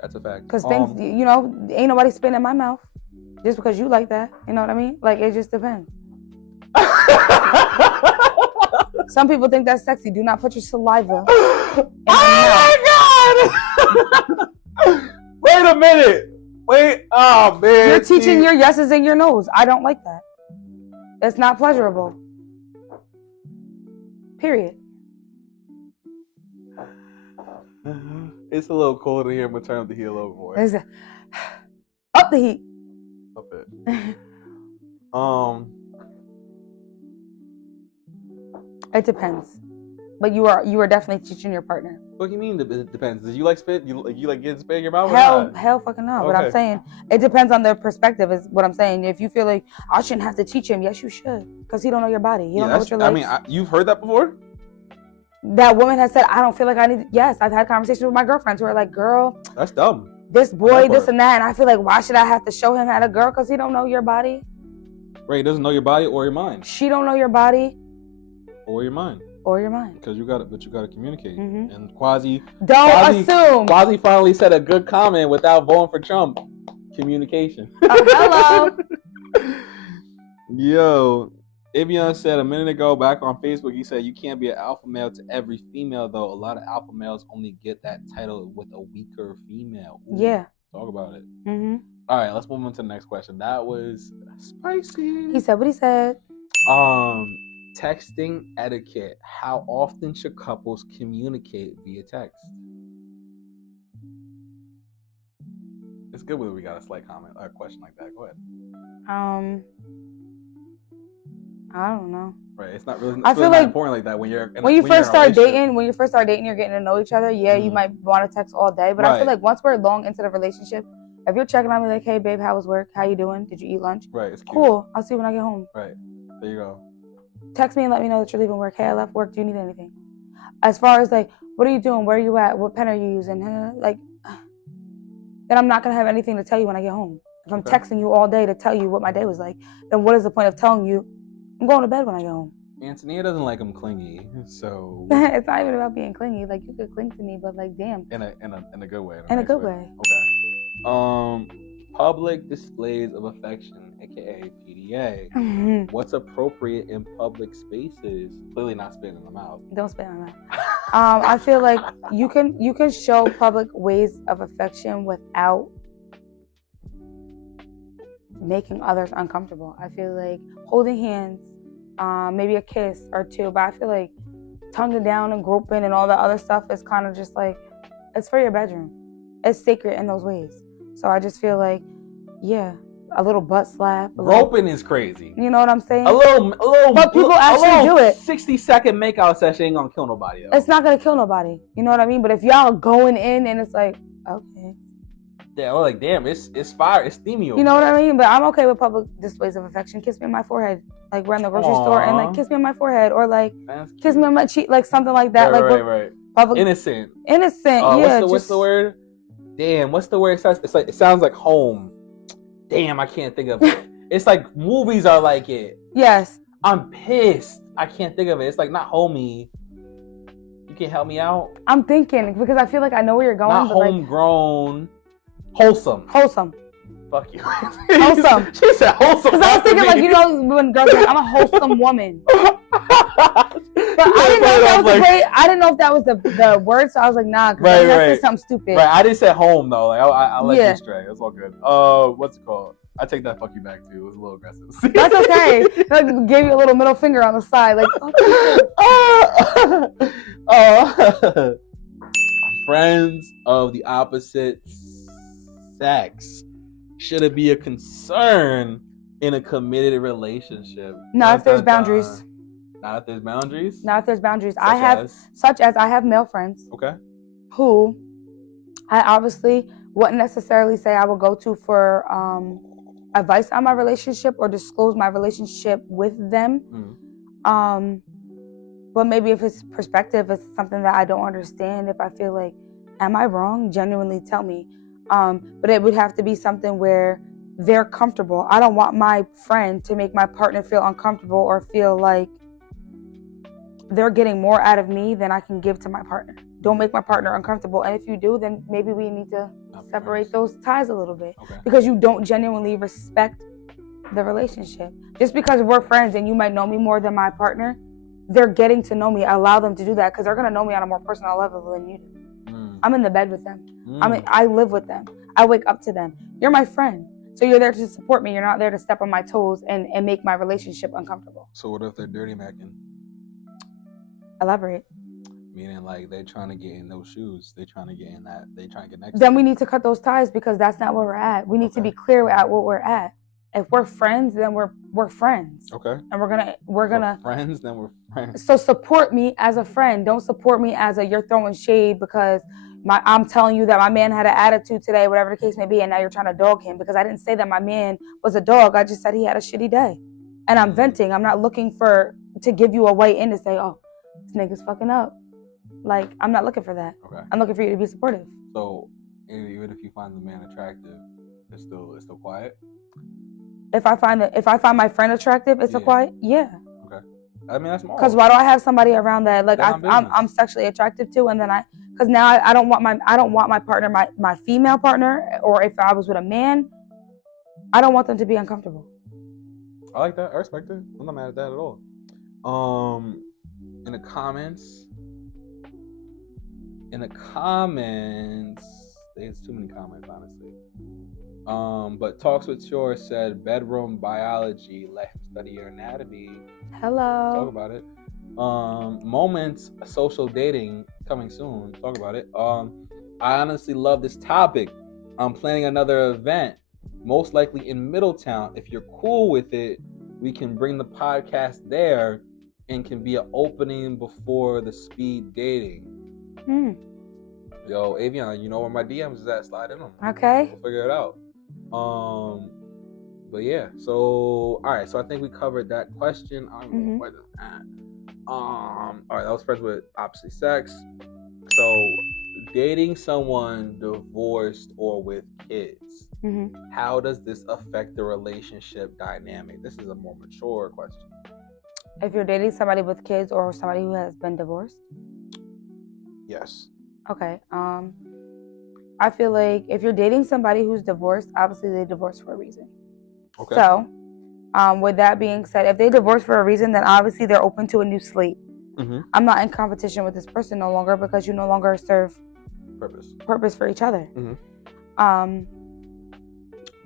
That's a fact. Because things, ain't nobody spitting in my mouth just because you like that. You know what I mean? Like it just depends. Some people think that's sexy. Do not put your saliva in my God! Wait a minute. Oh man. You're teaching your yeses and your nos. I don't like that. It's not pleasurable. Period. It's a little cold in here. I'm gonna turn up the heat a little more. Up the heat. Up it. It depends, but you are definitely teaching your partner. What do you mean? It depends. Do you like spit? You like getting spit in your mouth? Hell, fucking no. Okay. But I'm saying it depends on their perspective. Is what I'm saying. If you feel like I shouldn't have to teach him, yes, you should, because he don't know your body. He don't know what you're like. I mean, you've heard that before. That woman has said, I don't feel like I need. Yes, I've had conversations with my girlfriends who are like, girl, that's dumb. This boy, this and that, and I feel like why should I have to show him how to girl? Because he don't know your body. Right, he doesn't know your body or your mind. She don't know your body. Or your mind. Because you got to communicate. Mm-hmm. And Quasi assume. Quasi finally said a good comment without voting for Trump. Communication. Hello. Yo, Ibion said a minute ago back on Facebook, he said you can't be an alpha male to every female though. A lot of alpha males only get that title with a weaker female. Ooh, yeah. Talk about it. Mm-hmm. All right, let's move on to the next question. That was spicy. He said what he said. Texting etiquette. How often should couples communicate via text? It's good when we got a slight comment or a question like that. Go ahead. I don't know. Right, it's not really. I feel like important like that when you're when you first start dating. When you first start dating, you're getting to know each other. Yeah, you might want to text all day, but I feel like once we're long into the relationship, if you're checking on me like, "Hey, babe, how was work? How you doing? Did you eat lunch?" Right, it's cute. Cool. I'll see you when I get home. Right, there you go. Text me and let me know that you're leaving work. Hey, I left work. Do you need anything? As far as like, what are you doing? Where are you at? What pen are you using? Like, then I'm not gonna have anything to tell you when I get home. If I'm texting you all day to tell you what my day was like, then what is the point of telling you? I'm going to bed when I get home. Antonia doesn't like him clingy, so it's not even about being clingy. Like, you could cling to me, but like, damn. In a good way. In a good way. Okay. Public displays of affection, aka PDA. What's appropriate in public spaces? Clearly not spitting in the mouth. Don't spit in the mouth. I feel like you can show public ways of affection without making others uncomfortable. I feel like holding hands, maybe a kiss or two, but I feel like tonguing down and groping and all that other stuff is kind of just like, it's for your bedroom. It's sacred in those ways. So I just feel like, yeah, a little butt slap. Groping is crazy. You know what I'm saying? A little. But people actually do it. 60-second makeout session ain't gonna kill nobody though. It's not gonna kill nobody. You know what I mean? But if y'all going in and it's like, okay. Yeah, like damn, it's fire, it's steamy. You know what I mean? But I'm okay with public displays of affection. Kiss me on my forehead, like we're in the grocery store, and like kiss me on my forehead, or like kiss me on my cheek, like something like that. Right. Public, innocent. Yeah. What's the word? Damn, what's the word? It sounds like home. Damn, I can't think of it. It's like movies are like it. Yes. I'm pissed. I can't think of it. It's like not homey. You can help me out. I'm thinking because I feel like I know where you're going. Not homegrown. Like, Wholesome. Fuck you. Wholesome. She said wholesome. Because I was thinking, like, you know, when girls are like, I'm a wholesome woman. But I didn't know if that was the word, so I was like, nah, because I said something stupid. Right, I didn't say home, though. Like, I let you stray. It's all good. What's it called? I take that fuck you back, too. It was a little aggressive. That's okay. I gave you a little middle finger on the side. Like, friends of the opposite sex. Should it be a concern in a committed relationship? Not if there's boundaries. Not if there's boundaries? Not if there's boundaries. Such as I have male friends. Okay. Who I obviously wouldn't necessarily say I would go to for advice on my relationship or disclose my relationship with them. But maybe if it's perspective, it's something that I don't understand. If I feel like, am I wrong? Genuinely tell me. But it would have to be something where they're comfortable. I don't want my friend to make my partner feel uncomfortable or feel like they're getting more out of me than I can give to my partner. Don't make my partner uncomfortable. And if you do, then maybe we need to separate those ties a little bit. Okay. Because you don't genuinely respect the relationship. Just because we're friends and you might know me more than my partner, they're getting to know me. Allow them to do that because they're going to know me on a more personal level than you do. I'm in the bed with them. I live with them. I wake up to them. You're my friend. So you're there to support me. You're not there to step on my toes and make my relationship uncomfortable. So what if they're dirty macking? Elaborate. Meaning like they're trying to get in those shoes. They're trying to get in that. They're trying to get next. Then we need to cut those ties because that's not where we're at. We need to be clear at what we're at. If we're friends, then we're friends. Okay. And we're gonna friends, then we're friends. So support me as a friend. Don't support me as you're throwing shade because I'm telling you that my man had an attitude today, whatever the case may be, and now you're trying to dog him because I didn't say that my man was a dog. I just said he had a shitty day. And I'm venting. I'm not looking to give you a way in to say, oh, this nigga's fucking up. Like, I'm not looking for that. Okay. I'm looking for you to be supportive. So even if you find the man attractive, it's still quiet? If I find my friend attractive, it's a quiet? Yeah. Okay. I mean, that's more. Because why do I have somebody around that like I'm sexually attractive to, and then because now I don't want my partner, my female partner, or if I was with a man, I don't want them to be uncomfortable. I like that. I respect it. I'm not mad at that at all. In the comments, there's too many comments, honestly. But Talks with Shore said bedroom biology, let him study your anatomy. Hello. Talk about it. Moments, social dating coming soon. Talk about it. I honestly love this topic. I'm planning another event, most likely in Middletown. If you're cool with it, we can bring the podcast there and can be an opening before the speed dating. Yo, Avion, you know where my DMs is at? Slide in them. Okay. We'll figure it out. But yeah, so all right, so I think we covered that question. I don't know what is that. All right, that was friends with opposite sex. So dating someone divorced or with kids, how does this affect the relationship dynamic? This is a more mature question. If you're dating somebody with kids or somebody who has been divorced? Yes. Okay. I feel like if you're dating somebody who's divorced, obviously they divorced for a reason. Okay. So, with that being said, if they divorced for a reason, then obviously they're open to a new slate. I'm not in competition with this person no longer because you no longer serve purpose for each other.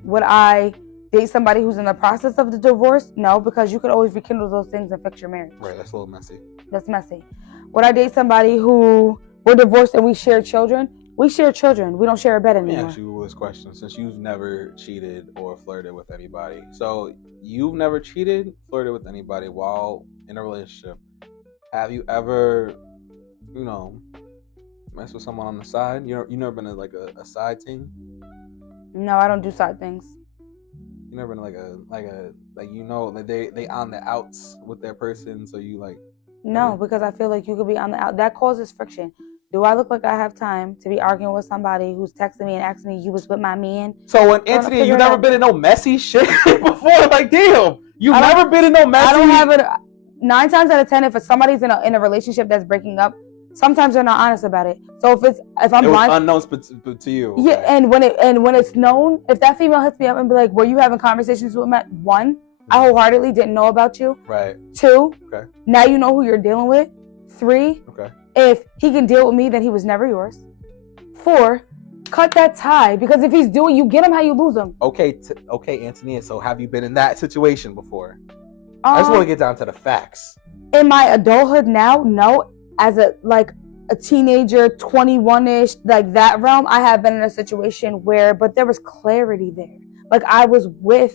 Would I date somebody who's in the process of the divorce? No, because you could always rekindle those things and fix your marriage. Right, that's a little messy. That's messy. Would I date somebody who we're divorced and we share children? We share children. We don't share a bed anymore. Let me ask you this question. Since you've never cheated or flirted with anybody, so you've never cheated, flirted with anybody while in a relationship. Have you ever, messed with someone on the side? You never been in like a side thing? No, I don't do side things. You never been they on the outs with their person, so you like. No, because I feel like you could be on the out. That causes friction. Do I look like I have time to be arguing with somebody who's texting me and asking me, you was with my man? So when Anthony, you never been in no messy shit before? Like, damn, you've never been in no messy. I don't have it. 9 times out of 10, if somebody's in a relationship that's breaking up, sometimes they're not honest about it. So if I'm blind, unknown to you. Yeah, okay. and when it's known, if that female hits me up and be like, were you having conversations with me? 1, I wholeheartedly didn't know about you. Right. 2, okay. Now you know who you're dealing with. 3, okay. If he can deal with me, then he was never yours. 4, cut that tie, because if he's doing, you get him how you lose him. Okay, Anthony. So have you been in that situation before? I just want to get down to the facts. In my adulthood now, no. As a teenager, 21-ish, like that realm, I have been in a situation where, but there was clarity there. Like I was with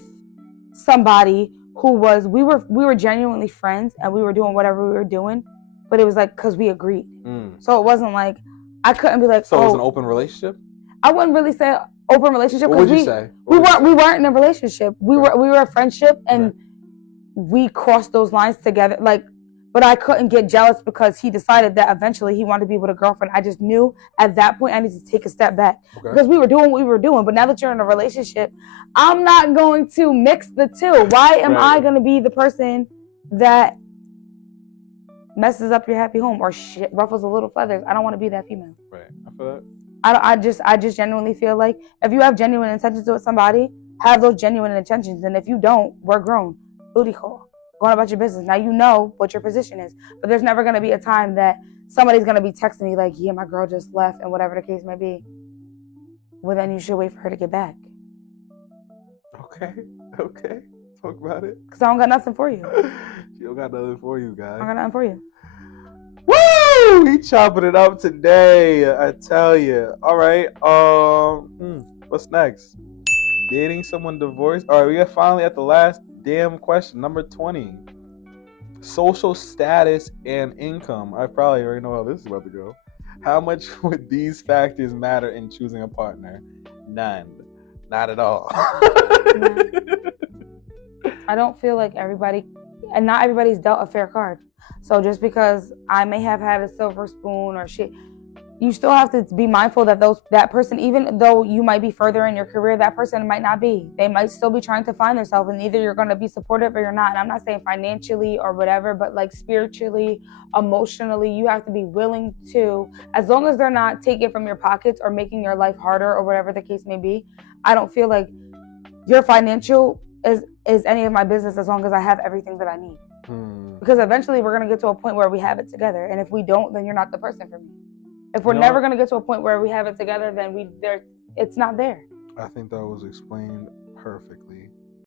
somebody who we were genuinely friends and we were doing whatever we were doing, but it was like because we agreed. So it wasn't like I couldn't be like. So it was an open relationship? I wouldn't really say open relationship. What would you say? We weren't in a relationship. We were a friendship, and we crossed those lines together. Like, but I couldn't get jealous because he decided that eventually he wanted to be with a girlfriend. I just knew at that point I needed to take a step back because we were doing what we were doing. But now that you're in a relationship, I'm not going to mix the two. Why am I going to be the person that messes up your happy home or ruffles a little feathers? I don't want to be that female. Right. I feel that. I just genuinely feel like if you have genuine intentions with somebody, have those genuine intentions. And if you don't, we're grown. Booty call. Going about your business. Now you know what your position is. But there's never going to be a time that somebody's going to be texting me like, yeah, my girl just left and whatever the case may be. Well, then you should wait for her to get back. Okay. Talk about it. Because I don't got nothing for you. She don't got nothing for you, guys. I don't got nothing for you. Woo! He chopping it up today, I tell you. All right. What's next? Dating someone divorced. All right, we are finally at the last damn question, number 20. Social status and income. I probably already know how this is about to go. How much would these factors matter in choosing a partner? None. Not at all. I don't feel like everybody, and not everybody's dealt a fair card. So just because I may have had a silver spoon or shit, you still have to be mindful that that person, even though you might be further in your career, that person might not be. They might still be trying to find themselves, and either you're going to be supportive or you're not. And I'm not saying financially or whatever, but like spiritually, emotionally, you have to be willing to, as long as they're not taking from your pockets or making your life harder or whatever the case may be. I don't feel like your financial is any of my business as long as I have everything that I need. Because eventually we're going to get to a point where we have it together. And if we don't, then you're not the person for me. If we're never going to get to a point where we have it together, then it's not there. I think that was explained perfectly.